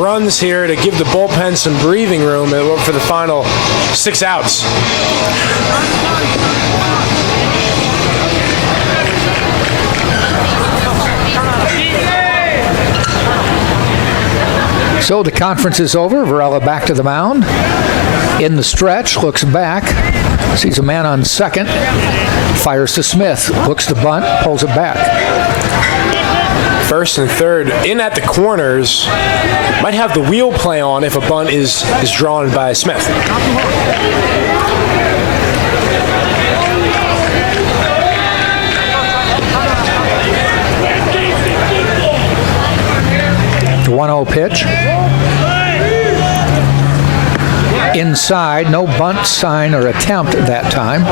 runs here to give the bullpen some breathing room for the final 6 outs. So the conference is over. Varela back to the mound. In the stretch, looks back, sees a man on 2nd, fires to Smith, looks to bunt, pulls it back. 1st and 3rd in at the corners. Might have the wheel play on if a bunt is drawn by Smith. The 1-0 pitch. inside. No bunt sign or attempt that time.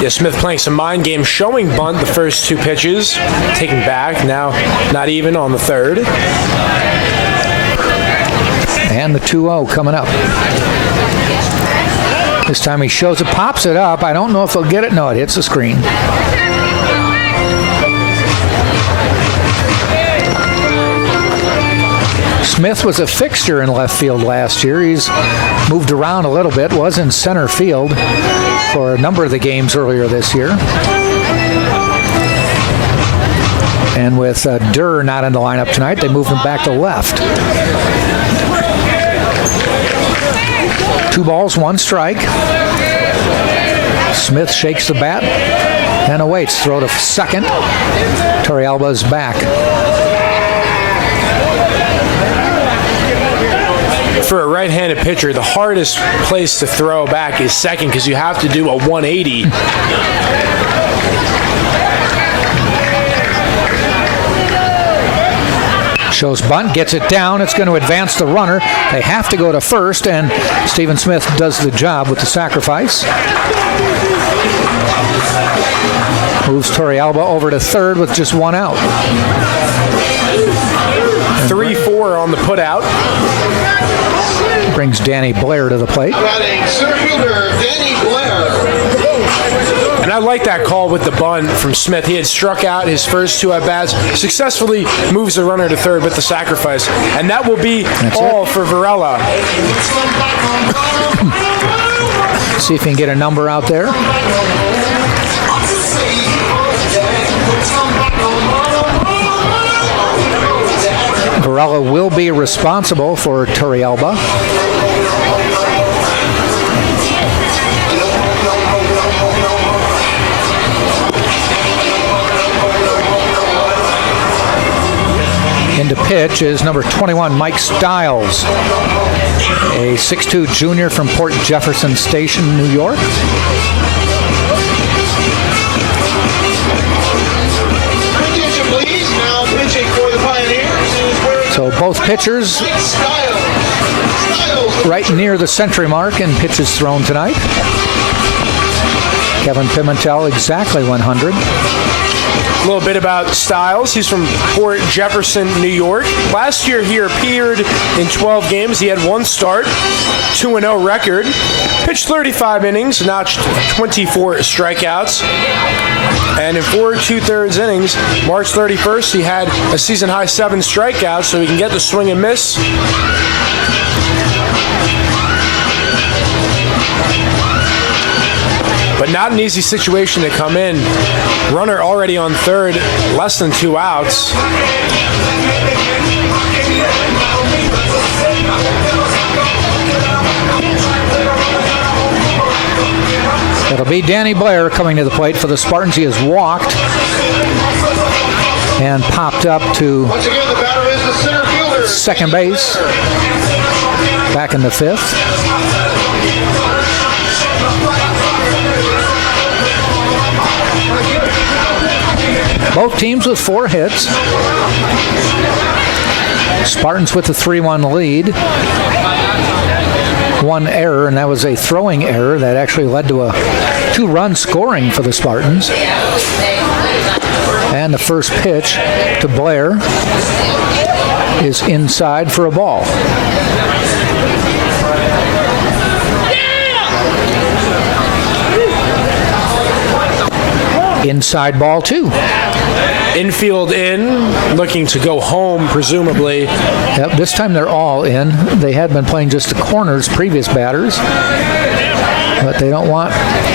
Yeah, Smith playing some mind games, showing bunt the first 2 pitches, taking back, now not even on the third. And the 2-0 coming up. This time he shows it, pops it up. I don't know if he'll get it. No, it hits the screen. Smith was a fixture in left field last year. He's moved around a little bit, was in center field for a number of the games earlier this year. And with Durr not in the lineup tonight, they moved him back to left. 2 balls, 1 strike. Smith shakes the bat and awaits. Throw to second. Torrealba's back. For a right-handed pitcher, the hardest place to throw back is second because you have to do a 180. Shows bunt, gets it down. It's going to advance the runner. They have to go to first, and Stephen Smith does the job with the sacrifice. Moves Torrealba over to third with just 1 out. 3-4 on the putout. Brings Danny Blair to the plate. Center fielder Danny Blair. And I like that call with the bunt from Smith. He had struck out his first 2 at-bats, successfully moves the runner to third with the sacrifice. And that will be all for Varela. See if he can get a number out there. Varela will be responsible for Torrealba. In to pitch is number 21, Mike Stiles, a 6'2 junior from Port Jefferson Station, New York. Attention, please. Now pitching for the Pioneers. So both pitchers right near the century mark in pitches thrown tonight. Kevin Pimentel exactly 100. A little bit about Stiles. He's from Port Jefferson, New York. Last year he appeared in 12 games. He had 1 start, 2-0 record. Pitched 35 innings, notched 24 strikeouts. And in 4 2/3 innings, March 31st, he had a season-high 7 strikeouts, so he can get the swing and miss. But not an easy situation to come in. Runner already on third, less than 2 outs. It'll be Danny Blair coming to the plate for the Spartans. He has walked and popped up to Once again, the batter is the center fielder. second base. Back in the 5th. Both teams with 4 hits. Spartans with the 3-1 lead. 1 error, and that was a throwing error that actually led to a 2-run scoring for the Spartans. And the first pitch to Blair is inside for a ball. Inside ball 2. Infield in, looking to go home, presumably. Yep, this time they're all in. They had been playing just the corners, previous batters. But they don't want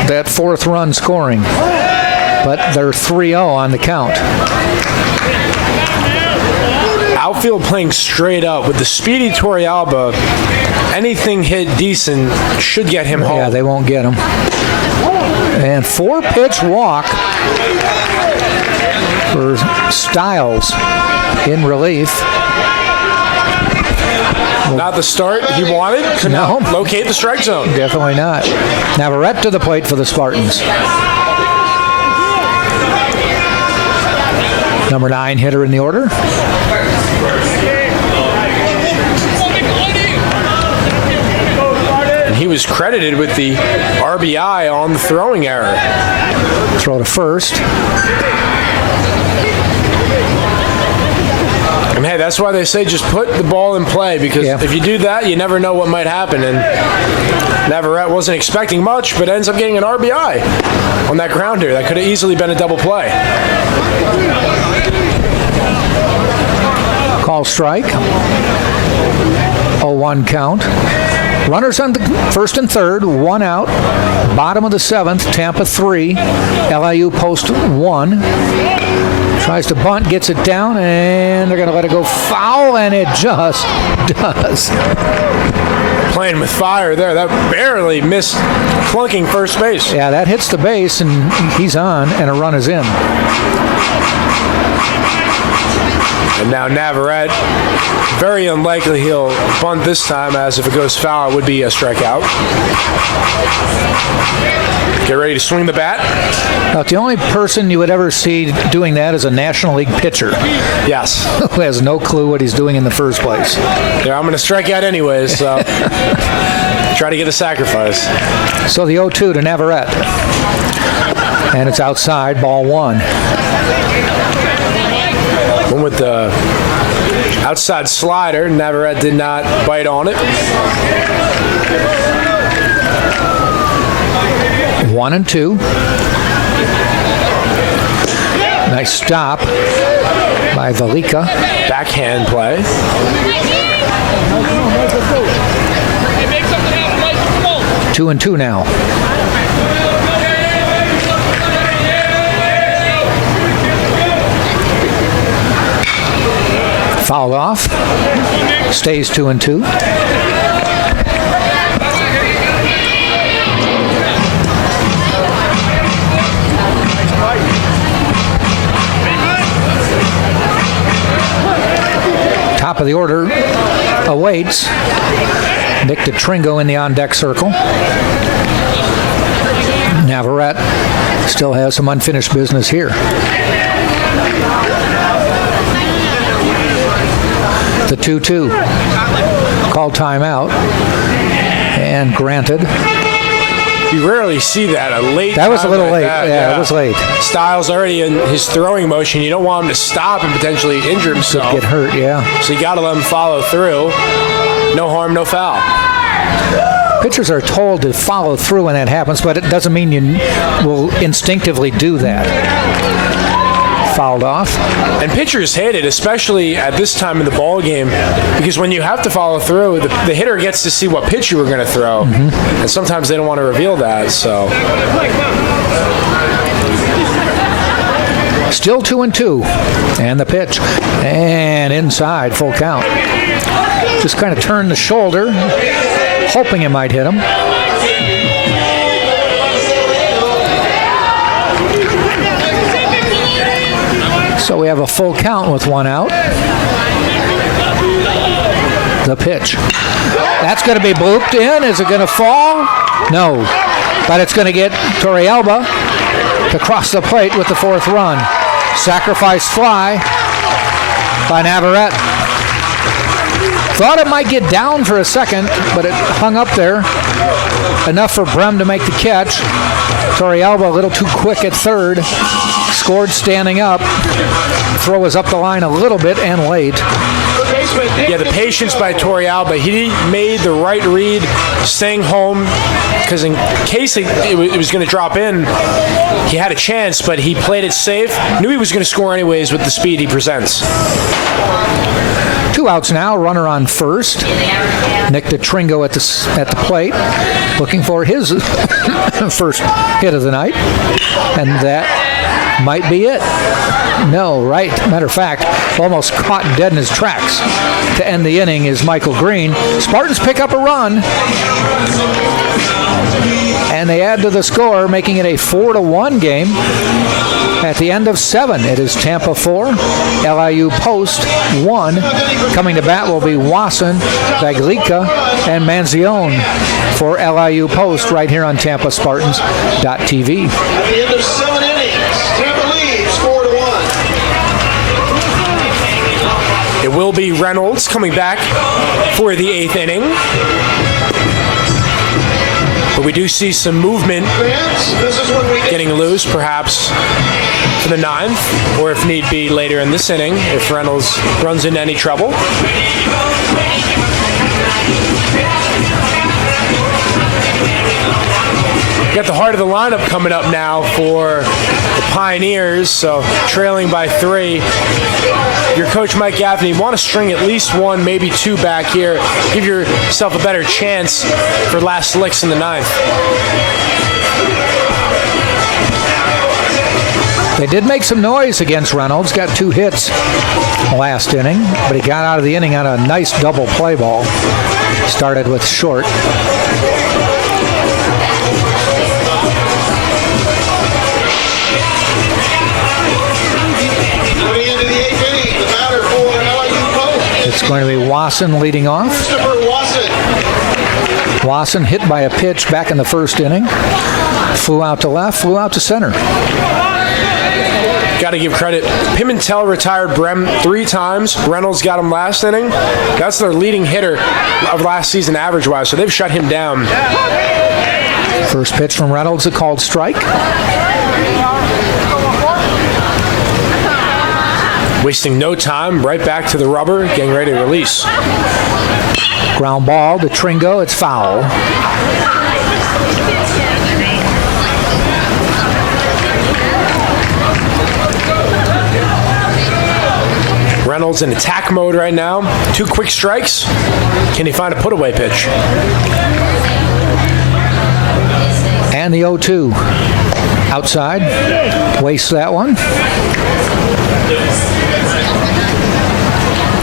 that 4th run scoring. But they're 3-0 on the count. Outfield playing straight up with the speedy Torrealba. Anything hit decent should get him home. Yeah, they won't get him. And 4-pitch walk for Stiles in relief. Not the start he wanted. Could No. not locate the strike zone. Definitely not. Navarrete to the plate for the Spartans. Number 9 hitter in the order. And he was credited with the RBI on the throwing error. Throw to first. And hey, that's why they say just put the ball in play, because if you do that, you never know what might happen. And Navarrete wasn't expecting much, but ends up getting an RBI on that grounder. That could have easily been a double play. Call strike. 0-1 count. Runners on the first and third, 1 out. Bottom of the 7th, Tampa 3, LIU post 1. Tries to bunt, gets it down, and they're going to let it go foul, and it just does. Playing with fire there. That barely missed flunking first base. Yeah, that hits the base, and he's on, and a run is in. And now Navarrete, very unlikely he'll bunt this time, as if it goes foul, it would be a strikeout. Get ready to swing the bat. Now, the only person you would ever see doing that is a National League pitcher. Yes. Who has no clue what he's doing in the first place. Yeah, I'm going to strike out anyways, so try to get a sacrifice. So the 0-2 to Navarrete. And it's outside, ball 1. One with the outside slider. Navarrete did not bite on it. 1-2. Nice stop by Velika. Backhand play. Two and 2 now. Fouled off. Stays 2 and 2. Top of the order awaits. Nick DeTringo in the on-deck circle. Navarrete still has some unfinished business here. The 2-2. Called timeout. And granted. You rarely see that, a late That was a little like late. That. Yeah, it was late. Styles already in his throwing motion. You don't want him to stop and potentially injure himself. Could get hurt, yeah. So you got to let him follow through. No harm, no foul. Pitchers are told to follow through when that happens, but it doesn't mean you will instinctively do that. Fouled off. And pitchers hate it, especially at this time in the ball game, because when you have to follow through, the hitter gets to see what pitch you were going to throw, and sometimes they don't want to reveal that. So still 2 and 2, and the pitch, and inside, full count. Just kind of turned the shoulder, hoping it might hit him. So we have a full count with 1 out. The pitch. That's going to be blooped in. Is it going to fall? No. But it's going to get Torrealba to cross the plate with the 4th run. Sacrifice fly by Navarrete. Thought it might get down for a second, but it hung up there. Enough for Brem to make the catch. Torrealba a little too quick at third. Scored standing up. Throw was up the line a little bit and late. Yeah, the patience by Torrealba. He made the right read, staying home, because in case it was going to drop in, he had a chance, but he played it safe. Knew he was going to score anyways with the speed he presents. 2 outs now, runner on first. Nick DeTringo at the plate, looking for his first hit of the night. And that might be it. No, right. Matter of fact, almost caught dead in his tracks. To end the inning is Michael Green. Spartans pick up a run. And they add to the score, making it a 4-1 game. At the end of 7, it is Tampa 4, LIU Post 1. Coming to bat will be Wasson, Baglica, and Manzione for LIU Post right here on TampaSpartans.tv. At the end of 7 innings, Tampa leads 4-1. It will be Reynolds coming back for the 8th inning. But we do see some movement getting loose, perhaps for the 9th, or if need be later in this inning, if Reynolds runs into any trouble. Got the heart of the lineup coming up now for the Pioneers, so trailing by 3. Your coach, Mike Gaffney, you want to string at least 1, maybe 2 back here. Give yourself a better chance for last licks in the 9th. They did make some noise against Reynolds. Got 2 hits last inning, but he got out of the inning on a nice double play ball. Started with short. It's going to be Wasson leading off. Wasson hit by a pitch back in the 1st inning. Flew out to left, flew out to center. Got to give credit. Pimentel retired Brem 3 times. Reynolds got him last inning. That's their leading hitter of last season average-wise, so they've shut him down. First pitch from Reynolds, a called strike. Wasting no time, right back to the rubber, getting ready to release. Ground ball to Tringo, it's foul. Reynolds in attack mode right now. 2 quick strikes. Can he find a put-away pitch? And the 0-2. Outside. Wastes that one.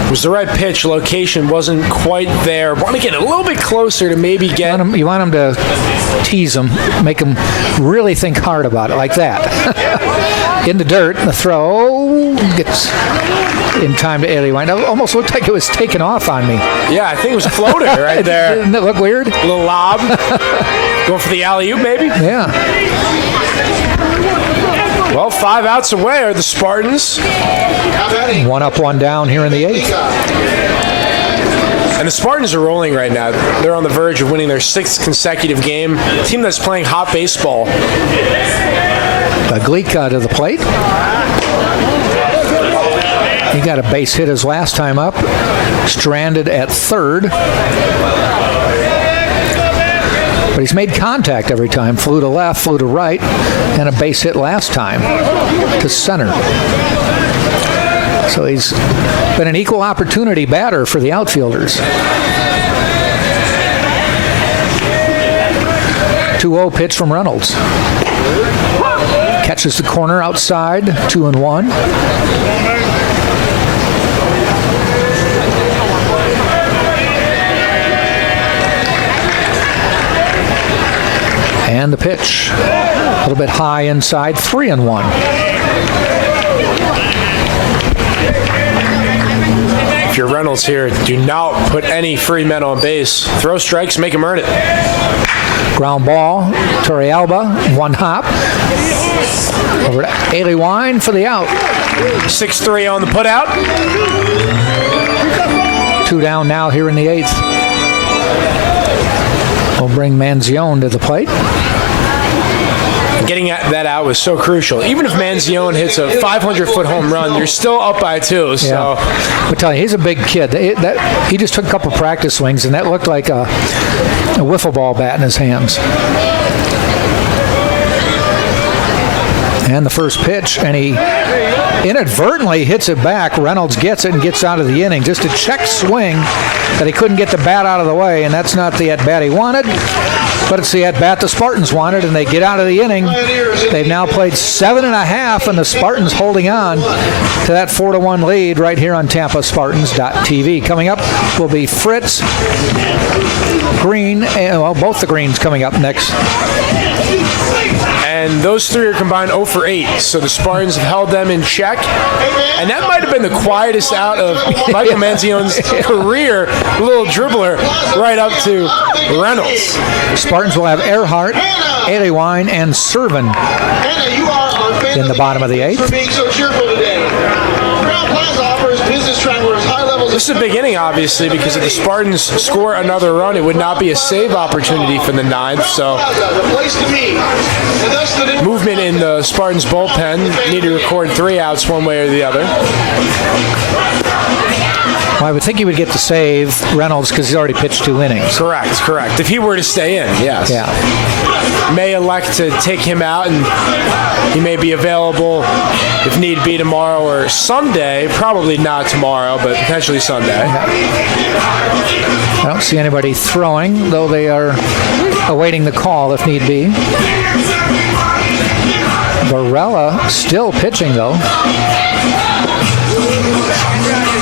It was the right pitch. Location wasn't quite there. Want to get a little bit closer to maybe get... You want him to tease him, make him really think hard about it, like that. In the dirt, the throw gets in time to LIU. It almost looked like it was taken off on me. Yeah, I think it was a floater right there. Didn't it look weird? A little lob. Going for the alley-oop, maybe? Yeah. Well, 5 outs away are the Spartans. 1 up, 1 down here in the 8th. And the Spartans are rolling right now. They're on the verge of winning their 6th consecutive game. A team that's playing hot baseball. Baglica to the plate. He got a base hit his last time up. Stranded at 3rd. But he's made contact every time. Flew to left, flew to right, and a base hit last time to center. So he's been an equal opportunity batter for the outfielders. 2-0 pitch from Reynolds. Catches the corner outside, 2-1. And the pitch, a little bit high inside, 3-1. If you're Reynolds here, do not put any free men on base. Throw strikes, make him earn it. Ground ball, Torrealba, 1 hop. Over to LIU for the out. 6-3 on the putout. 2 down now here in the 8th. We'll bring Manzione to the plate. Getting that out was so crucial. Even if Manzione hits a 500-foot home run, you're still up by 2. So, yeah. I'm telling you, he's a big kid. He just took a couple practice swings, and that looked like a wiffle ball bat in his hands. And the first pitch, and he inadvertently hits it back. Reynolds gets it and gets out of the inning. Just a check swing that he couldn't get the bat out of the way, and that's not the at-bat he wanted, but it's the at-bat the Spartans wanted, and they get out of the inning. They've now played 7.5, and the Spartans holding on to that 4-1 lead right here on TampaSpartans.tv. Coming up will be Fritz, Green, and both the Greens coming up next. And those 3 are combined 0 for 8. So the Spartans have held them in check. And that might have been the quietest out of Michael Manzione's career. A little dribbler right up to Reynolds. Spartans will have Earhart, LIU, and Servin in the bottom of the 8th. For being so cheerful today. Crown Plaza offers business travelers high levels This is a big inning, obviously, because if the Spartans score another run, it would not be a save opportunity for the 9th. So movement in the Spartans bullpen. Need to record 3 outs one way or the other. Well, I would think he would get to save Reynolds because he's already pitched 2 innings. Correct. If he were to stay in, yes. Yeah. May elect to take him out, and he may be available if need be tomorrow or Sunday. Probably not tomorrow, but potentially Sunday. I don't see anybody throwing, though they are awaiting the call if need be. Varela still pitching, though.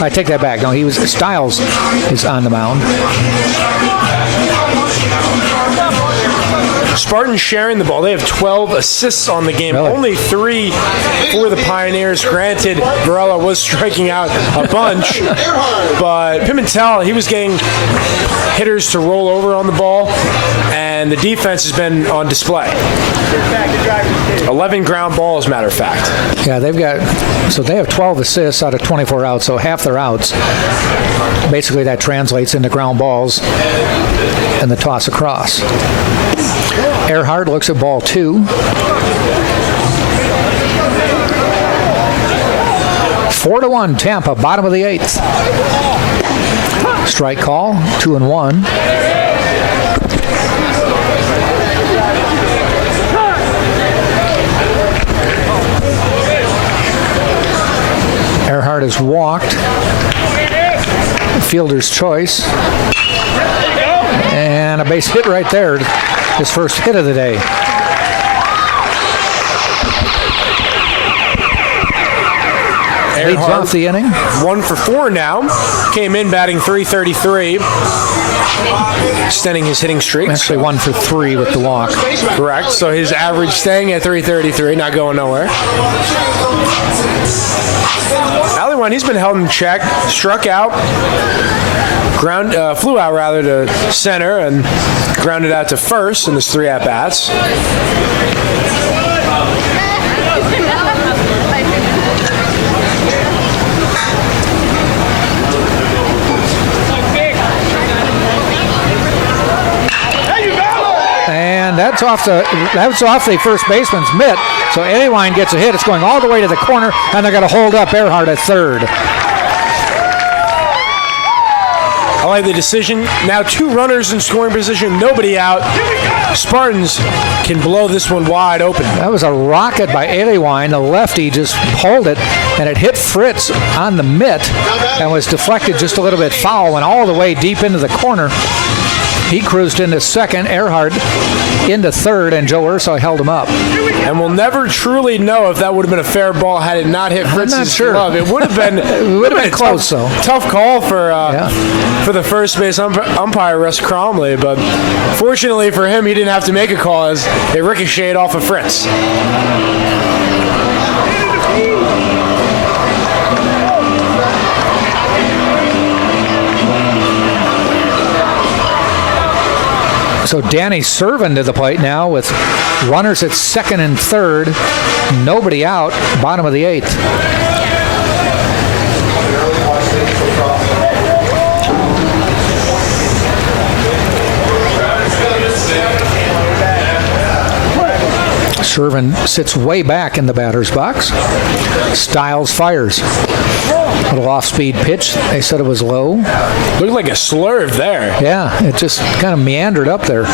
I take that back. No, Styles is on the mound. Spartans sharing the ball. They have 12 assists on the game. Really? Only 3 for the Pioneers. Granted, Varela was striking out a bunch, but Pimentel, he was getting hitters to roll over on the ball, and the defense has been on display. 11 ground balls, matter of fact. Yeah, they have 12 assists out of 24 outs, so half their outs. Basically, that translates into ground balls and the toss across. Earhart looks at ball 2. 4-1 Tampa, bottom of the 8th. Strike call, 2-1. Earhart has walked. Fielder's choice. And a base hit right there. His first hit of the day. Leads off the inning. 1 for 4 now. Came in batting .333. Extending his hitting streak. Actually 1 for 3 with the walk. Correct. So his average staying at .333, not going nowhere. Alleywine, he's been held in check. Struck out. Flew out rather to center and grounded out to first in his 3 at-bats. And that's off the first baseman's mitt. So Alleywine gets a hit. It's going all the way to the corner, and they're going to hold up Earhart at third. I like the decision. Now 2 runners in scoring position, nobody out. Spartans can blow this one wide open. That was a rocket by Alleywine. The lefty just pulled it, and it hit Fritz on the mitt and was deflected just a little bit foul, went all the way deep into the corner. He cruised into second, Earhart into third, and Joe Urso held him up. And we'll never truly know if that would have been a fair ball had it not hit Fritz's glove. It would have been, close, though. Tough call for the first base umpire, Russ Cromley. But fortunately for him, he didn't have to make a call as it ricocheted off of Fritz. So Danny Servin to the plate now with runners at second and third. Nobody out, bottom of the 8th. Servin sits way back in the batter's box. Styles fires. A little off-speed pitch. They said it was low. Looked like a slurve there. Yeah, it just kind of meandered up there.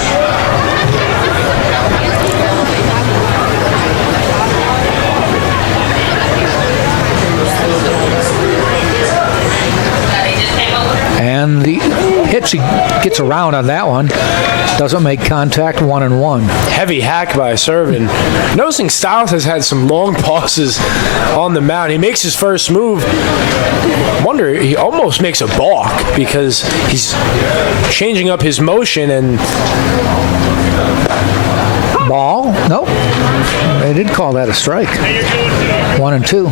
And the pitch, he gets around on that one. Doesn't make contact, 1-1. Heavy hack by Servin. Noticing Styles has had some long pauses on the mound. He makes his first move. Wonder, he almost makes a balk because he's changing up his motion and... Ball? Nope. They did call that a strike. 1-2.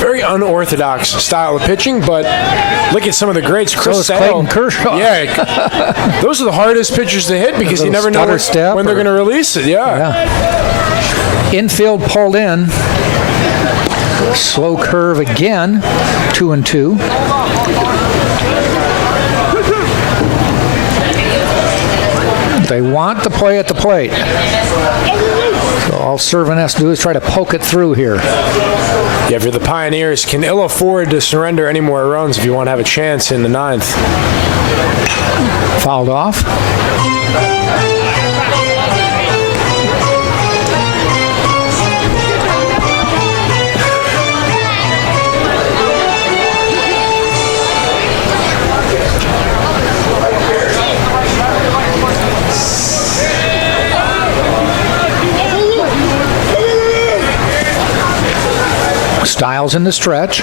Very unorthodox style of pitching, but look at some of the greats. Chris Sale. Clayton Kershaw. Yeah, those are the hardest pitchers to hit because you never know when they're going to release it. Yeah. Infield pulled in. Slow curve again. 2-2. They want to play at the plate. So all Servant has to do is try to poke it through here. Yeah, if you're the Pioneers, can ill afford to surrender any more runs if you want to have a chance in the 9th. Fouled off. Styles in the stretch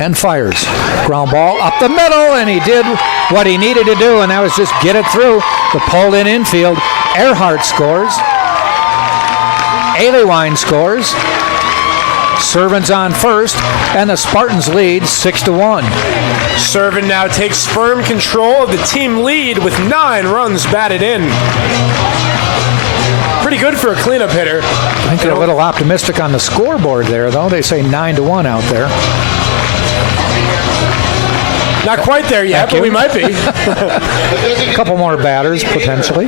and fires. Ground ball up the middle, and he did what he needed to do, and that was just get it through the pulled in infield. Earhart scores. Aliwine scores. Servant's on first, and the Spartans lead 6-1. Servant now takes firm control of the team lead with 9 runs batted in. Pretty good for a cleanup hitter. I think they're a little optimistic on the scoreboard there, though. They say 9-1 out there. Not quite there yet, but we might be. A couple more batters, potentially.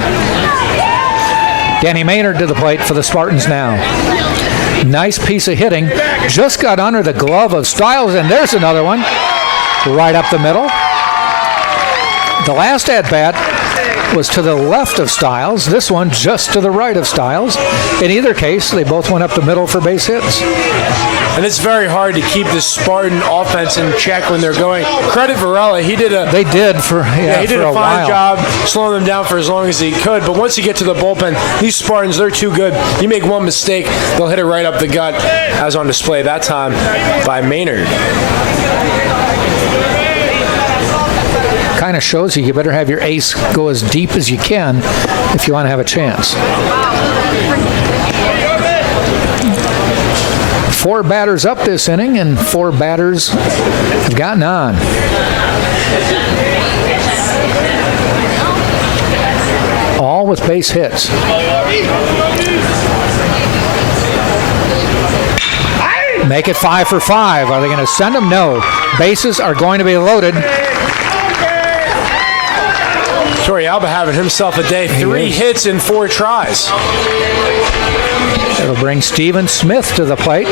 Danny Maynard to the plate for the Spartans now. Nice piece of hitting. Just got under the glove of Styles, and there's another one. Right up the middle. The last at-bat was to the left of Styles. This one just to the right of Styles. In either case, they both went up the middle for base hits. And it's very hard to keep this Spartan offense in check when they're going. Credit Varela, he did a fine job slowing them down for as long as he could. But once you get to the bullpen, these Spartans, they're too good. You make one mistake, they'll hit it right up the gut, as on display that time by Maynard. Kind of shows you better have your ace go as deep as you can if you want to have a chance. 4 batters up this inning, and 4 batters have gotten on. All with base hits. Make it 5 for 5. Are they going to send them? No. Bases are going to be loaded. Torrealba having himself a day. 3 hits in 4 tries. It'll bring Steven Smith to the plate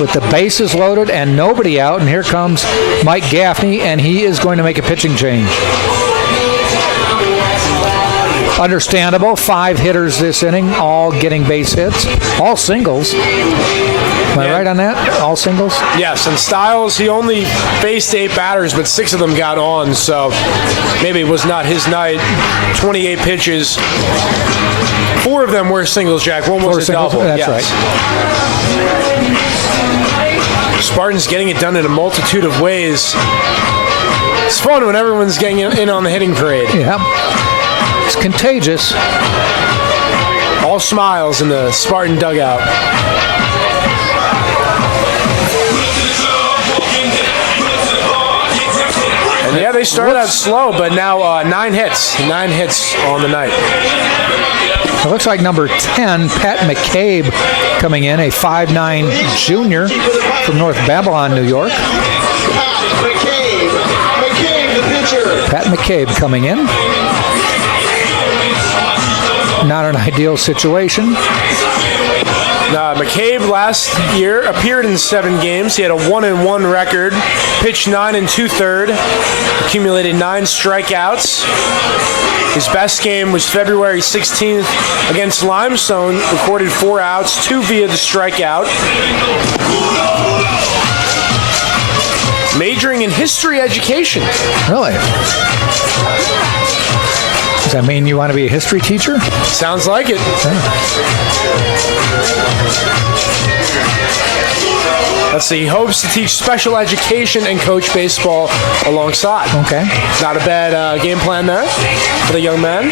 with the bases loaded and nobody out. And here comes Mike Gaffney, and he is going to make a pitching change. Understandable. 5 hitters this inning, all getting base hits, all singles. Am I right on that? All singles? Yes, and Styles, he only faced 8 batters, but 6 of them got on, so maybe it was not his night. 28 pitches. 4 of them were singles, Jack. 1 was a double. That's right. Spartans getting it done in a multitude of ways. It's fun when everyone's getting in on the hitting parade. Yeah. It's contagious. All smiles in the Spartan dugout. And yeah, they started out slow, but now 9 hits. 9 hits on the night. It looks like number 10, Pat McCabe, coming in, a 5'9" junior from North Babylon, New York. Pat McCabe coming in. Not an ideal situation. McCabe last year appeared in 7 games. He had a 1-1 record, pitched 9 2/3, accumulated 9 strikeouts. His best game was February 16th against Limestone, recorded 4 outs, 2 via the strikeout. Majoring in history education. Really? Does that mean you want to be a history teacher? Sounds like it. Let's see, he hopes to teach special education and coach baseball alongside. Okay. Not a bad game plan there for the young man.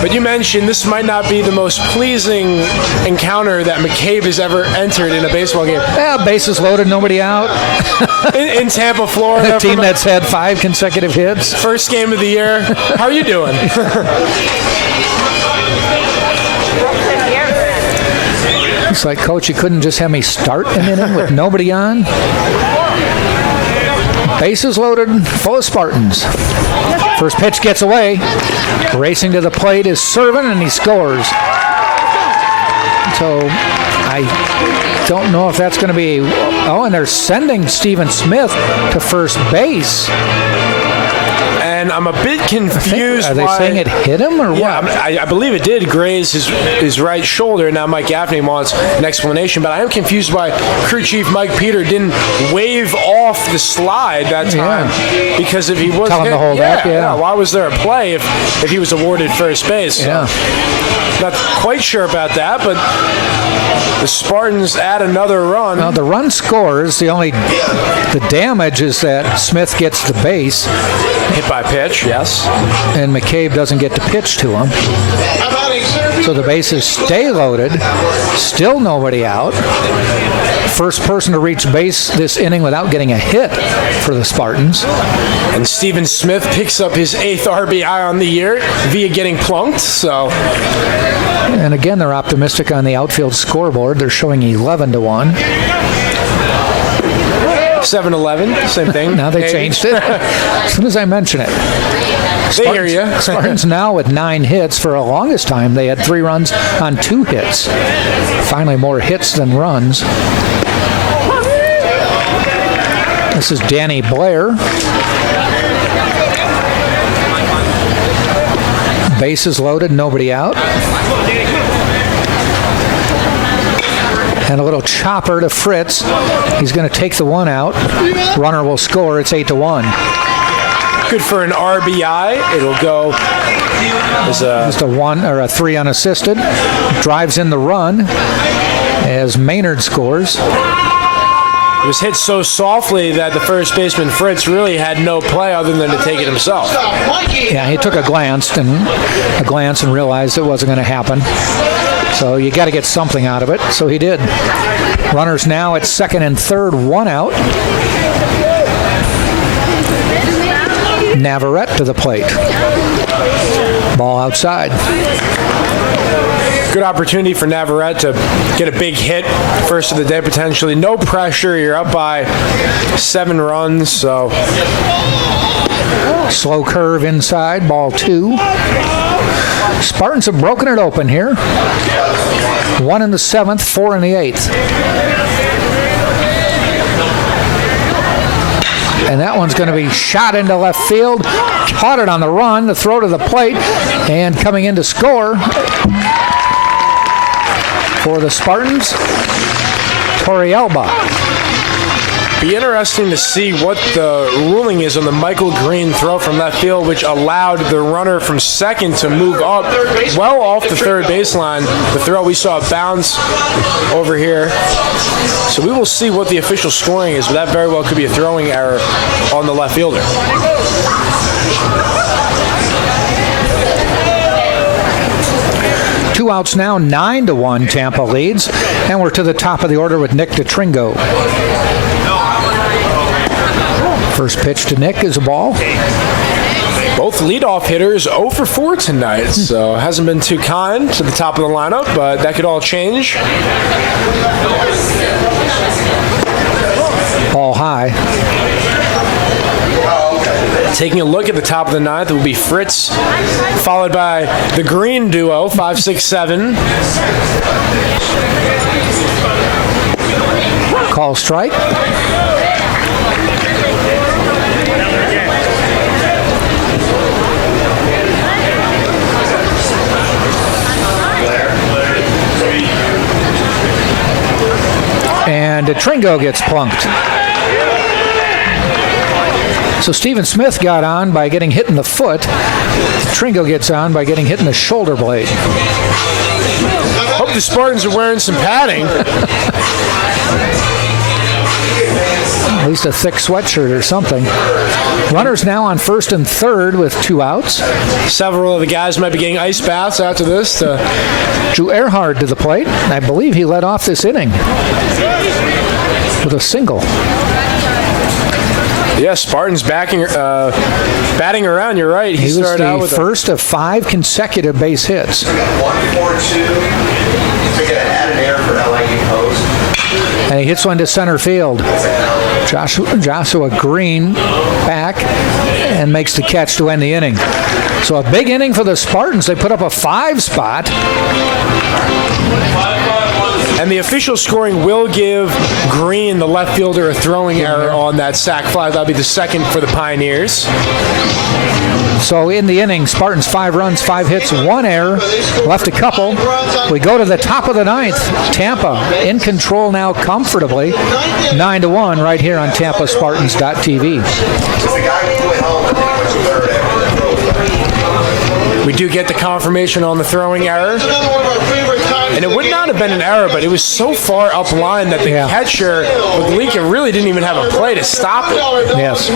But you mentioned this might not be the most pleasing encounter that McCabe has ever entered in a baseball game. Yeah, bases loaded, nobody out. in Tampa, Florida. A team that's had 5 consecutive hits. First game of the year. How are you doing? It's like, Coach, you couldn't just have me start an inning with nobody on? Bases loaded, full of Spartans. First pitch gets away. Racing to the plate is Servin, and he scores. So I don't know if that's going to be... Oh, and they're sending Stephen Smith to first base. And I'm a bit confused. Are they saying it hit him or what? I believe it did graze his right shoulder. Now Mike Gaffney wants an explanation, but I am confused why Crew Chief Mike Peter didn't wave off the slide that time. Because if he was Tell him to hold up, why was there a play if he was awarded first base? Yeah. Not quite sure about that, but the Spartans add another run. Now the run scores. The damage is that Smith gets the base. Hit by pitch, yes. And McCabe doesn't get to pitch to him. So the bases stay loaded. Still nobody out. First person to reach base this inning without getting a hit for the Spartans. And Stephen Smith picks up his 8th RBI on the year via getting plunked. So. And again, they're optimistic on the outfield scoreboard. They're showing 11-1. 7-11, same thing. Now they changed it as soon as I mention it. They hear you. Spartans now with 9 hits. For the longest time, they had 3 runs on 2 hits. Finally, more hits than runs. This is Danny Blair. Bases loaded, nobody out. And a little chopper to Fritz. He's going to take the one out. Runner will score. It's 8-1. Good for an RBI. It'll go as just a 1 or a 3 unassisted. Drives in the run as Maynard scores. It was hit so softly that the first baseman Fritz really had no play other than to take it himself. Yeah, he took a glance and realized it wasn't going to happen. So you got to get something out of it. So he did. Runners now at second and third, 1 out. Navarrete to the plate. Ball outside. Good opportunity for Navarrete to get a big hit first of the day potentially. No pressure. You're up by 7 runs. So slow curve inside. Ball 2. Spartans have broken it open here. 1 in the 7th, 4 in the 8th. And that one's going to be shot into left field. Caught it on the run, the throw to the plate, and coming in to score for the Spartans, Torrealba. Be interesting to see what the ruling is on the Michael Green throw from left field, which allowed the runner from second to move up well off the third baseline. The throw, we saw a bounce over here. So we will see what the official scoring is, but that very well could be a throwing error on the left fielder. Two outs now, 9-1 Tampa leads, and we're to the top of the order with Nick DeTringo. First pitch to Nick is a ball. Both leadoff hitters 0 for 4 tonight, so hasn't been too kind to the top of the lineup, but that could all change. Ball high. Taking a look at the top of the 9th, it will be Fritz, followed by the Green duo, 5, 6, 7. Call strike. And DeTringo gets plunked. So Stephen Smith got on by getting hit in the foot. DeTringo gets on by getting hit in the shoulder blade. Hope the Spartans are wearing some padding. At least a thick sweatshirt or something. Runners now on first and third with 2 outs. Several of the guys might be getting ice baths after this. Drew Earhart to the plate. I believe he led off this inning with a single. Yeah, Spartans batting around. You're right. He was the first of 5 consecutive base hits. 1-4-2. If you're going to add an error for LIU post, and he hits one to center field. Joshua Green back and makes the catch to end the inning. So a big inning for the Spartans. They put up a 5 spot. And the official scoring will give Green, the left fielder, a throwing error on that sac fly. That'll be the second for the Pioneers. So in the inning, Spartans 5 runs, 5 hits, 1 error, left a couple. We go to the top of the 9th. Tampa in control now comfortably, 9-1 right here on TampaSpartans.tv. We do get the confirmation on the throwing error. And it would not have been an error, but it was so far up line that the catcher with Leakin really didn't even have a play to stop it. Yes.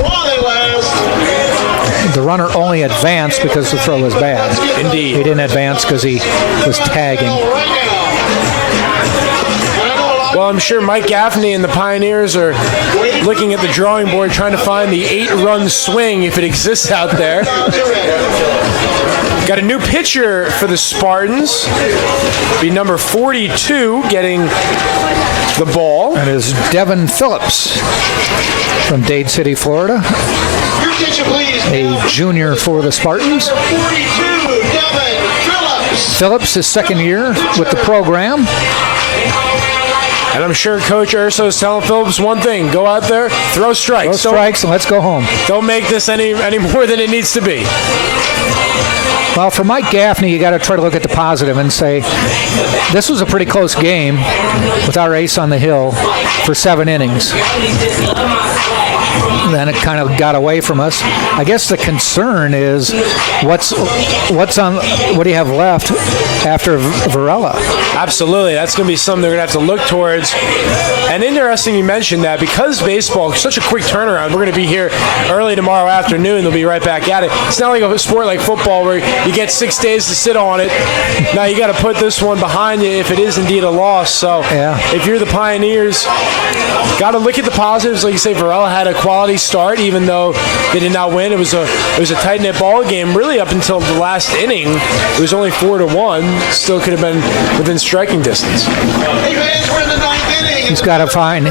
The runner only advanced because the throw was bad. Indeed. He didn't advance because he was tagging. Well, I'm sure Mike Gaffney and the Pioneers are looking at the drawing board trying to find the 8-run swing if it exists out there. Got a new pitcher for the Spartans. Be number 42 getting the ball. And is Devin Phillips from Dade City, Florida. A junior for the Spartans. Phillips, his second year with the program. And I'm sure Coach Urso is telling Phillips one thing: go out there, throw strikes. Throw strikes, and let's go home. Don't make this any more than it needs to be. Well, for Mike Gaffney, you got to try to look at the positive and say, this was a pretty close game with our ace on the hill for 7 innings. Then it kind of got away from us. I guess the concern is what do you have left after Varela? Absolutely. That's going to be something they're going to have to look towards. And interesting you mentioned that because baseball is such a quick turnaround. We're going to be here early tomorrow afternoon. They'll be right back at it. It's not like a sport like football where you get 6 days to sit on it. Now you got to put this one behind you if it is indeed a loss. So if you're the Pioneers, got to look at the positives. Like you say, Varela had a quality start, even though they did not win. It was a tight-knit ball game really up until the last inning. It was only 4-1. Still could have been within striking distance. He's got to find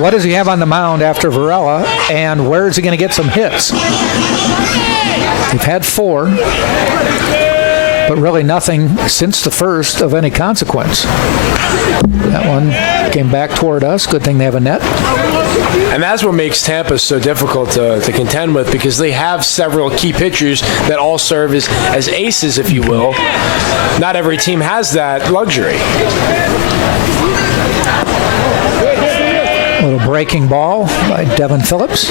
what does he have on the mound after Varela, and where is he going to get some hits? We've had 4, but really nothing since the first of any consequence. That one came back toward us. Good thing they have a net. And that's what makes Tampa so difficult to contend with, because they have several key pitchers that all serve as aces, if you will. Not every team has that luxury. A little breaking ball by Devin Phillips.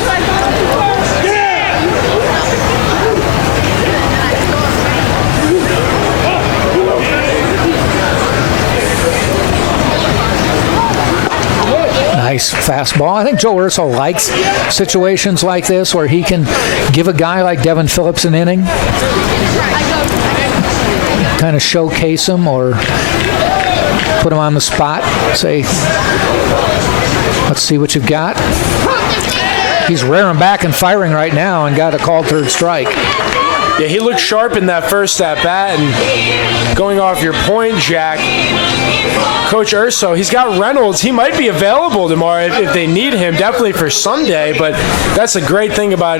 Nice fastball. I think Joe Urso likes situations like this where he can give a guy like Devin Phillips an inning, kind of showcase him or put him on the spot, say, let's see what you've got. He's rearing back and firing right now and got a called third strike. Yeah, he looked sharp in that first at-bat, and going off your point, Jack, Coach Urso, he's got Reynolds. He might be available tomorrow if they need him, definitely for Sunday, but that's a great thing about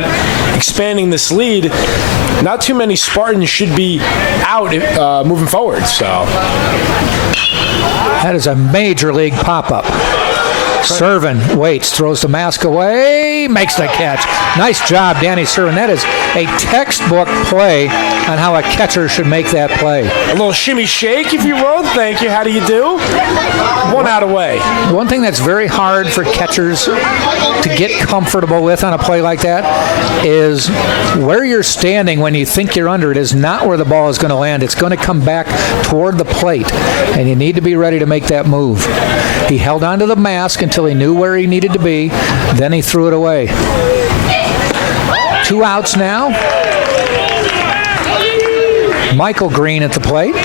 expanding this lead. Not too many Spartans should be out moving forward. So that is a major league pop-up. Servin waits, throws the mask away, makes the catch. Nice job, Danny Servin. That is a textbook play on how a catcher should make that play. A little shimmy shake, if you will. Thank you. How do you do? 1 out away. One thing that's very hard for catchers to get comfortable with on a play like that is where you're standing when you think you're under it is not where the ball is going to land. It's going to come back toward the plate, and you need to be ready to make that move. He held onto the mask until he knew where he needed to be. Then he threw it away. 2 outs now. Michael Green at the plate.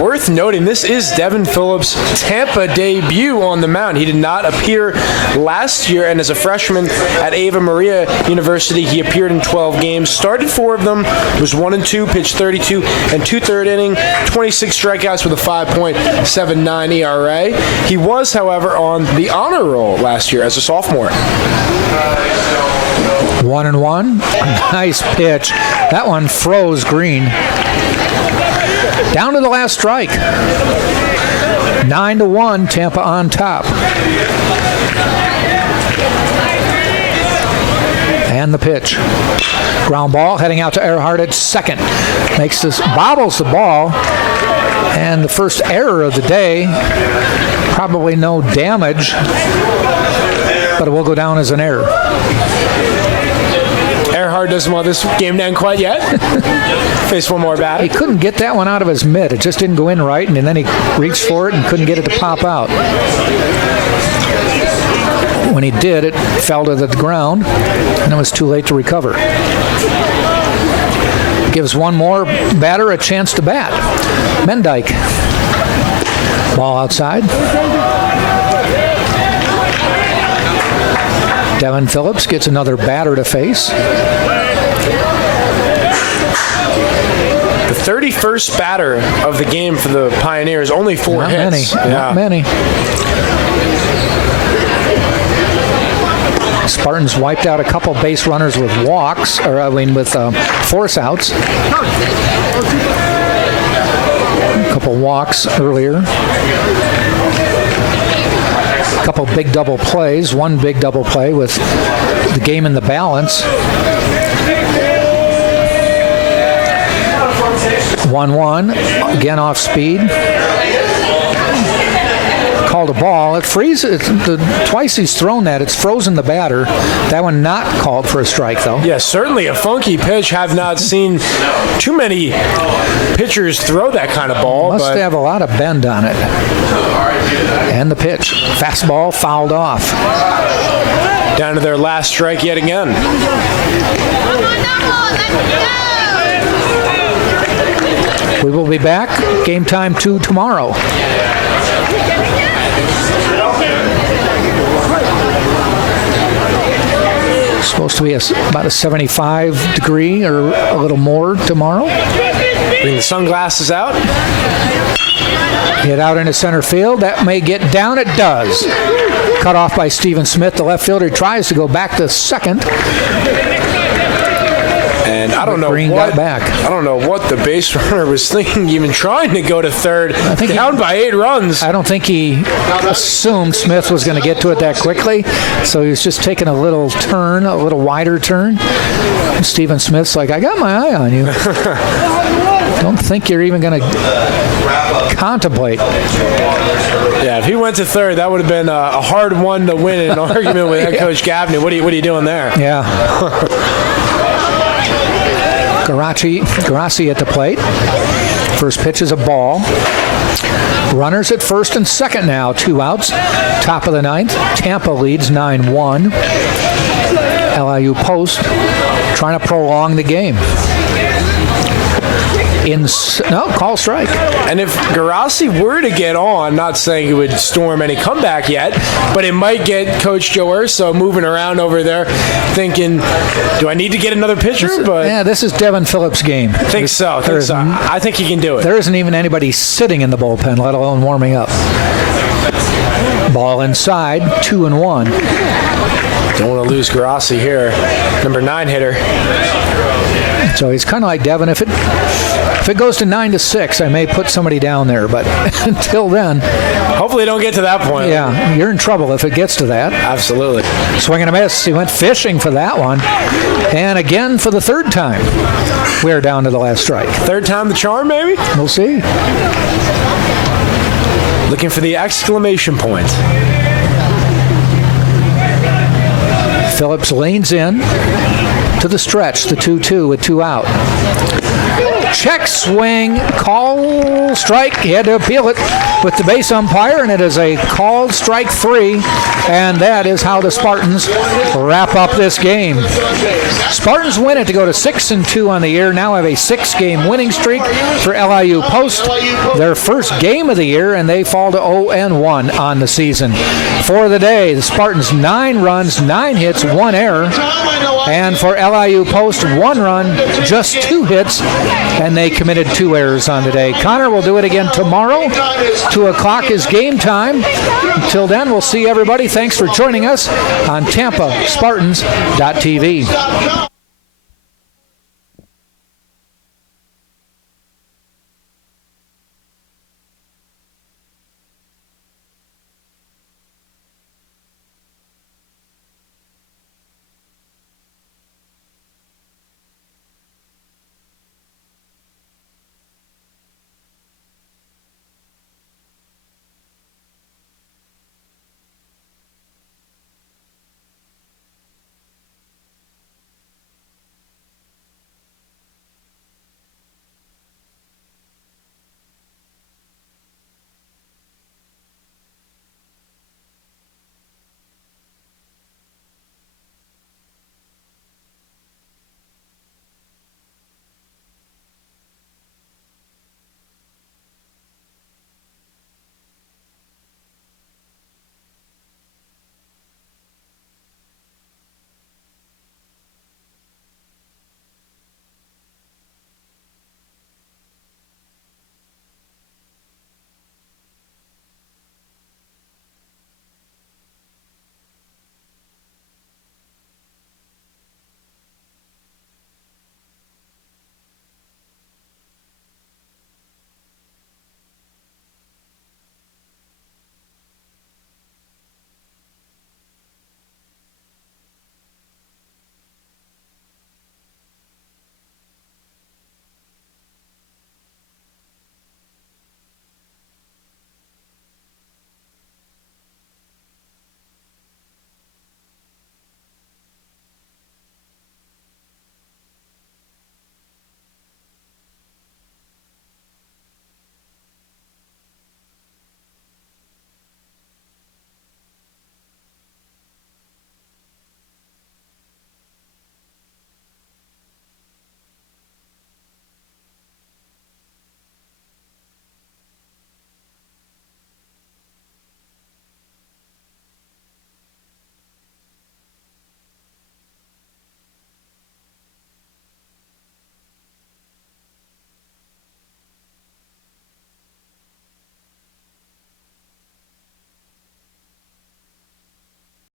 Worth noting, this is Devin Phillips' Tampa debut on the mound. He did not appear last year, and as a freshman at Ave Maria University, he appeared in 12 games, started 4 of them, was 1-2, pitched 32 and 2/3 inning, 26 strikeouts with a 5.79 ERA. He was, however, on the honor roll last year as a sophomore. 1-1. Nice pitch. That one froze Green. Down to the last strike. 9-1, Tampa on top. And the pitch. Ground ball heading out to Earhart at second. Bobbles the ball. And the first error of the day. Probably no damage, but it will go down as an error. Earhart doesn't want this game to end quite yet. Face one more batter. He couldn't get that one out of his mitt. It just didn't go in right, and then he reached for it and couldn't get it to pop out. When he did, it fell to the ground, and it was too late to recover. Gives one more batter a chance to bat. Mendyke. Ball outside. Devin Phillips gets another batter to face. The 31st batter of the game for the Pioneers, only 4 hits. Not many. Spartans wiped out a couple base runners with walks, with force outs. A couple walks earlier. A couple big double plays. One big double play with the game in the balance. 1-1. Again off speed. Called a ball. It freezes. Twice he's thrown that. It's frozen the batter. That one not called for a strike, though. Yeah, certainly a funky pitch. Have not seen too many pitchers throw that kind of ball. Must have a lot of bend on it. And the pitch. Fastball fouled off. Down to their last strike yet again. We will be back. Game time 2 tomorrow. Supposed to be about a 75 degree or a little more tomorrow. Bring the sunglasses out. Hit out into center field. That may get down. It does. Cut off by Stephen Smith. The left fielder tries to go back to second. And I don't know Green got back. I don't know what the base runner was thinking, even trying to go to third. I think down by 8 runs. I don't think he assumed Smith was going to get to it that quickly, so he was just taking a little turn, a little wider turn. And Stephen Smith's like, I got my eye on you. Don't think you're even going to contemplate. Yeah, if he went to third, that would have been a hard one to win in an argument with head coach Gaffney. What are you doing there? Yeah. Garassi at the plate. First pitch is a ball. Runners at first and second now. 2 outs. Top of the 9th. Tampa leads 9-1. LIU post trying to prolong the game. Call strike. And if Garassi were to get on, not saying he would storm any comeback yet, but it might get Coach Joe Urso moving around over there thinking, do I need to get another pitcher? This is Devin Phillips' game. I think so. I think he can do it. There isn't even anybody sitting in the bullpen, let alone warming up. Ball inside, 2-1. Don't want to lose Garassi here. Number 9 hitter. So he's kind of like Devin. If it goes to 9-6, I may put somebody down there. But until then, hopefully, don't get to that point. Yeah, you're in trouble if it gets to that. Absolutely. Swing and a miss. He went fishing for that one, and again for the third time. We're down to the last strike. Third time the charm, maybe. We'll see. Looking for the exclamation point. Phillips leans in to the stretch, the 2-2 with 2 out. check swing, call strike. He had to appeal it with the base umpire, and it is a called strike 3, and that is how the Spartans wrap up this game. Spartans win it to go to 6-2 on the year, now have a 6-game winning streak for LIU Post, their first game of the year, and they fall to 0-1 on the season. For the day, the Spartans 9 runs, 9 hits, 1 error, and for LIU Post, 1 run, just 2 hits, and they committed 2 errors on the day. Connor will do it again tomorrow. 2 o'clock is game time. Until then, we'll see everybody. Thanks for joining us on TampaSpartans.tv.